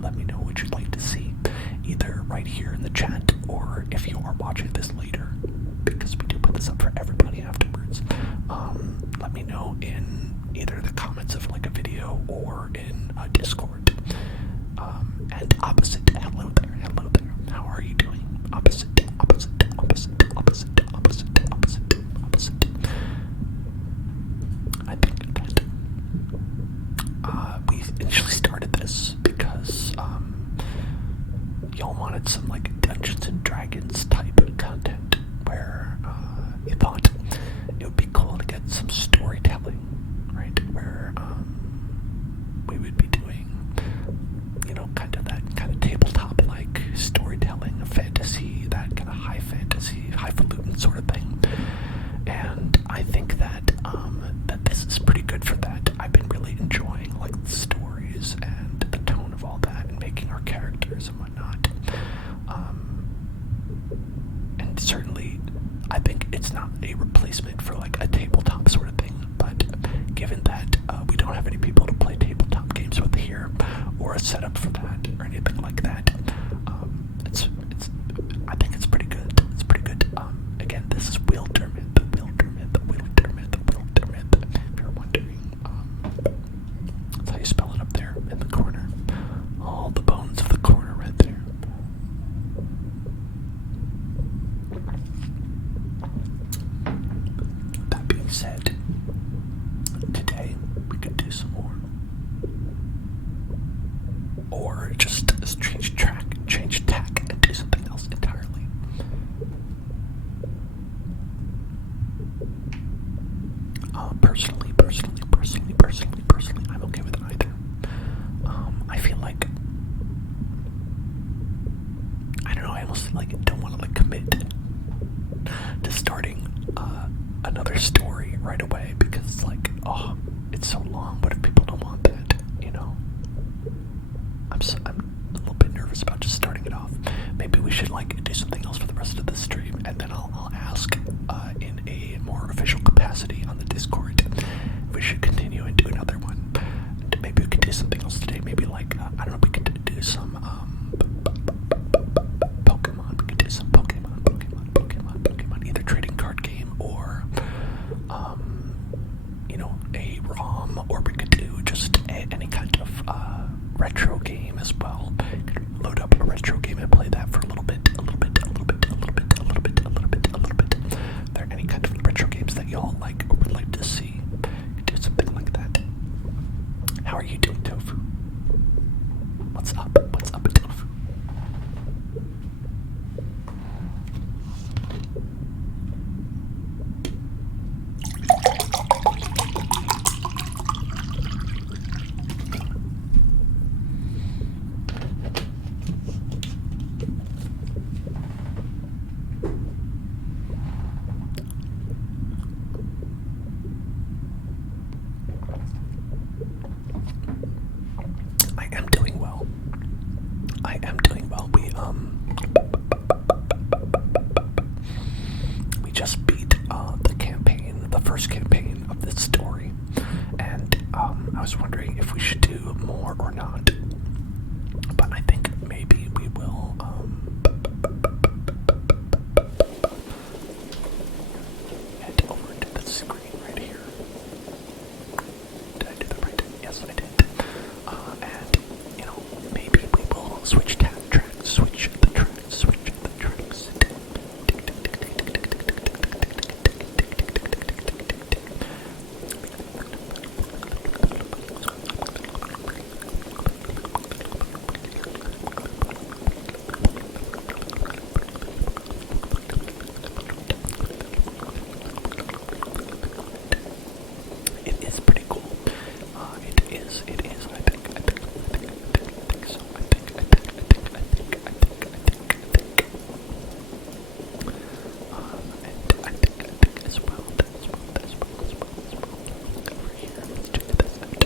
let me know what you'd like to see, either right here in the chat, or if you are watching this later, because we do put this up for everybody afterwards. Let me know in either the comments of like a video or in Discord. And opposite, hello there. How are you doing? Opposite. I think that we initially started this because y'all wanted some like Dungeons and Dragons type content where you thought it would be cool to get some storytelling, right? Where we would be doing, kind of tabletop like storytelling, fantasy, that kind of high fantasy, highfalutin sort of thing. And I think that that this is pretty good for that. I've been really enjoying like the stories and the tone of all that, and making our characters and whatnot. And certainly, I think it's not a replacement for like a tabletop sort of thing. But given that we don't have any people to play tabletop games with here, or a setup for that, or anything like that, I think it's pretty good. It's pretty good. Again, this is Wildermyth. If you're wondering, that's how you spell it up there in the corner. All the bones of the corner right there. That being said, today we could do some more. Or just change tack, and do something else entirely. Personally, I'm okay with either. I feel like, I don't know, I almost don't want to commit to starting another story right away, because it's it's so long. What if people don't want that? I'm a little bit nervous about just starting it off. Maybe we should do something else for the rest of the stream, and then I'll ask in a more official capacity on the Discord if we should continue and do another one. And maybe we could do something else today. Maybe I don't know, we could do some Pokemon. We could do some Pokemon. Either trading card game or a ROM, or we could do just any kind of retro game as well. Could load up a retro game and play that for a little bit. Are there any kind of retro games that y'all like or would like to see? Do something like that. How are you doing, Tofu? What's up? What's up, Tofu? I am doing well. We just beat the campaign, the first campaign of this story, and I was wondering if we should do more or not. But I think maybe we will. Head over to the screen right here. Did I do that right? Yes, I did. And, maybe we will switch tracks. It is pretty cool. It is, I think so. I think. And I think as well. Over here, let's check this out.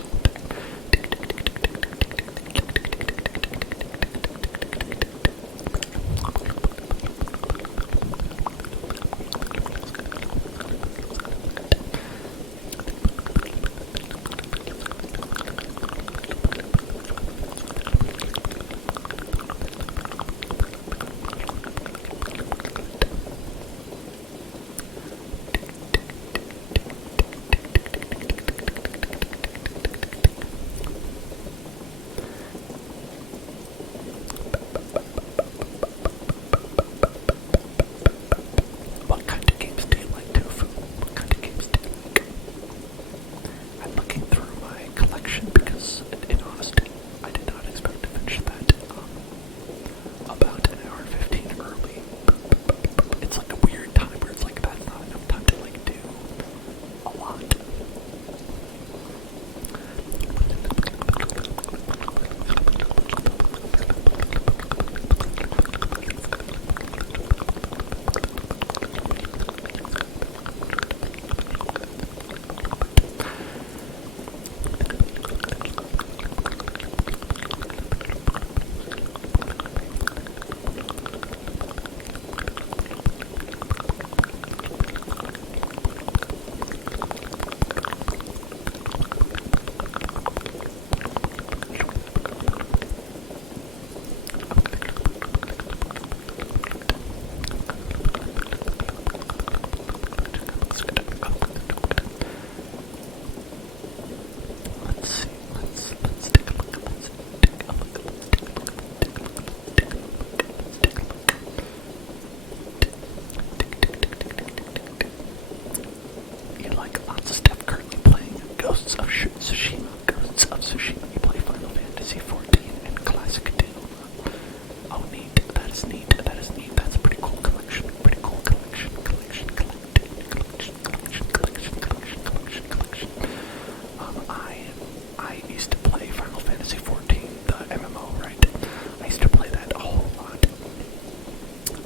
What kind of games do you like, Tofu? What kind of games do you like? I'm looking through my collection because, in honesty, I did not expect to finish that about an hour 15 early. It's like a weird time where it's like that's not enough time to like do a lot. Let's see. Let's take a look. You like lots of stuff currently playing Ghosts of Tsushima. You play Final Fantasy 14 and Classic 2. Oh, neat. That is neat. That's a pretty cool collection. I used to play Final Fantasy 14, the MMO, right? I used to play that a whole lot.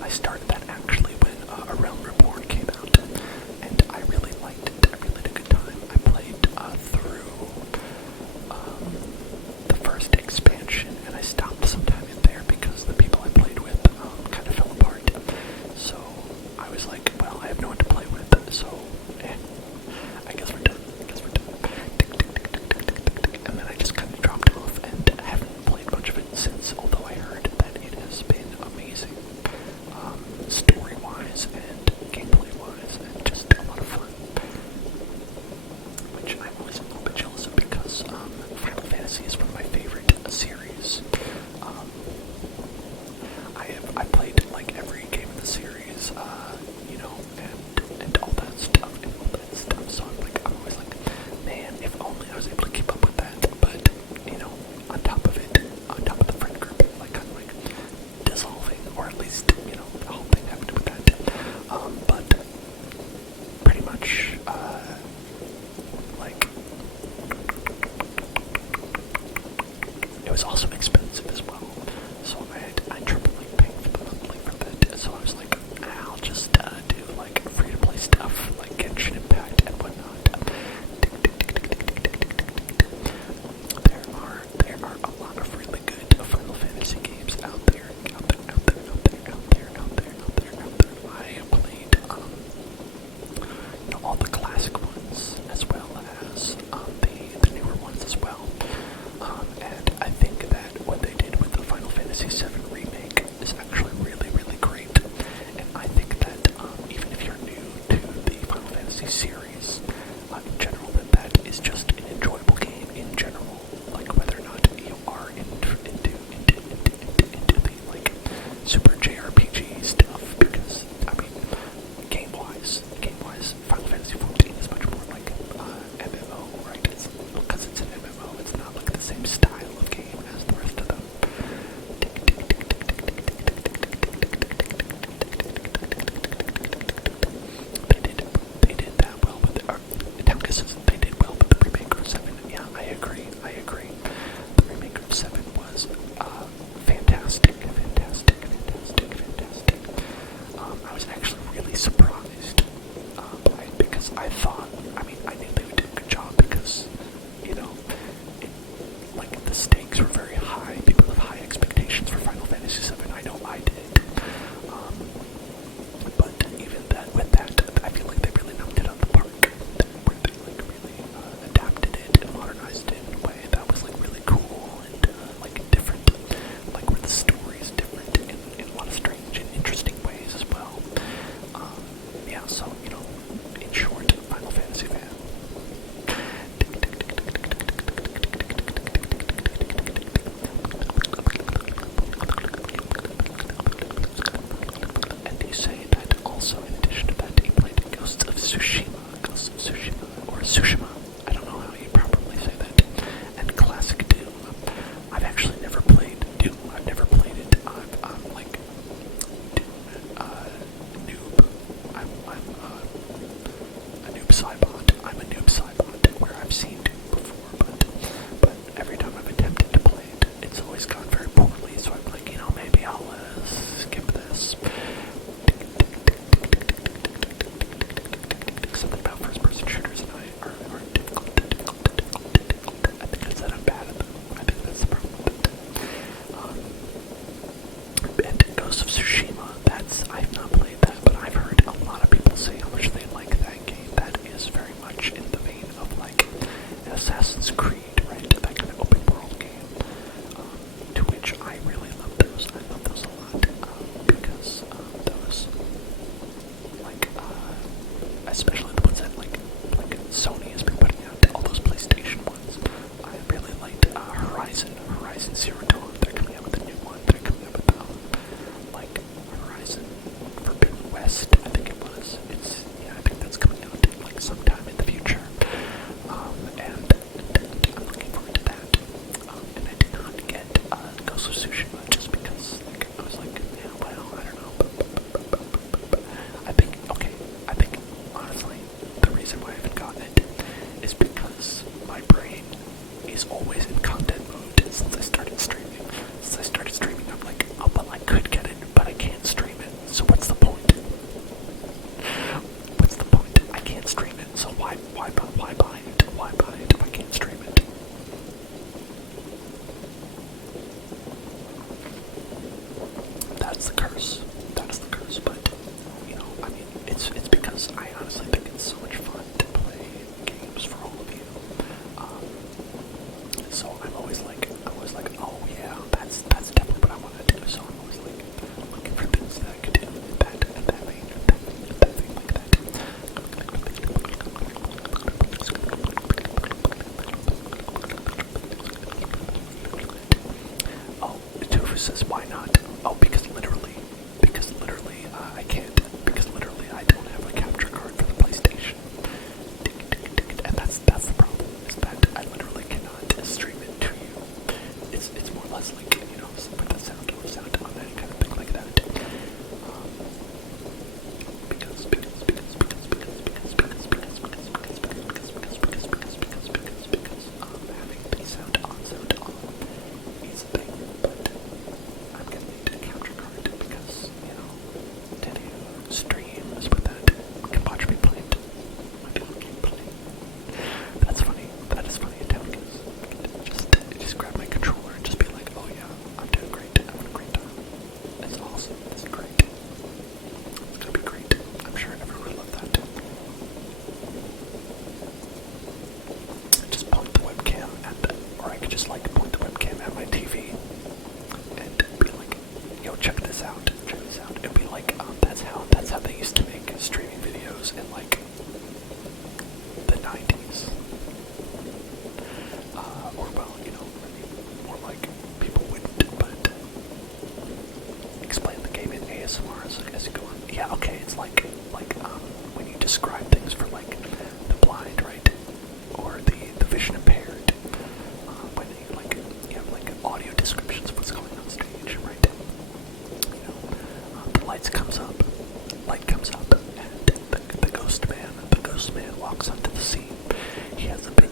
I started that actually when A Realm Reborn came out, and I really liked it. I really had a good time. I played through was also expensive as well. So I triple like paying for the monthly for that. So I was like, I'll just do like free to play stuff like Genshin Impact and whatnot. There are a lot of really good Final Fantasy games out there. I played all the classic ones as well as the newer ones as well. And I think that what they did with the Final Fantasy VII Remake is actually really, really great. And I think that even if you're new to the Final Fantasy series, in general, that is just an enjoyable game in general. Like whether or not you are into the like super JRPG stuff, because I mean, game-wise, Final Fantasy XIV is much more like MMO, right? It's because it's an MMO. It's not like the same style of game as the rest of them. They did that well with they did well with the remake of 7. Yeah, I agree. The remake of 7 was fantastic. I was actually really surprised by it because I thought, I knew they would do a good job because, like the stakes were very high. People have high expectations for Final Fantasy VII. I know I did. But even with that, I feel like they really knocked it out the park. Where they like really adapted it and modernized it in a way that was like really cool and like different. Like where the story is different in a lot of strange and interesting ways as well. Yeah, so in short, Final Fantasy fan. And you say that also, in addition to that, you played Ghosts of Tsushima, or Tsushima, I don't know how you properly say that, and Classic Doom. I've actually never played Doom. I've never played it. I'm like noob. I'm a noob Cybot. I'm a noob Cybot where I've seen Doom before, but every time I've attempted to play it, it's always gone very poorly, so I'm like, maybe I'll skip this. Something about first-person shooters and I are difficult. I think it's that I'm bad at them. I think that's the problem with it. And Ghost of Tsushima, I've not played that, but I've heard a lot of people say how much they like that game. That is very much in the vein of like an Assassin's Creed, right? That kind of open world game. To which I really love those. I love those a lot because those, like, especially the ones that like Sony has been putting out, all those PlayStation ones. I really liked Horizon Zero Dawn. They're coming out with a new one. They're coming out with like Horizon Forbidden West, I think it was. I think that's coming out like sometime in the future. And I'm looking forward to that. And I did not get Ghost of Tsushima just because I was like, I don't know. I think honestly, the reason why I haven't gotten it is because my brain is always in content mode since I started streaming. I'm like, oh, but I could get it, but I can't stream it. So what's the point? I can't stream it, so why buy it? Why buy it if I can't stream it? That's the curse, but, it's because I honestly think it's so much fun to play games for all of you. So I'm always like, oh yeah, that's definitely what I want to do, so I'm always like, looking for things that I could do that vein like that.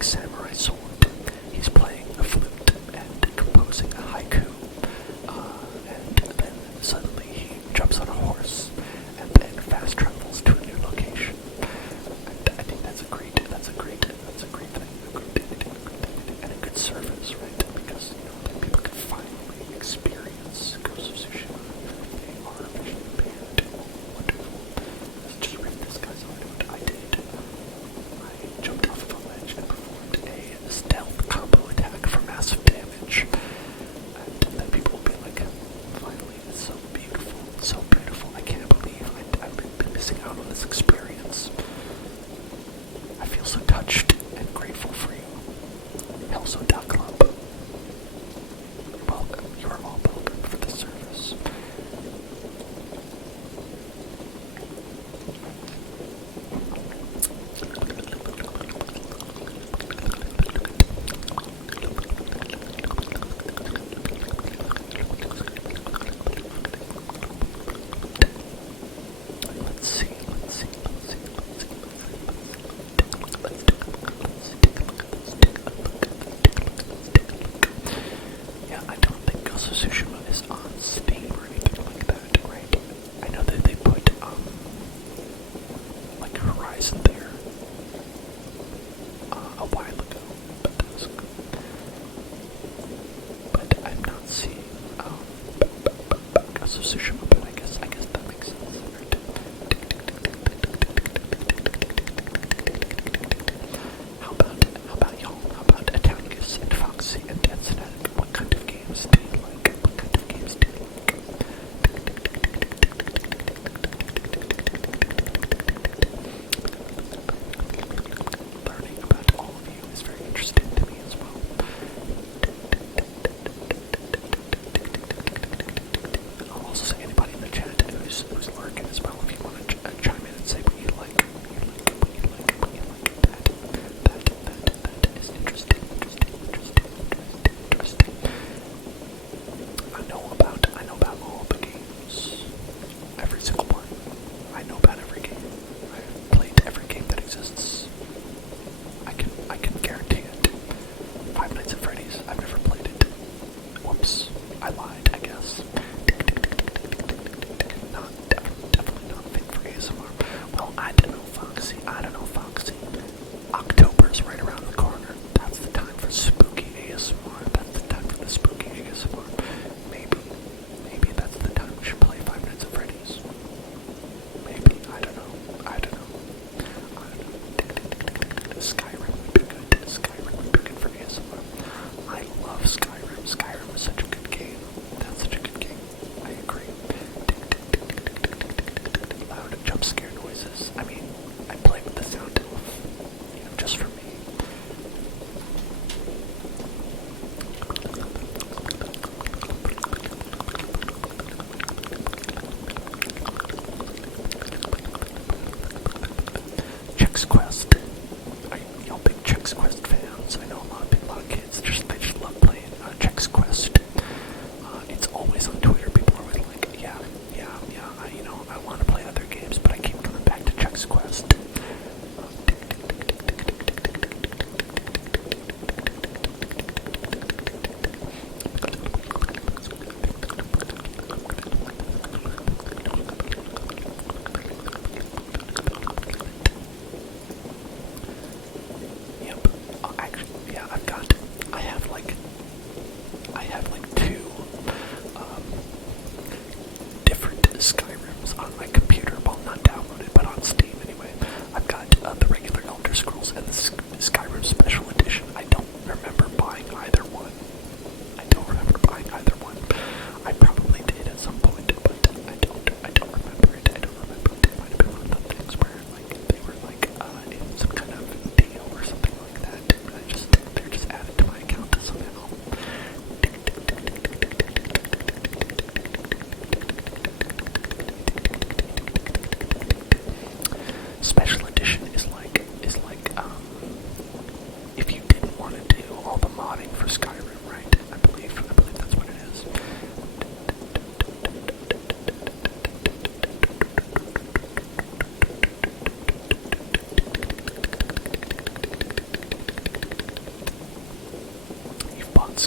big samurai sword. He's playing a flute and composing a haiku. And then suddenly he jumps on a horse and then fast travels to a new location. And I think that's a great thing, and a good service, right? Because then people can finally experience Ghost of Tsushima. They are visually impaired. Wonderful. Let's just read this guy's note. I jumped off of a ledge and performed a stealth combo attack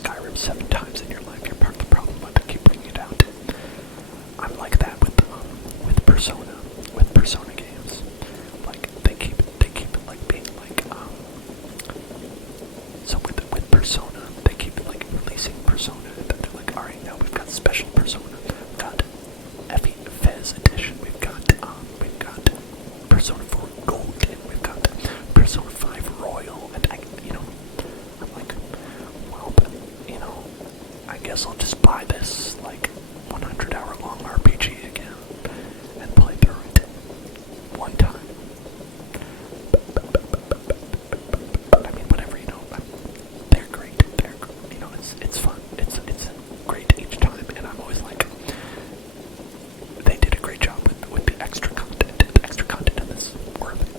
Skyrim 7 times in your life, you're part of the problem, but they keep bringing it out. I'm like that with Persona games. Like, they keep it like being like, so with Persona, they keep like releasing Persona, and then they're like, alright, now we've got special Persona, we've got Fez edition, we've got Persona 4 Gold, and we've got Persona 5 Royal, and I'm like, well, but, I guess I'll just buy this, like, 100-hour long RPG again, and play through it one time. I mean, whatever, they're great, it's fun, it's great each time, and I'm always like, they did a great job with the extra content. The extra content in this, worth it.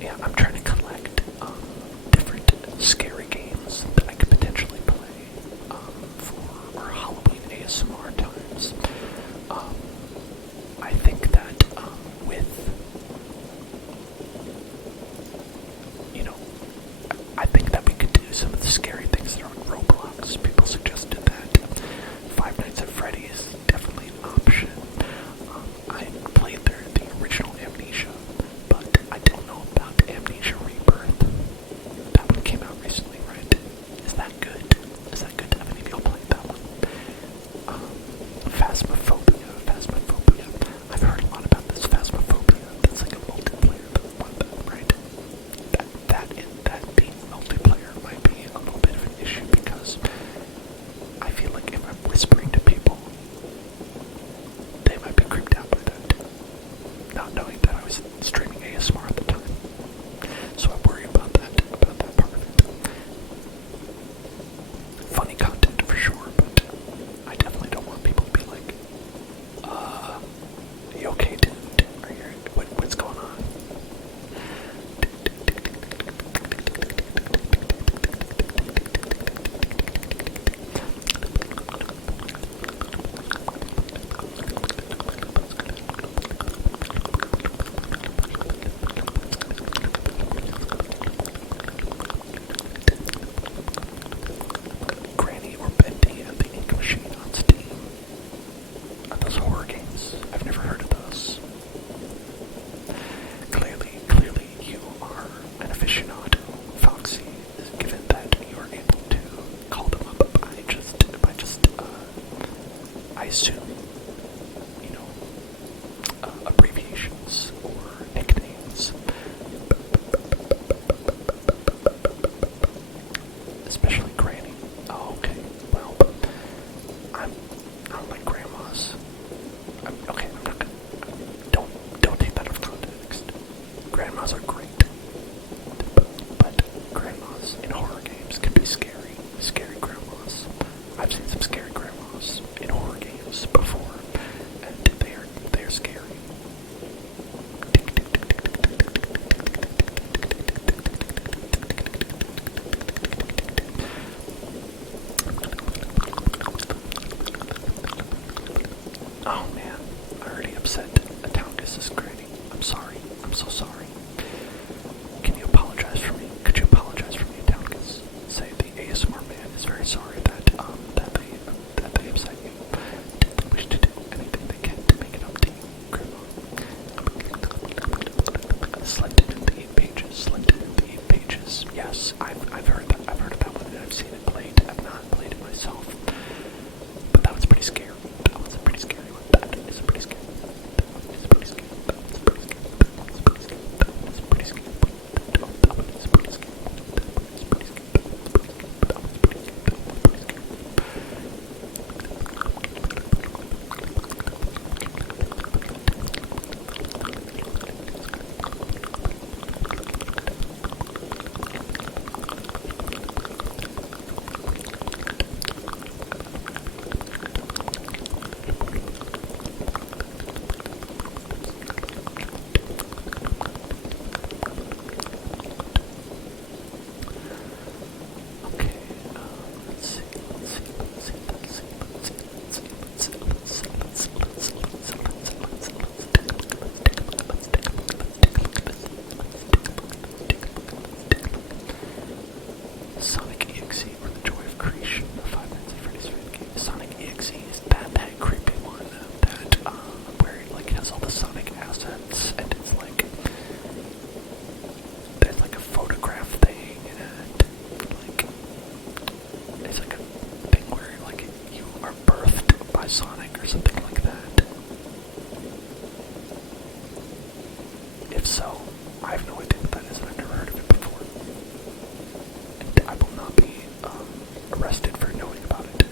Yeah, I'm trying to collect different scary games that I could potentially play for our Halloween ASMR times. I think that I think that we could do some of the scary things that are on Roblox. People suggested that Five Nights at Freddy's is definitely an option. I played the original Amnesia, but I don't know about Amnesia Rebirth. That one came out recently, right? Is that good? Have any of y'all played that one? Phasmophobia. I've heard a lot about this Phasmophobia. That's like a multiplayer one, right? That being multiplayer might be a little bit of an issue because I feel like if I'm whispering to people, they might be creeped out by that, not knowing that I was streaming ASMR at the time. So I worry about that part of it. Funny content for sure, but I definitely don't want people to be like, you okay, dude? What's going on? Granny or Bendy and the Ink Machine on Steam. Are those horror games? I've never heard of those. Clearly you are an aficionado, Foxy, given that you are able to call them up by I assume, abbreviations or nicknames. Especially Granny. Oh, okay. Well, I don't like grandmas. Okay, I'm not gonna. Don't take that out of context. Grandmas are great, but grandmas in horror games can be scary. Scary grandmas. I've seen some scary grandmas in horror games before, and they're scary. has all the Sonic assets, and it's like, there's like a photograph thing, and like, it's like a thing where like you are birthed by Sonic or something like that. If so, I have no idea what that is, and I've never heard of it before. And I will not be arrested for knowing about it.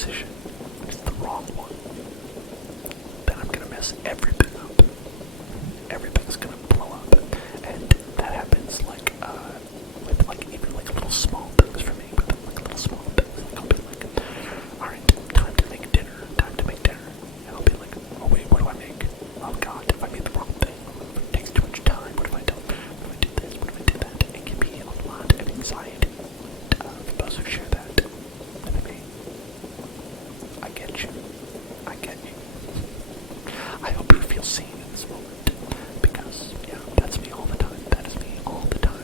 decision is the wrong one, then I'm gonna mess everything up. Everything's gonna blow up, and that happens like with like even like little small things for me. With like little small things, like I'll be like, all right, time to make dinner, and I'll be like, oh wait, what do I make? Oh god, if I made the wrong thing, it takes too much time. What if I don't? What if I do this? What if I do that? It can be a lot of anxiety. For those who share that with me, I get you. I get you. I hope you feel seen in this moment, because, yeah, that's me all the time. That is me all the time.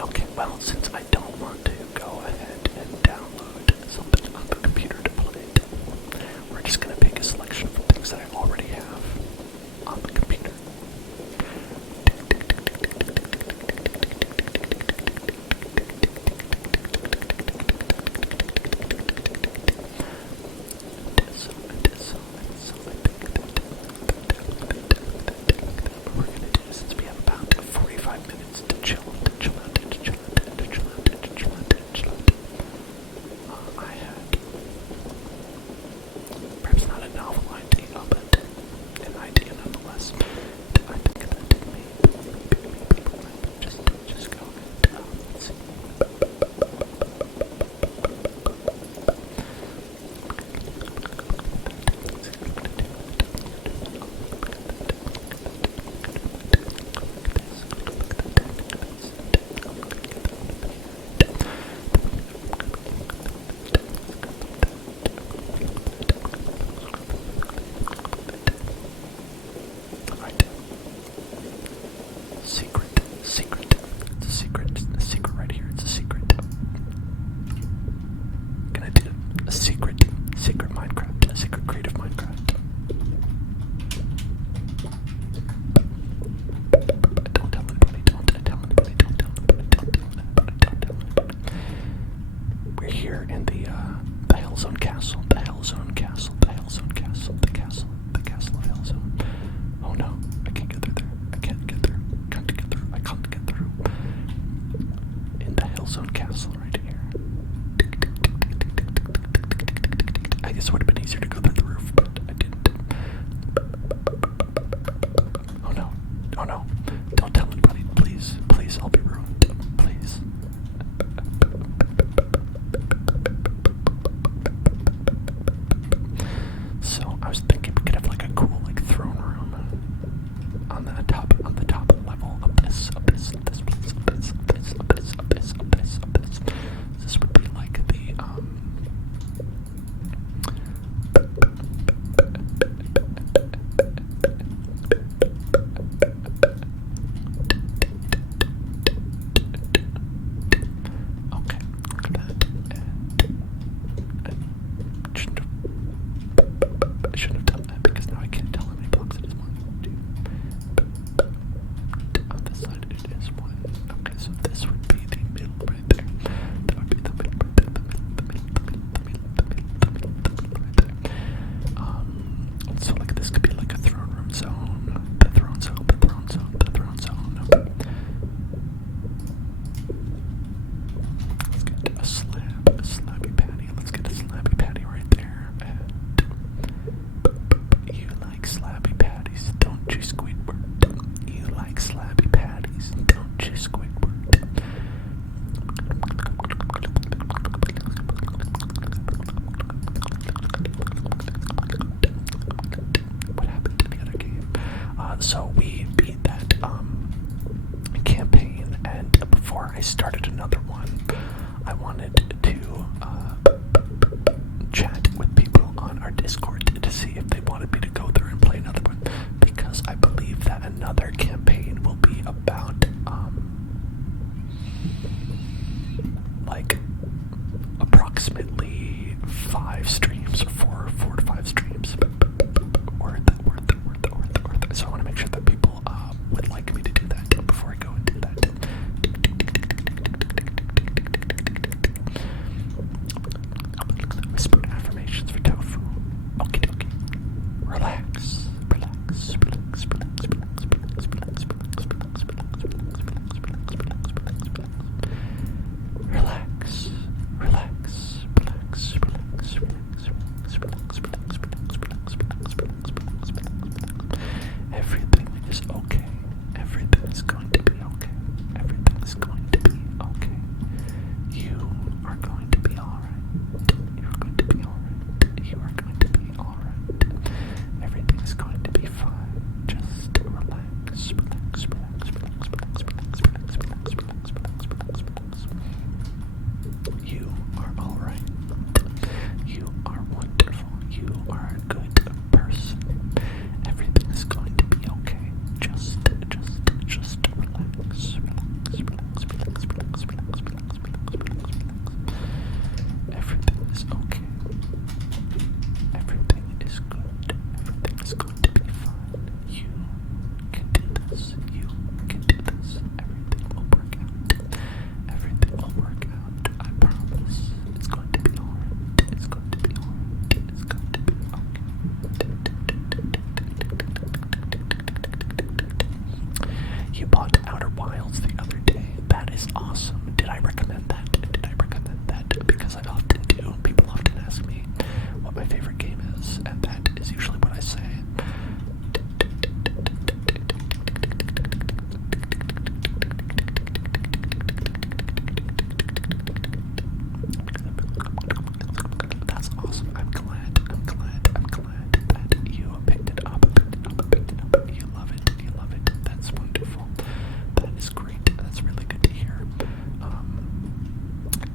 Okay, well, since I don't want to go ahead and download something on the computer to play it, we're just going to pick a selection of things that I already have on the computer. We're going to do, since we have about 45 minutes to chill out. I had perhaps not a novel idea, but an idea nonetheless. I think that maybe just go and let's see. Secret right here. It's a secret. Gonna do a secret Minecraft, a secret creative Minecraft. Don't tell anybody, don't tell anybody. We're here in the Hellzone Castle, the Hellzone of Hellzone. Oh no, I can't get through there. I can't get through. In the Hellzone Castle right here. I guess it would have been easier to go through the roof, but I didn't. Oh no. Don't tell anybody, please. Please, I'll be ruined. Please. So I was thinking we could have like a cool like throne room on the top level of this place. This would be like the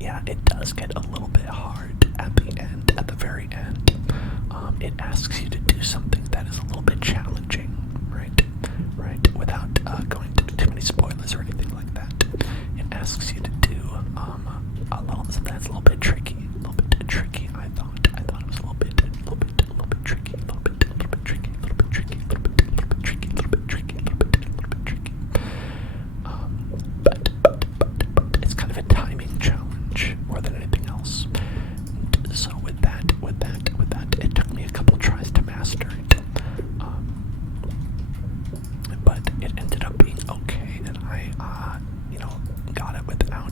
yeah, it does get a little bit hard at the end, at the very end. It asks you to do something that is a little bit challenging, right? Right, without going to too many spoilers or anything like that. It asks you to do something that's a little bit tricky, I thought it was a little bit tricky, a little bit tricky, a little bit tricky. But it's kind of a timing challenge more than anything else. And so with that, it took me a couple tries to master it. But it ended up being okay, and I got it without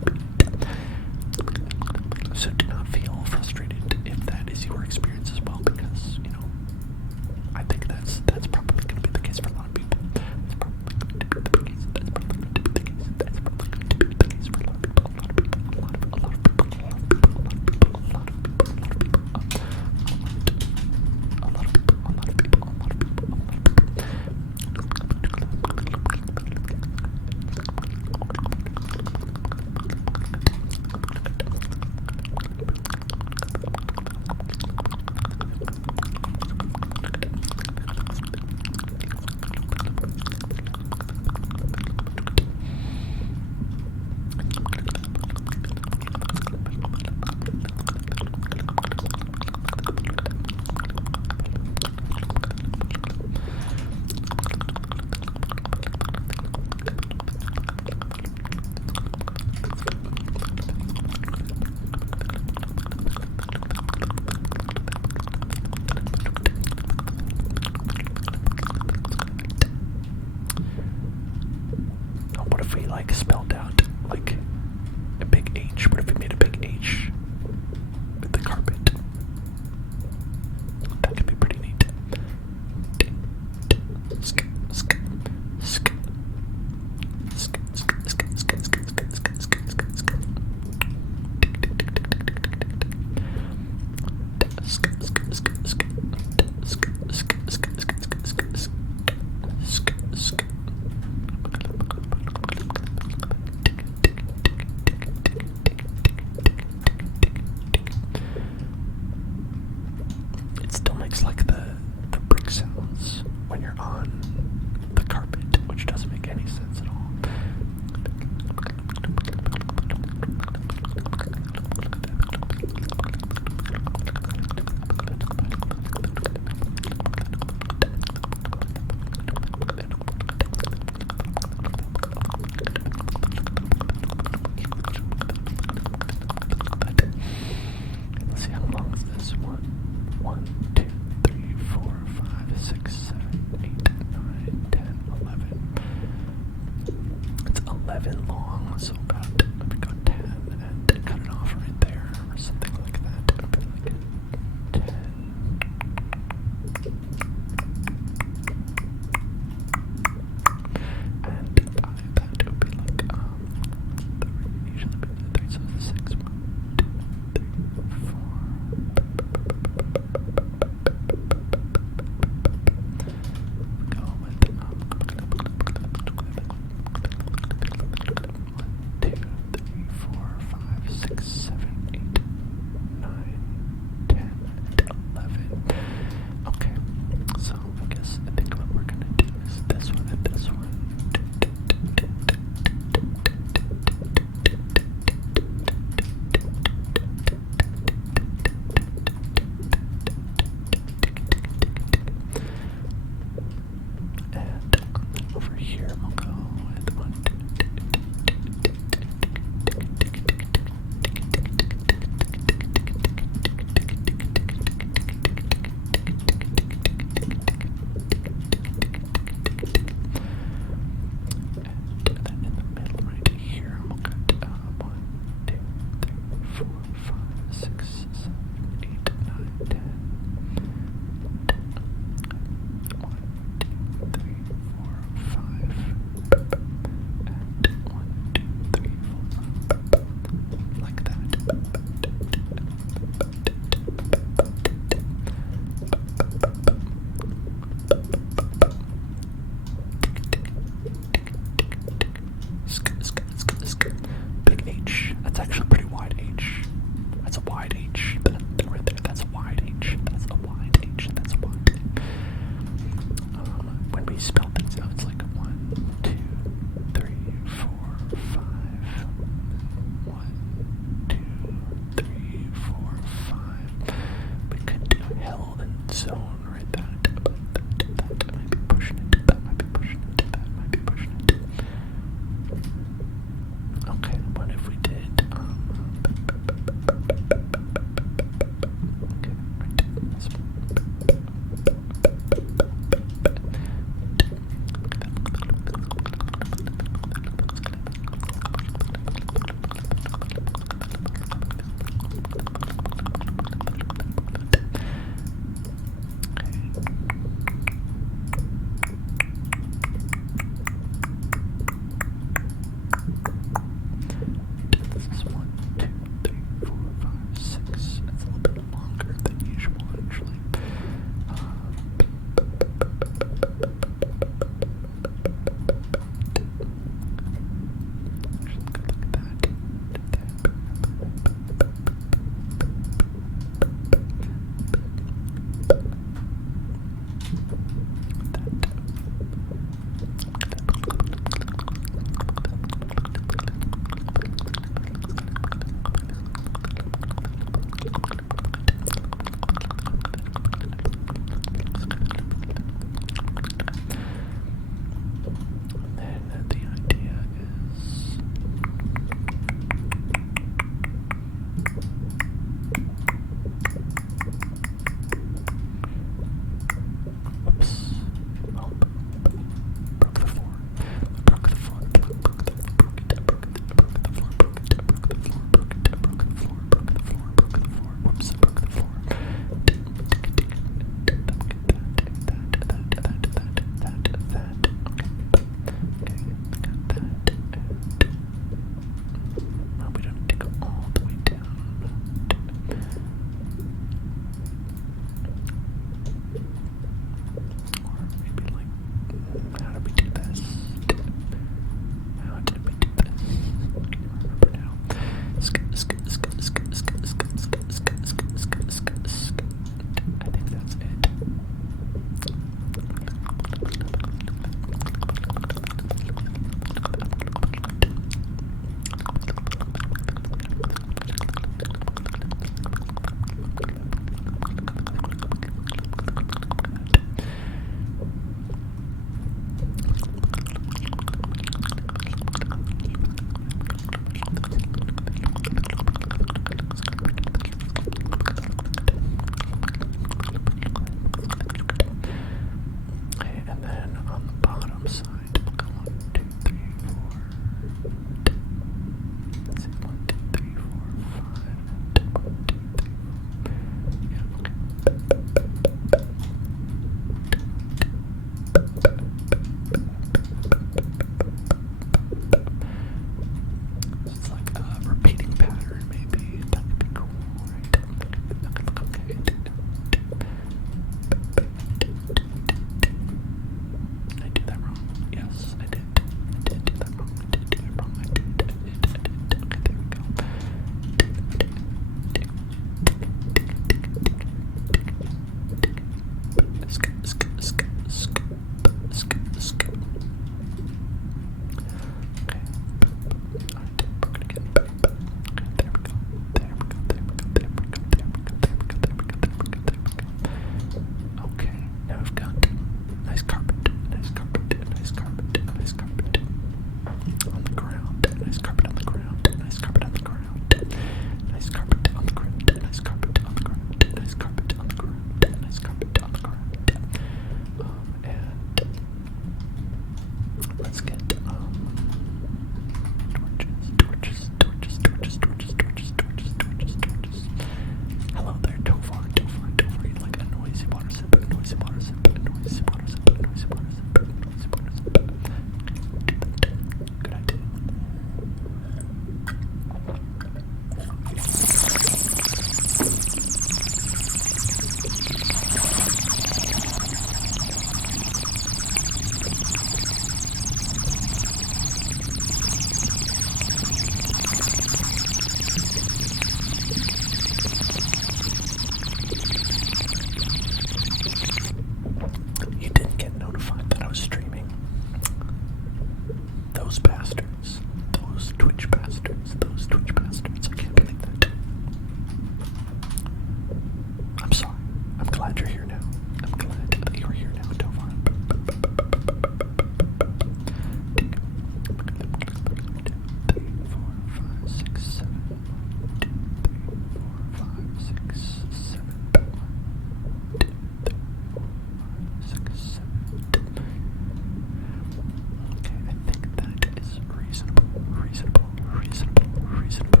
but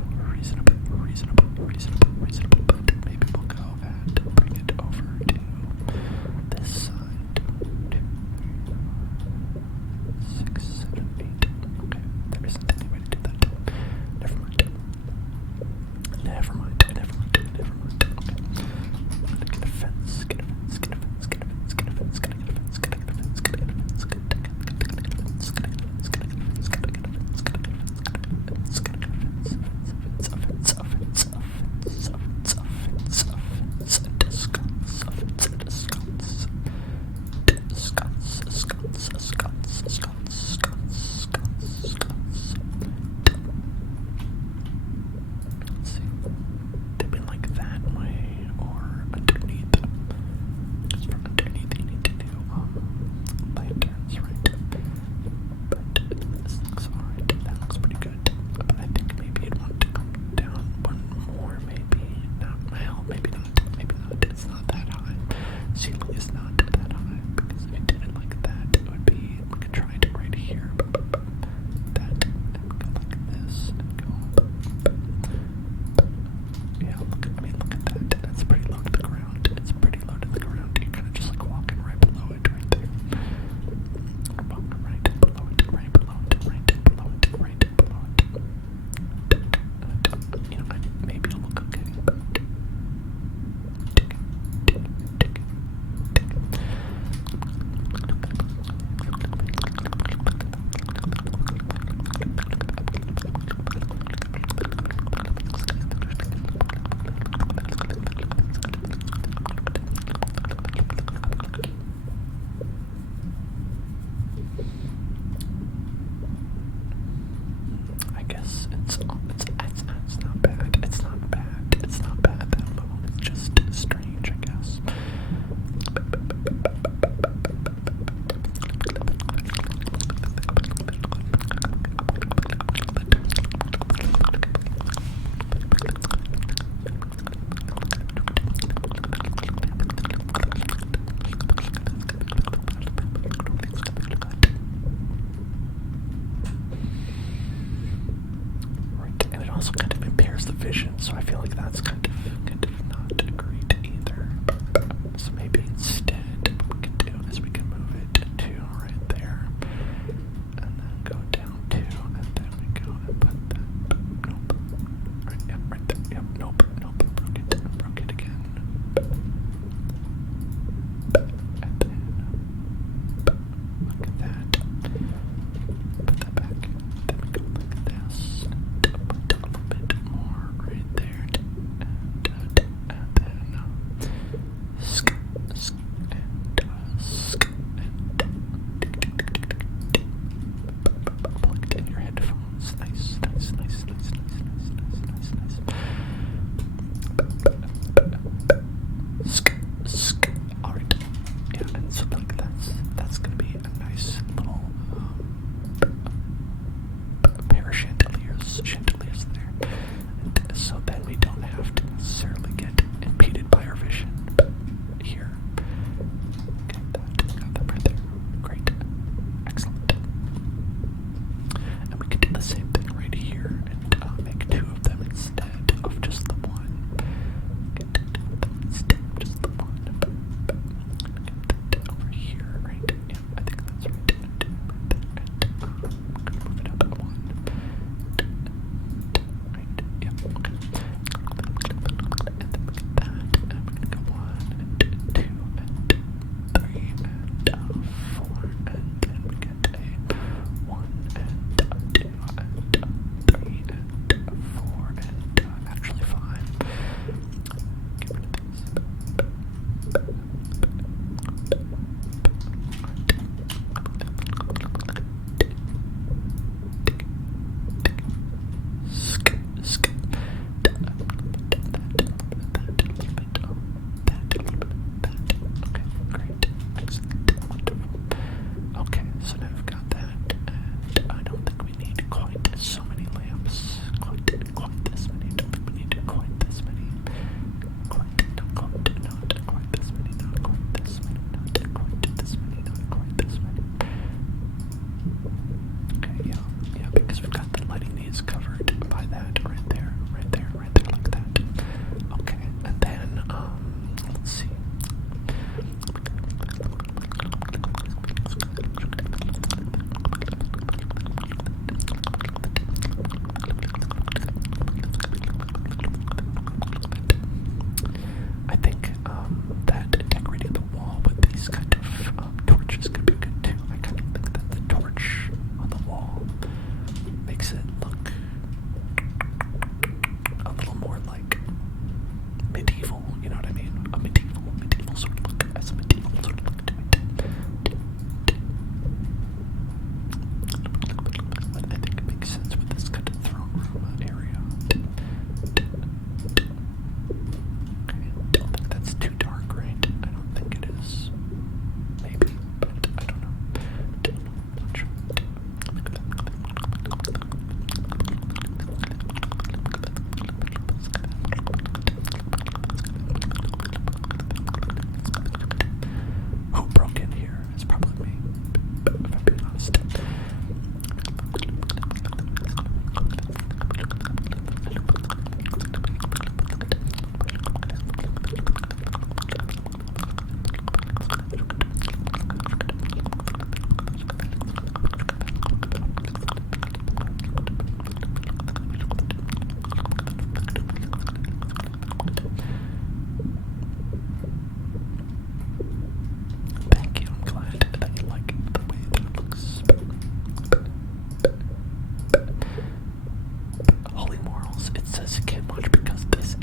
maybe we'll go and bring it over to this side. 6, 7, 8. Okay, there isn't any way to do that. Never mind. Okay. I'm gonna get a fence. Did we like that way or underneath? Because for underneath you need to do lanterns, right? But this looks alright. That looks pretty good. But I think maybe you'd want to come down one more, maybe. Not, well, maybe not. Maybe not. It's not that high. Ceiling is not that high. Because if you did it like that, it would be, we could try it right here. That, and go like this, and go. Yeah, look at that. That's pretty low to the ground. It's pretty low to the ground. You're kind of just like walking right below it, right there. Walking right below it, right below it, right below it, right below it. You know, maybe it'll look okay. I guess it's not bad. It's not bad. It's not bad, that move. It's just strange, I guess. Right, and it also kind of impairs the vision, so I feel like that's kind of not great either. So maybe instead what we can do is we can move it to right there, and then go down to, and then we go and put that. Nope. Right, yep, right there. Yep, nope. Broke it again. And then look at that. Put that back. Then we go like this. Put a little bit more right there. And then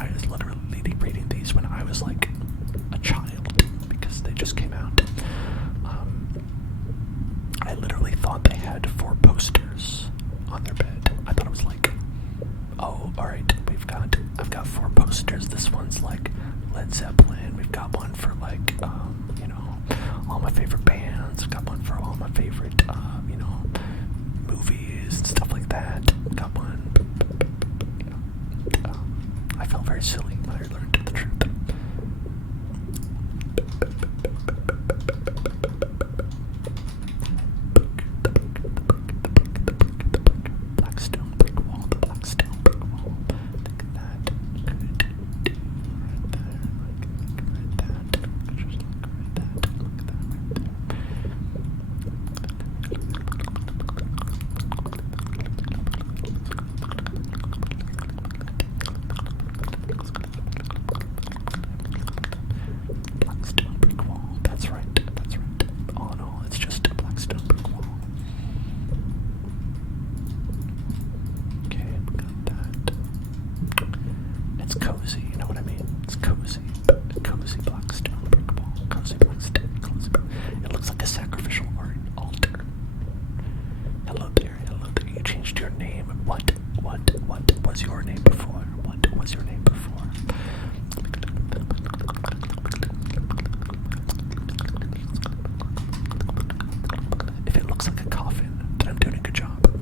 I was literally reading these when I was like a child because they just came out. I literally thought they had 4 posters on their bed. I thought it was like, oh, alright, I've got 4 posters. This one's like Led Zeppelin. We've got one for like, you know, all my favorite bands. I've got one for all my favorite, you know, movies and stuff like that. Got one. You know, I felt very silly when I learned the truth. Blackstone brick wall, the Blackstone brick wall. Look at that. Good. Right there. Look at that. Just look right that. Look at that right there. Blackstone brick wall. That's right. That's right. All in all, it's just a Blackstone brick wall. Okay, we got that. It's cozy, you know what I mean? It's cozy. Cozy Blackstone brick wall. Cozy Blackstone. Cozy. It looks like a sacrificial altar. Hello there. Hello there. You changed your name. What was your name before? What was your name before? If it looks like a coffin, then I'm doing a good job.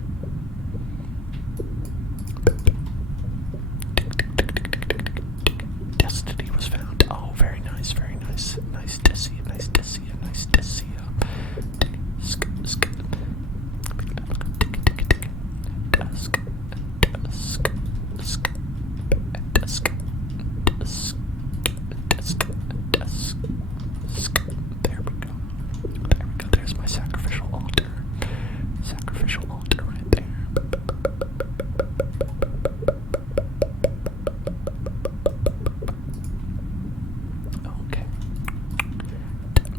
Destiny was found. Oh, very nice, very nice. Nice Dessia, nice Dessia, nice Dessia. Sk, sk. Dusk, dusk, dusk, dusk, dusk, dusk, dusk. There we go. There we go. There's my sacrificial altar. Sacrificial altar right there. Okay.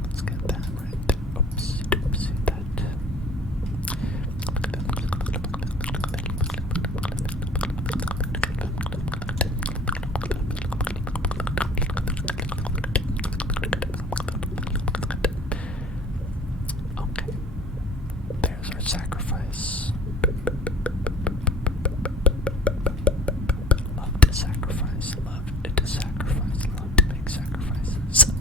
Let's get that right. Oops, oopsie, that. Okay. There's our sacrifice. Love to sacrifice, love to sacrifice, love to make sacrifices.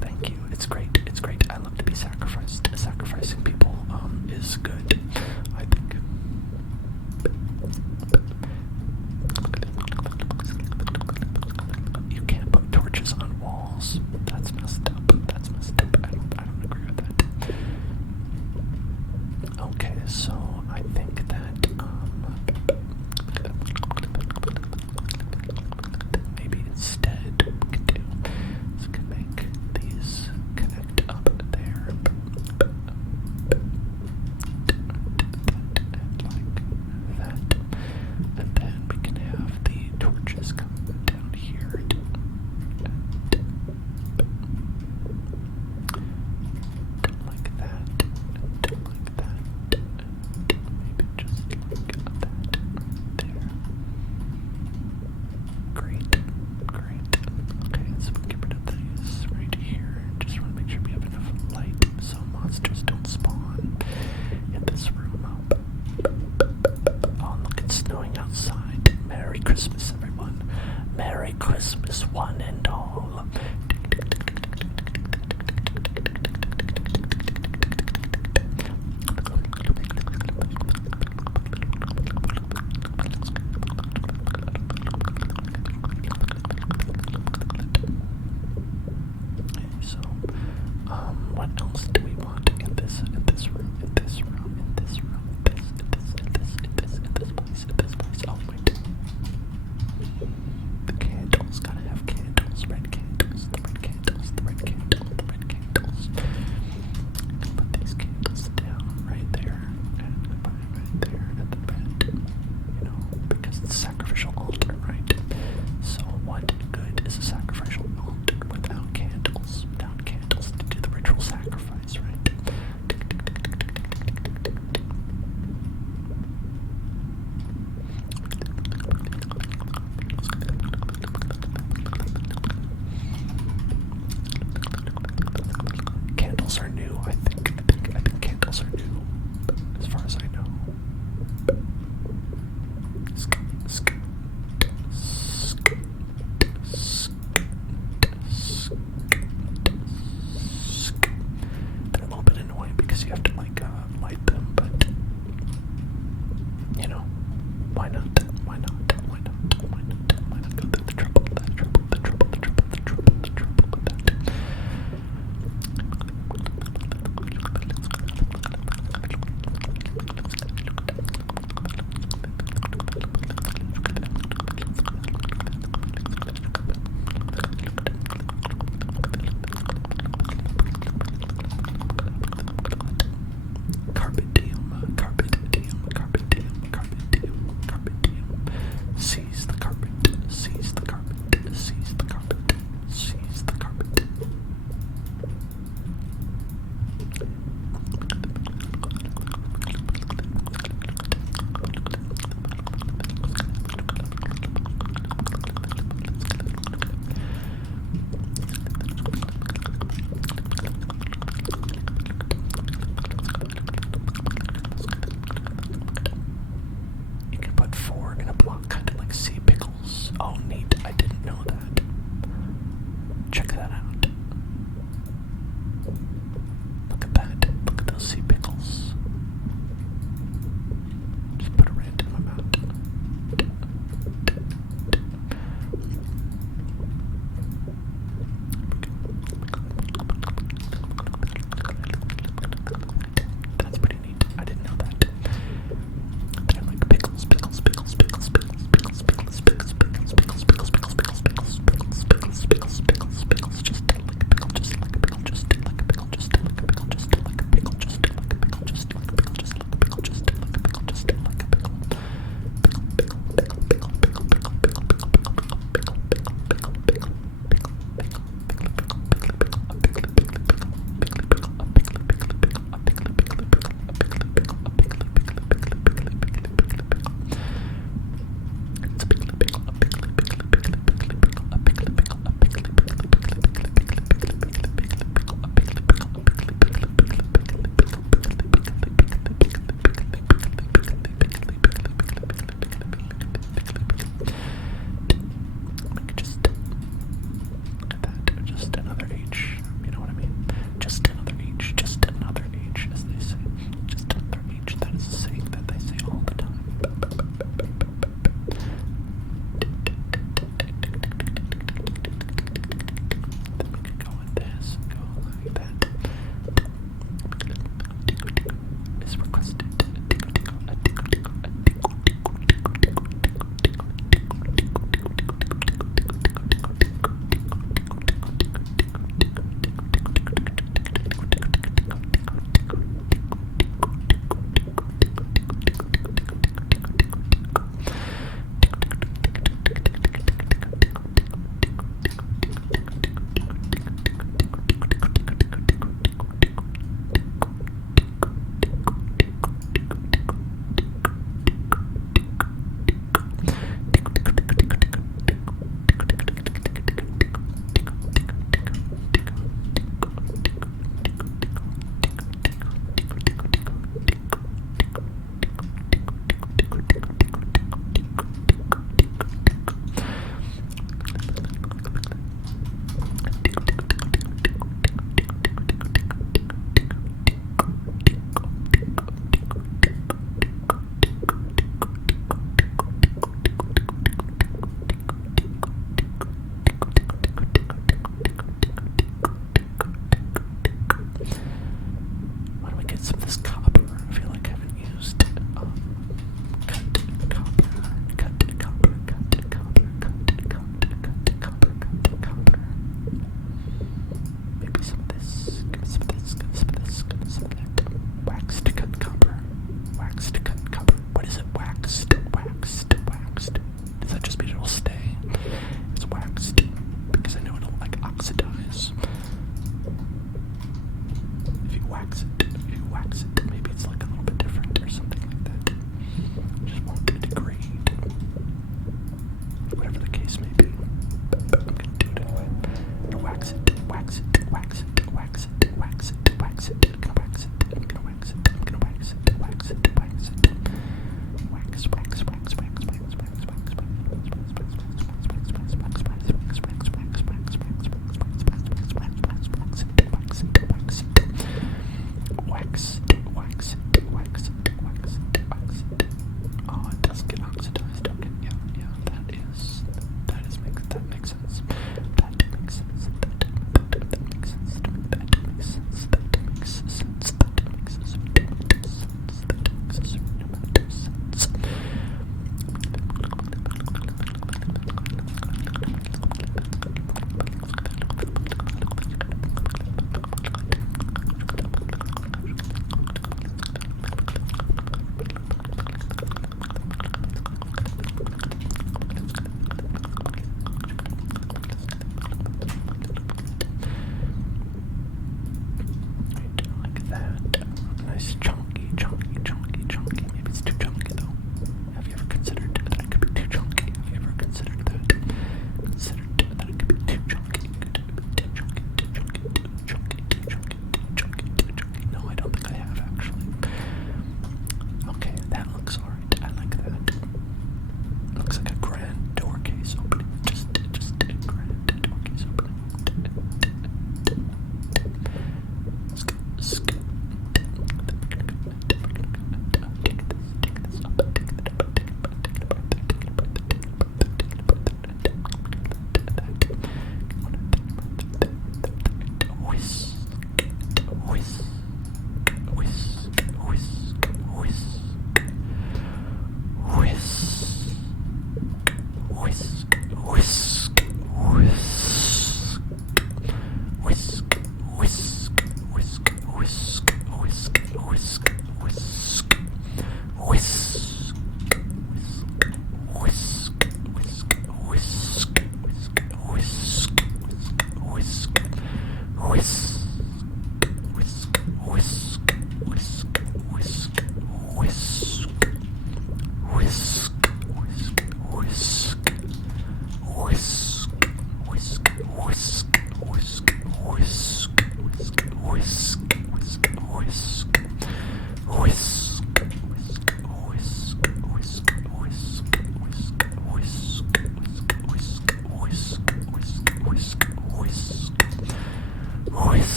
Thank you. It's great. It's great. I love to be sacrificed. Sacrificing people is good, I think. You can't put torches on walls. That's messed up. That's messed up. I don't agree with that. Okay, so I think that maybe instead we could do is we could make these connect up there. Like that. And then we can have the torches come down here. Like that. Like that. Maybe just like that there. Great. Great. Okay, so we get rid of these right here. Just want to make sure we have enough light so monsters don't spawn in this room. Oh, look, it's snowing outside. Merry Christmas, everyone. Merry Christmas, one and all. So, what else do we want in this room, in this room, in this room, in this place? Oh, wait. The candles, gotta have candles, red candles.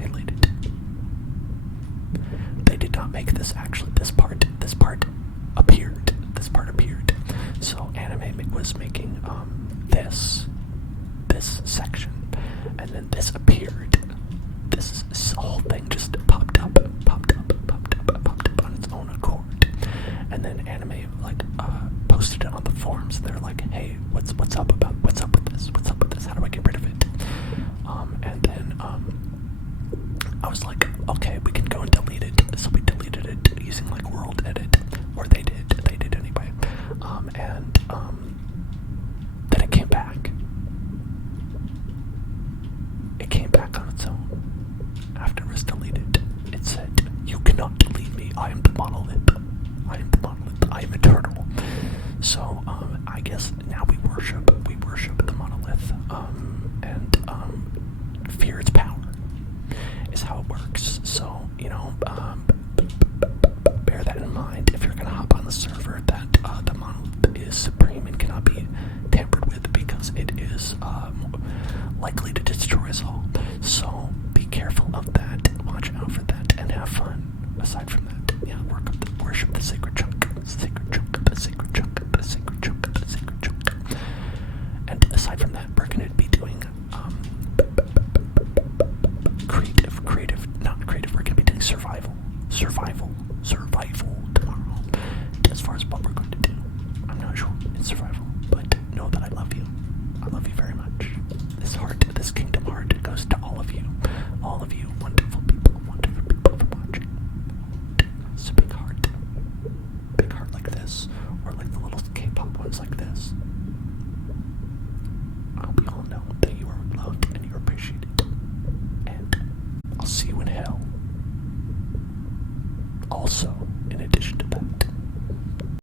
annihilated. They did not make this actually. This part appeared. So anime was making this section, and then this appeared. This whole thing just popped up on its own accord, and then anime posted it on the forums. And they're like, "Hey, what's up with this? What's up with this? How do I get rid of it?" And then I was like, "Okay, we can go and delete it." So we deleted it using World Edit, or they did anyway. Then it came back. It came back on its own. After it was deleted, it said, "You cannot delete me. I am the monolith. I am eternal." So, I guess now we worship the monolith, and fear its power is how it works. So, bear that in mind if you're gonna hop on the server, that the monolith is supreme and cannot be tampered with, because it is likely to destroy us all. So be careful of that, watch out for that, and have fun. Aside from that, worship the sacred chunk. And aside from that, we're going to be doing we're going to be doing survival tomorrow. As far as what we're going to do, I'm not sure. It's survival, but know that I love you. I love you very much. This kingdom heart goes to all of you wonderful people for watching. It's a big heart like this, or like the little K-pop ones like this. I hope you all know that you are loved and you're appreciated, and I'll see you in hell. Also, in addition to that,